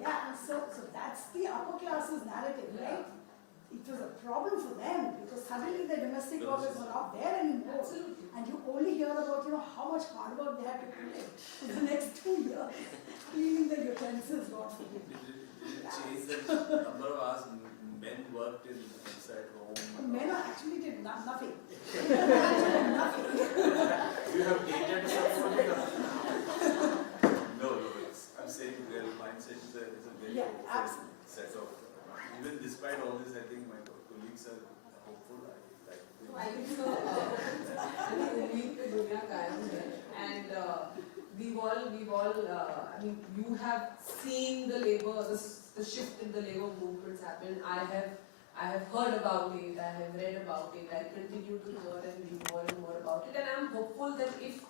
Yeah, so that's the upper classes narrative, right? It was a problem for them because suddenly the domestic workers were not there anymore. Absolutely. And you only hear about, how much hard work they had to put in for the next 2 years, cleaning the utensils, God forbid. Did it change the number of hours men worked inside home? Men actually did nothing. Nothing. You have dated someone? No, I'm saying the mindset is a very hopeful set of. Even despite all this, I think my colleagues are hopeful. I think so. Ummeed pe duniya kaayam hai. And we've all. You have seen the labor, the shift in the labor movements happen. I have heard about it. I have read about it. I continue to hear and read more and more about it. And I'm hopeful that if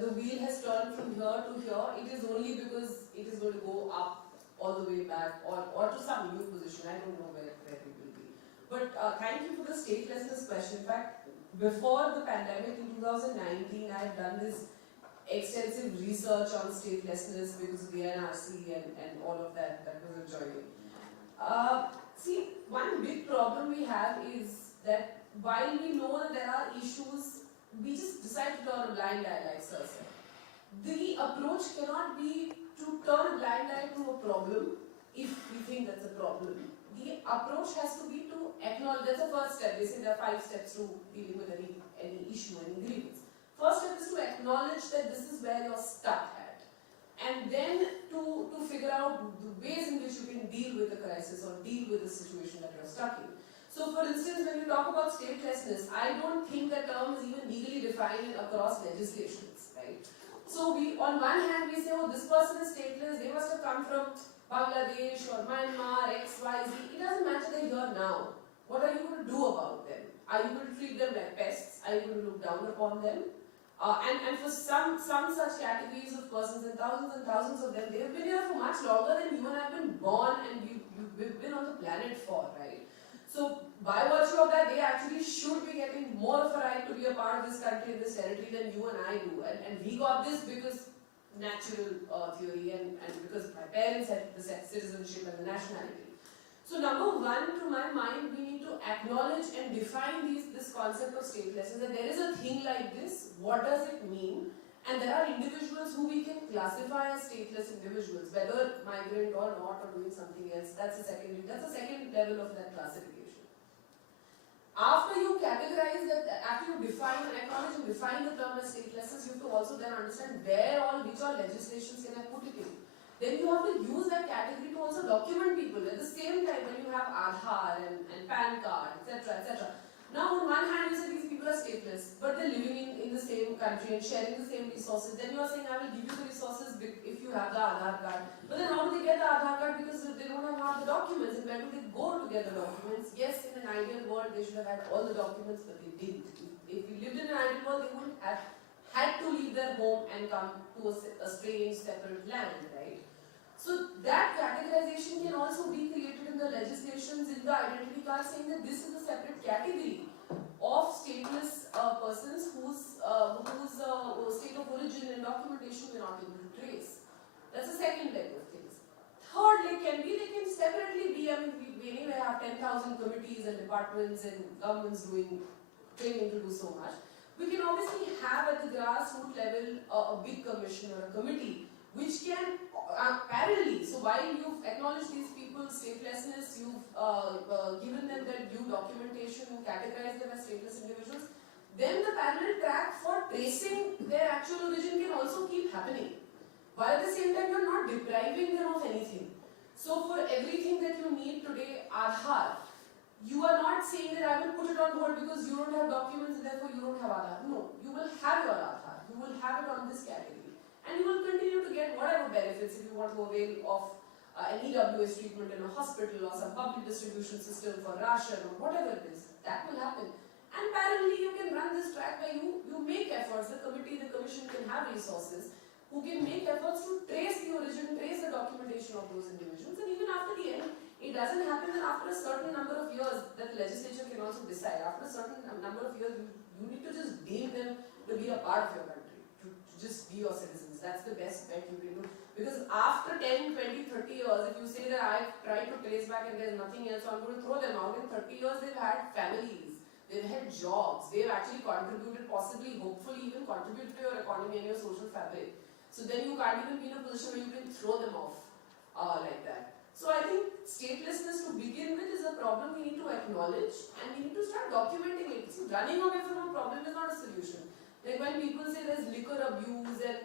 the wheel has turned from here to here, it is only because it is going to go up all the way back or to some new position. I don't know where it will be. But thank you for the statelessness question. In fact, before the pandemic in 2019, I had done this extensive research on statelessness because of the NRC and all of that was enjoying. See, one big problem we have is that while we know that there are issues, we just decide to turn a blind eye, like Sir said. The approach cannot be to turn a blind eye to a problem if we think that's a problem. The approach has to be to acknowledge. That's the first step. They say there are 5 steps to dealing with any issue, any grievance. First step is to acknowledge that this is where you're stuck at. And then to figure out the ways in which you can deal with the crisis or deal with the situation that you're stuck in. So for instance, when you talk about statelessness, I don't think that term is even legally defined across legislations, right? So on one hand we say, oh, this person is stateless, they must have come from Bangladesh or Myanmar, XYZ. It doesn't matter, they're here now. What are you going to do about them? Are you going to treat them like pests? Are you going to look down upon them? And for some such categories of persons, and thousands of them, they have been here for much longer than you and I have been born and we've been on the planet for, right? So by virtue of that, they actually should be getting more of a right to be a part of this country and this territory than you and I do. And we got this because natural theory and because my parents had the citizenship and the nationality. So number one acknowledge and define this concept of statelessness, that there is a thing like this, what does it mean? And there are individuals who we can classify as stateless individuals, whether migrant or not, or doing something else. That's a second level of that classification. After you categorize that, after you define and acknowledge and define the term as statelessness, you have to also then understand which all legislations can I put it in. Then you have to use that category to also document people. At the same time, when you have Aadhaar and PAN card, etc., etc. Now, on one hand, you say these people are stateless, but they're living in the same country and sharing the same resources. Then you are saying, I will give you the resources if you have the Aadhaar card. But then how do they get the Aadhaar card? Because they don't have the documents. And where do they go to get the documents? Yes, in an ideal world, they should have had all the documents, but they didn't. If we lived in an ideal world, they wouldn't have had to leave their home and come to a strange, separate land, right? So that categorization can also be created in the legislations, in the identity card, saying that this is a separate category of stateless persons whose state of origin and documentation we are not able to trace. That's the second leg of things. Third leg can be, they can separately be, I mean, we anyway have 10,000 committees and departments and governments claiming to do so much. We can obviously have at the grassroots level a big commission or a committee which can parallelly, so while you've acknowledged these people's statelessness, you've given them their due documentation, categorized them as stateless individuals, then the parallel track for tracing their actual origin can also keep happening. While at the same time, you're not depriving them of anything. So for everything that you need today, Aadhaar, you are not saying that I will put it on hold because you don't have documents and therefore you don't have Aadhaar. No, you will have your Aadhaar. You will have it on this category. And you will continue to get whatever benefits if you want to avail of an EWS treatment in a hospital or some public distribution system for ration or whatever it is. That will happen. And parallelly, you can run this track where you make efforts. The committee, the commission can have resources who can make efforts to trace the origin, trace the documentation of those individuals. And even after the end, it doesn't happen that after a certain number of years that the legislature can also decide. After a certain number of years, you need to just deem them to be a part of your country, to just be your citizens. That's the best bet you can do. Because after 10, 20, 30 years, if you say that I've tried to trace back and there's nothing else, so I'm going to throw them out. In 30 years, they've had families, they've had jobs, they've actually contributed, possibly, hopefully even contributed to your economy and your social fabric. So then you can't even be in a position where you can throw them off like that. So I think statelessness to begin with is a problem we need to acknowledge and we need to start documenting it. See, running away from a problem is not a solution. Like when people say there's liquor abuse and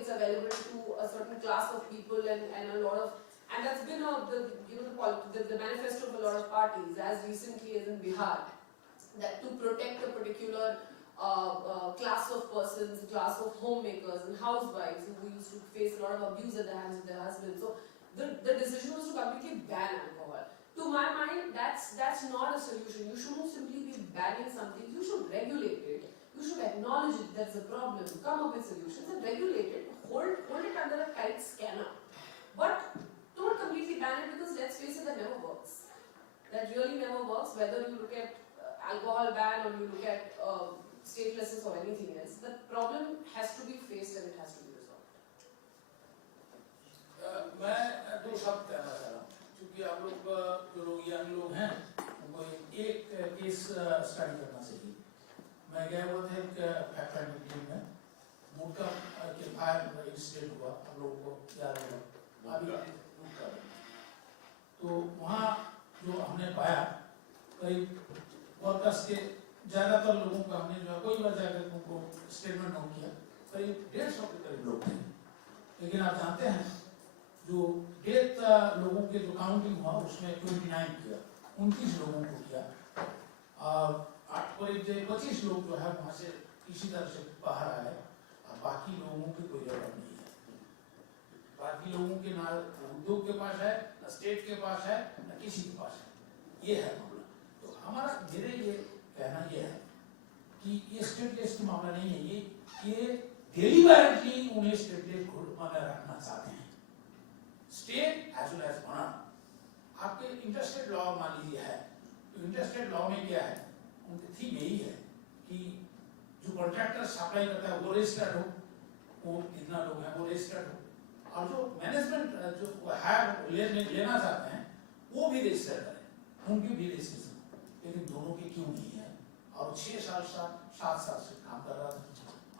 it's available to a certain class of people and a lot of, and that's been the manifesto of a lot of parties as recently as in Bihar, that to protect a particular class of persons, class of homemakers and housewives who used to face a lot of abuse at the hands of their husbands. So the decision was to completely ban alcohol. To my mind, that's not a solution. You shouldn't simply be banning something. You should regulate it. You should acknowledge it, there's a problem, come up with solutions and regulate it, hold it under a tight scanner. But don't completely ban it because let's face it, that never works. That really never works, whether you look at alcohol ban or you look at statelessness or anything else. The problem has to be faced and it has to be resolved. मैं दो शब्द कहना चाह रहा हूँ क्योंकि आप लोग जो लोग यंग लोग हैं उनको एक केस स्टडी करना चाहिए. मैं गया हुआ था एक फैक्ट फाइंडिंग टीम में मुर्गा के फायर इंसिडेंट हुआ आप लोगों को याद होगा अभी तो वहाँ जो हमने पाया करीब वर्कर्स के ज़्यादातर लोगों का हमने जो कोई बार जाकर उनको स्टेटमेंट नोट किया करीब 150 के करीब लोग थे. लेकिन आप जानते हैं जो डेथ लोगों के जो काउंटिंग हुआ उसमें 29 किया 29 लोगों को किया और 25 लोग जो है वहाँ से किसी तरह से बाहर आए और बाकी लोगों की कोई जरूरत नहीं है. बाकी लोगों के ना उद्योग के पास है ना स्टेट के पास है ना किसी के पास है. ये है मामला. तो हमारा मेरे ये कहना ये है कि ये स्टेटलेस का मामला नहीं है. ये डेलिबरेटली उन्हें स्टेटलेस मामला रखना चाहते हैं. State as well as honour. आपके इंटरस्टेट लॉ मान लीजिए है तो इंटरस्टेट लॉ में क्या है उनकी थीम यही है कि जो कॉन्ट्रैक्टर सप्लाई करता है वो रजिस्टर्ड हो, वो कितना लोग हैं वो रजिस्टर्ड हो और जो मैनेजमेंट जो है लेना चाहते हैं वो भी रजिस्टर करें. उनकी भी रेसिज्म, लेकिन दोनों की क्यों नहीं है? और 6 साल 7 साल से काम कर रहा था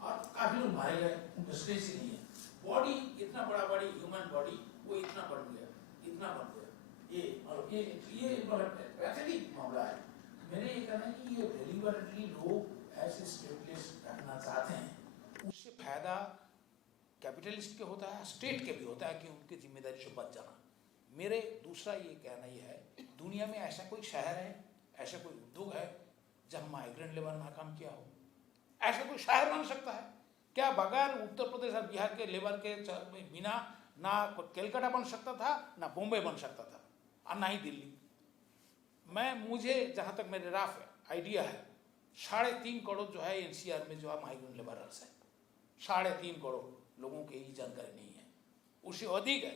और काफी लोग मारे गए, उनके स्ट्रेस ही नहीं है। बॉडी इतना बड़ा बॉडी, ह्यूमन बॉडी वो इतना बढ़ गया, इतना बढ़ गया। ये पैथेटिक मामला है। मेरे ये कहना है कि ये डेलिबरेटली लोग ऐसे स्टेटलेस रखना चाहते हैं, उससे फायदा कैपिटलिस्ट के होता है, स्टेट के भी होता है कि उनकी जिम्मेदारी से बच जाना। मेरे दूसरा ये कहना ये है, दुनिया में ऐसा कोई शहर है, ऐसा कोई उद्योग है जहाँ माइग्रेंट लेबर नाकाम किया हो? ऐसा कोई शहर बन सकता है क्या बगैर उत्तर प्रदेश और बिहार के लेबर के बिना? ना कलकत्ता बन सकता था, ना बॉम्बे बन सकता था, और ना ही दिल्ली। मुझे जहाँ तक मेरे रफ आइडिया है, 3.5 करोड़ जो है एनसीआर में जो है माइग्रेंट लेबरर्स है। 3.5 करोड़ लोगों की ही जानकारी नहीं है, उससे अधिक है।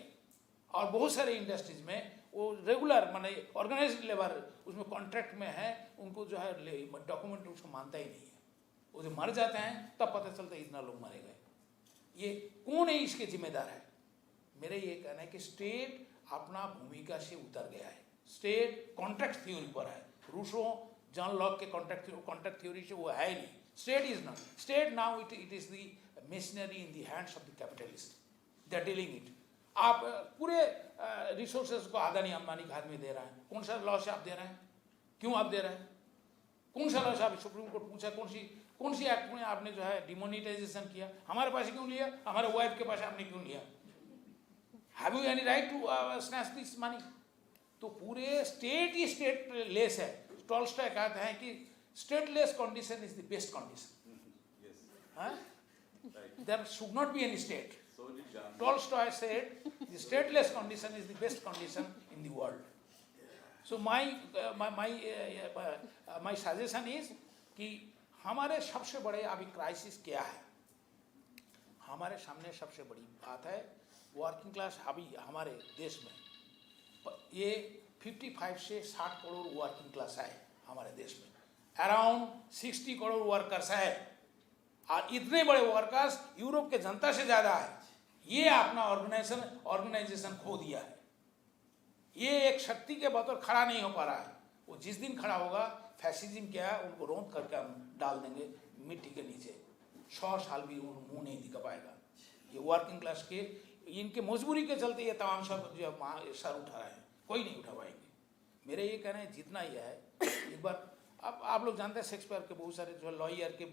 और बहुत सारे इंडस्ट्रीज में वो रेगुलर माने ऑर्गेनाइज्ड लेबर उसमें कॉन्ट्रैक्ट में है, उनको जो है डॉक्यूमेंट उसको मानता ही नहीं है। वो जो मर जाते हैं तब पता चलता है इतना लोग मारे गए। ये कौन है इसके जिम्मेदार है? मेरे ये कहना है कि स्टेट अपना भूमिका से उतर गया है। स्टेट कॉन्ट्रैक्ट थ्योरी पर है। रूसो जॉन लॉक के कॉन्ट्रैक्ट थ्योरी से वो है ही नहीं। State is not state now, it is the machinery in the hands of the capitalist, they are dealing it. आप पूरे रिसोर्सेज को अदानी अंबानी के हाथ में दे रहे हैं। कौन सा लॉ से आप दे रहे हैं? क्यों आप दे रहे हैं? कौन सा लॉ से आप सुप्रीम कोर्ट पूछा कौन सी एक्ट में आपने जो है डिमोनिटाइजेशन किया? हमारे पास क्यों लिया? हमारे वाइफ के पास आपने क्यों लिया? Have you any right to snatch this money? तो पूरे स्टेट ही स्टेट लेस है। टॉल्स्टॉय कहते हैं कि stateless condition is the best condition. There should not be any state. Tolstoy said, the stateless condition is the best condition in the world. So my suggestion is कि हमारे सबसे बड़े अभी crisis क्या है? हमारे सामने सबसे बड़ी बात है वर्किंग क्लास। अभी हमारे देश में ये 55 से 60 करोड़ वर्किंग क्लास है हमारे देश में। अराउंड 60 करोड़ वर्कर्स है, और इतने बड़े वर्कर्स यूरोप के जनता से ज़्यादा है। ये अपना ऑर्गेनाइजेशन खो दिया है। ये एक शक्ति के बतौर खड़ा नहीं हो पा रहा है। वो जिस दिन खड़ा होगा, फैसिज्म क्या है उनको रोंद करके हम डाल देंगे मिट्टी के नीचे। 100 साल भी मुंह नहीं दिखा पाएगा। ये वर्किंग क्लास के इनके मजबूरी के चलते ये तमाम सब जो सर उठा रहे हैं, कोई नहीं उठा पाएंगे। मेरे ये कहना है जितना ही है, एक बार अब आप लोग जानते हैं शेक्सपियर के बहुत सारे जो लॉयर के,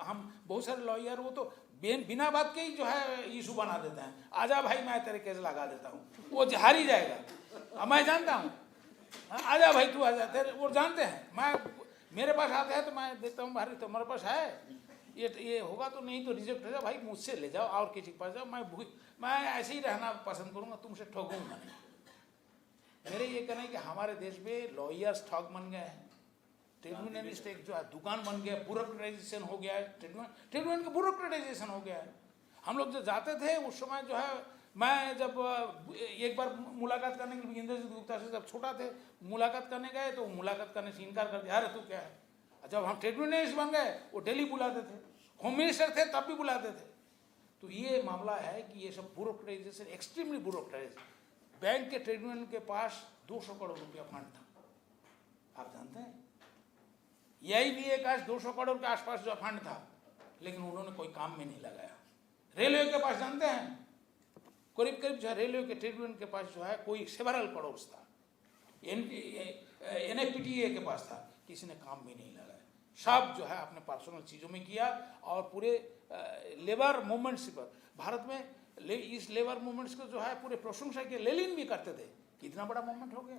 हम बहुत सारे लॉयर वो तो बिना बात के ही जो है इशू बना देते हैं। आजा भाई मैं तेरे केस लगा देता हूँ, वो हार ही जाएगा। मैं जानता हूँ, आजा भाई तू आजा, तेरे वो जानते हैं। मेरे पास आते हैं तो मैं देता हूँ, भाई तुम्हारे पास है ये होगा तो, नहीं तो रिजेक्ट हो जाओ भाई, मुझसे ले जाओ और किसी के पास जाओ। मैं ऐसे ही रहना पसंद करूँगा, तुमसे ठोकूंगा नहीं। मेरे ये कहना है कि हमारे देश में लॉयर्स ठग बन गए हैं। ट्रेड यूनियनिस्ट एक जो है दुकान बन गया, ब्यूरोक्रेटाइजेशन हो गया है। ट्रेड यूनियन का ब्यूरोक्रेटाइजेशन हो गया है। हम लोग जो जाते थे उस समय जो है, मैं जब एक बार मुलाकात करने के लिए इंद्रजीत गुप्ता से जब छोटा थे मुलाकात करने गए तो मुलाकात करने से इनकार कर दिया। अरे तू क्या है? जब हम ट्रेड यूनियनिस्ट बन गए वो डेली बुलाते थे, होम मिनिस्टर थे तब भी बुलाते थे। तो ये मामला है कि ये सब ब्यूरोक्रेटाइजेशन, एक्सट्रीमली ब्यूरोक्रेटाइजेशन। बैंक के ट्रेड यूनियन के पास 200 करोड़ रुपया फंड था, आप जानते हैं। यही भी एक 200 करोड़ के आसपास जो फंड था, लेकिन उन्होंने कोई काम में नहीं लगाया। रेलवे के पास जानते हैं करीब जो है रेलवे के ट्रेड यूनियन के पास जो है कोई सेवरल करोड़ था। NFPTA के पास था, किसी ने काम में नहीं लगाया। सब जो है अपने पर्सनल चीज़ों में किया। और पूरे लेबर मूवमेंट्स पर भारत में इस लेबर मूवमेंट्स को जो है पूरे प्रशंसा के लेलिन भी करते थे। कितना बड़ा मूवमेंट हो गया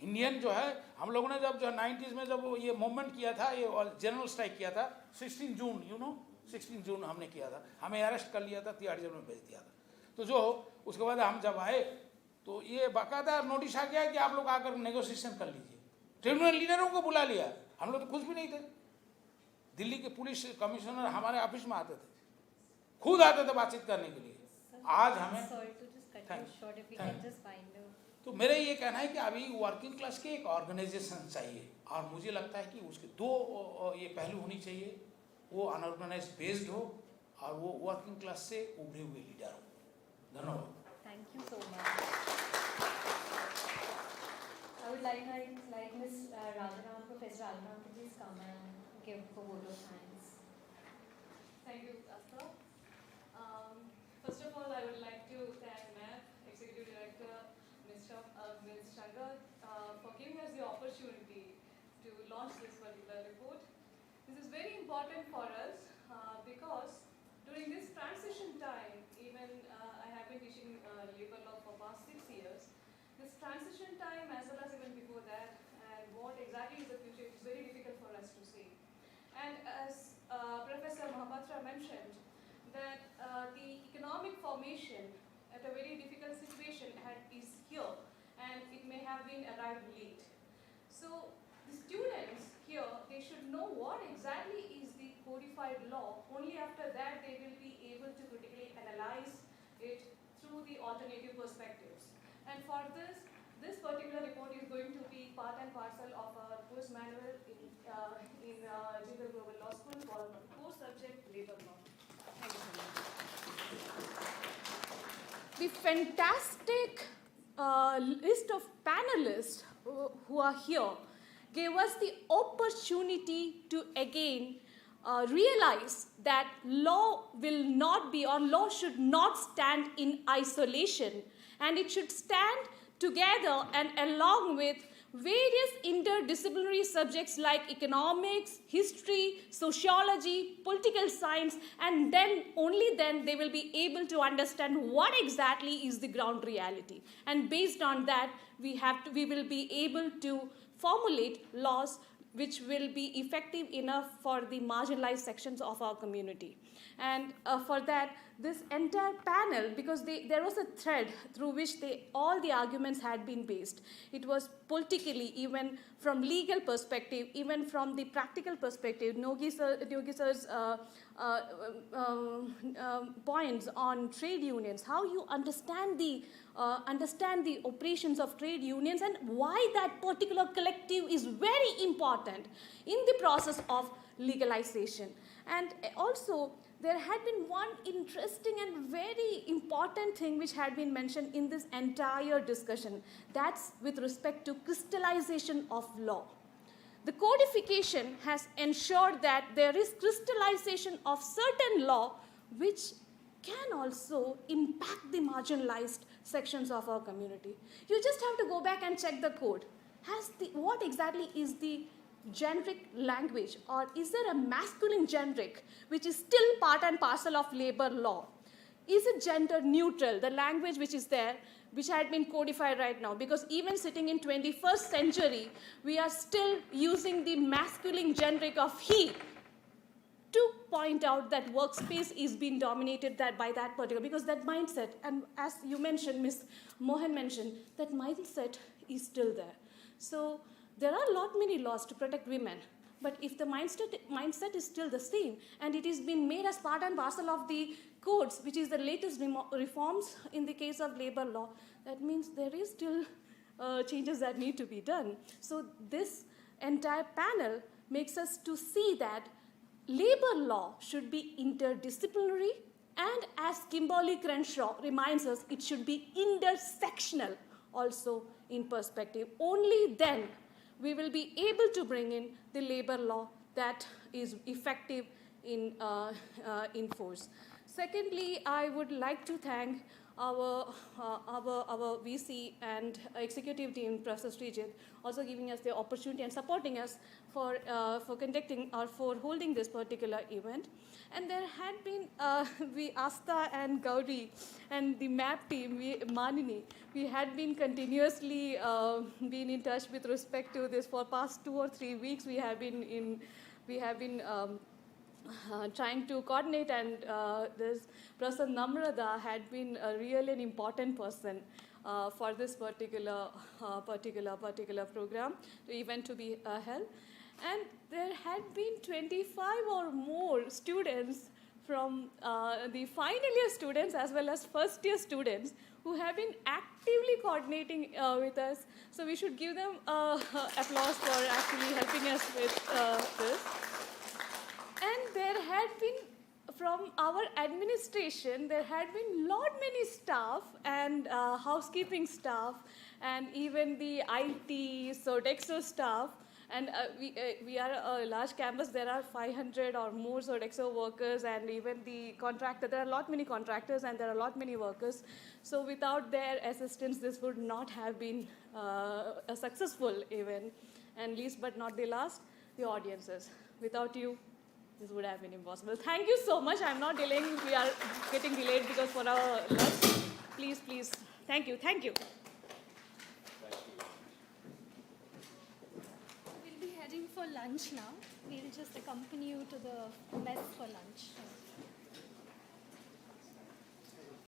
इंडियन जो है। हम लोगों ने जब जो 90s में जब ये मूवमेंट किया था, ये जनरल स्ट्राइक किया था 16 जून, 16 जून हमने किया था। हमें अरेस्ट कर लिया था, तिहाड़ जेल में भेज दिया था। तो जो उसके बाद हम जब आए तो ये बाकायदा नोटिस आ गया कि आप लोग आकर नेगोशिएशन कर लीजिए। ट्रेड यूनियन लीडरों को बुला लिया। हम लोग तो कुछ भी नहीं थे। दिल्ली के पुलिस कमिश्नर हमारे ऑफिस में आते थे, खुद आते थे बातचीत करने के लिए। आज हमें तो मेरा ये कहना है कि अभी वर्किंग क्लास के एक ऑर्गेनाइजेशन चाहिए, और मुझे लगता है कि उसके 2 ये पहलू होनी चाहिए। वो अनऑर्गेनाइज बेस्ड हो और वो वर्किंग क्लास से उभरे हुए लीडर हो। धन्यवाद। Thank you so much. I would like like Ms. Rajaram, Professor Rajaram, to please come and give a vote of thanks. Thank you, Asta. First of all, I would like to thank MAP, Executive Director, Ms. Shankar, for giving us the opportunity to launch this particular report. This is very important for us because during this transition time, even I have been teaching labor law for past 6 years. This transition time, as well as even before that, and what exactly is the future, it's very difficult for us to say. And as Professor Mohapatra mentioned, that the economic formation at a very difficult situation is here, and it may have been arrived late. So the students here, they should know what exactly is the codified law. Only after that they will be able to critically analyze it through the alternative perspectives. And for this particular report is going to be part and parcel of our course manual in Jindal Global Law School for course subject labor law. Thank you so much. The fantastic list of panelists who are here gave us the opportunity to again realize that law will not be, or law should not stand in isolation, and it should stand together and along with various interdisciplinary subjects like economics, history, sociology, political science, and then only then they will be able to understand what exactly is the ground reality. And based on that, we will be able to formulate laws which will be effective enough for the marginalized sections of our community. And for that, this entire panel, because there was a thread through which all the arguments had been based. It was politically, even from legal perspective, even from the practical perspective, Yogi sir's points on trade unions, how you understand the operations of trade unions and why that particular collective is very important in the process of legalization. And also, there had been one interesting and very important thing which had been mentioned in this entire discussion. That's with respect to crystallization of law. The codification has ensured that there is crystallization of certain law which can also impact the marginalized sections of our community. You just have to go back and check the code. What exactly is the generic language, or is there a masculine generic which is still part and parcel of labor law? Is it gender neutral, the language which is there, which had been codified right now? Because even sitting in 21st century, we are still using the masculine generic of he to point out that workspace is being dominated by that particular, because that mindset, and as you mentioned, Ms. Mohan mentioned, that mindset is still there. So there are many laws to protect women, but if the mindset is still the same, and it is being made as part and parcel of the codes, which is the latest reforms in the case of labor law, that means there is still changes that need to be done. So this entire panel makes us to see that labor law should be interdisciplinary, and as Kimberly Crenshaw reminds us, it should be intersectional also in perspective. Only then we will be able to bring in the labor law that is effective in force. Secondly, I would like to thank our VC and executive team, Professor Srijit, also giving us the opportunity and supporting us for conducting or for holding this particular event. And there had been Asta and Gauri and the MAP team, Manini, we had been continuously been in touch with respect to this for past 2 or 3 weeks. We have been trying to coordinate, and this Professor Namrata had been really an important person for this particular program, the event to be held. And there had been 25 or more students from the final year students as well as first year students who have been actively coordinating with us. So we should give them applause for actually helping us with this. And there had been, from our administration, there had been many staff and housekeeping staff and even the IT, Sodexo staff. And we are a large campus. There are 500 or more Sodexo workers, and even the contractor. There are a lot many contractors, and there are a lot many workers. So without their assistance, this would not have been a successful even. And least but not the last, the audiences. Without you, this would have been impossible. Thank you so much. I'm not delaying. We are getting delayed because for our lunch. Please, please. Thank you. Thank you. We'll be heading for lunch now. We'll just accompany you to the mess for lunch.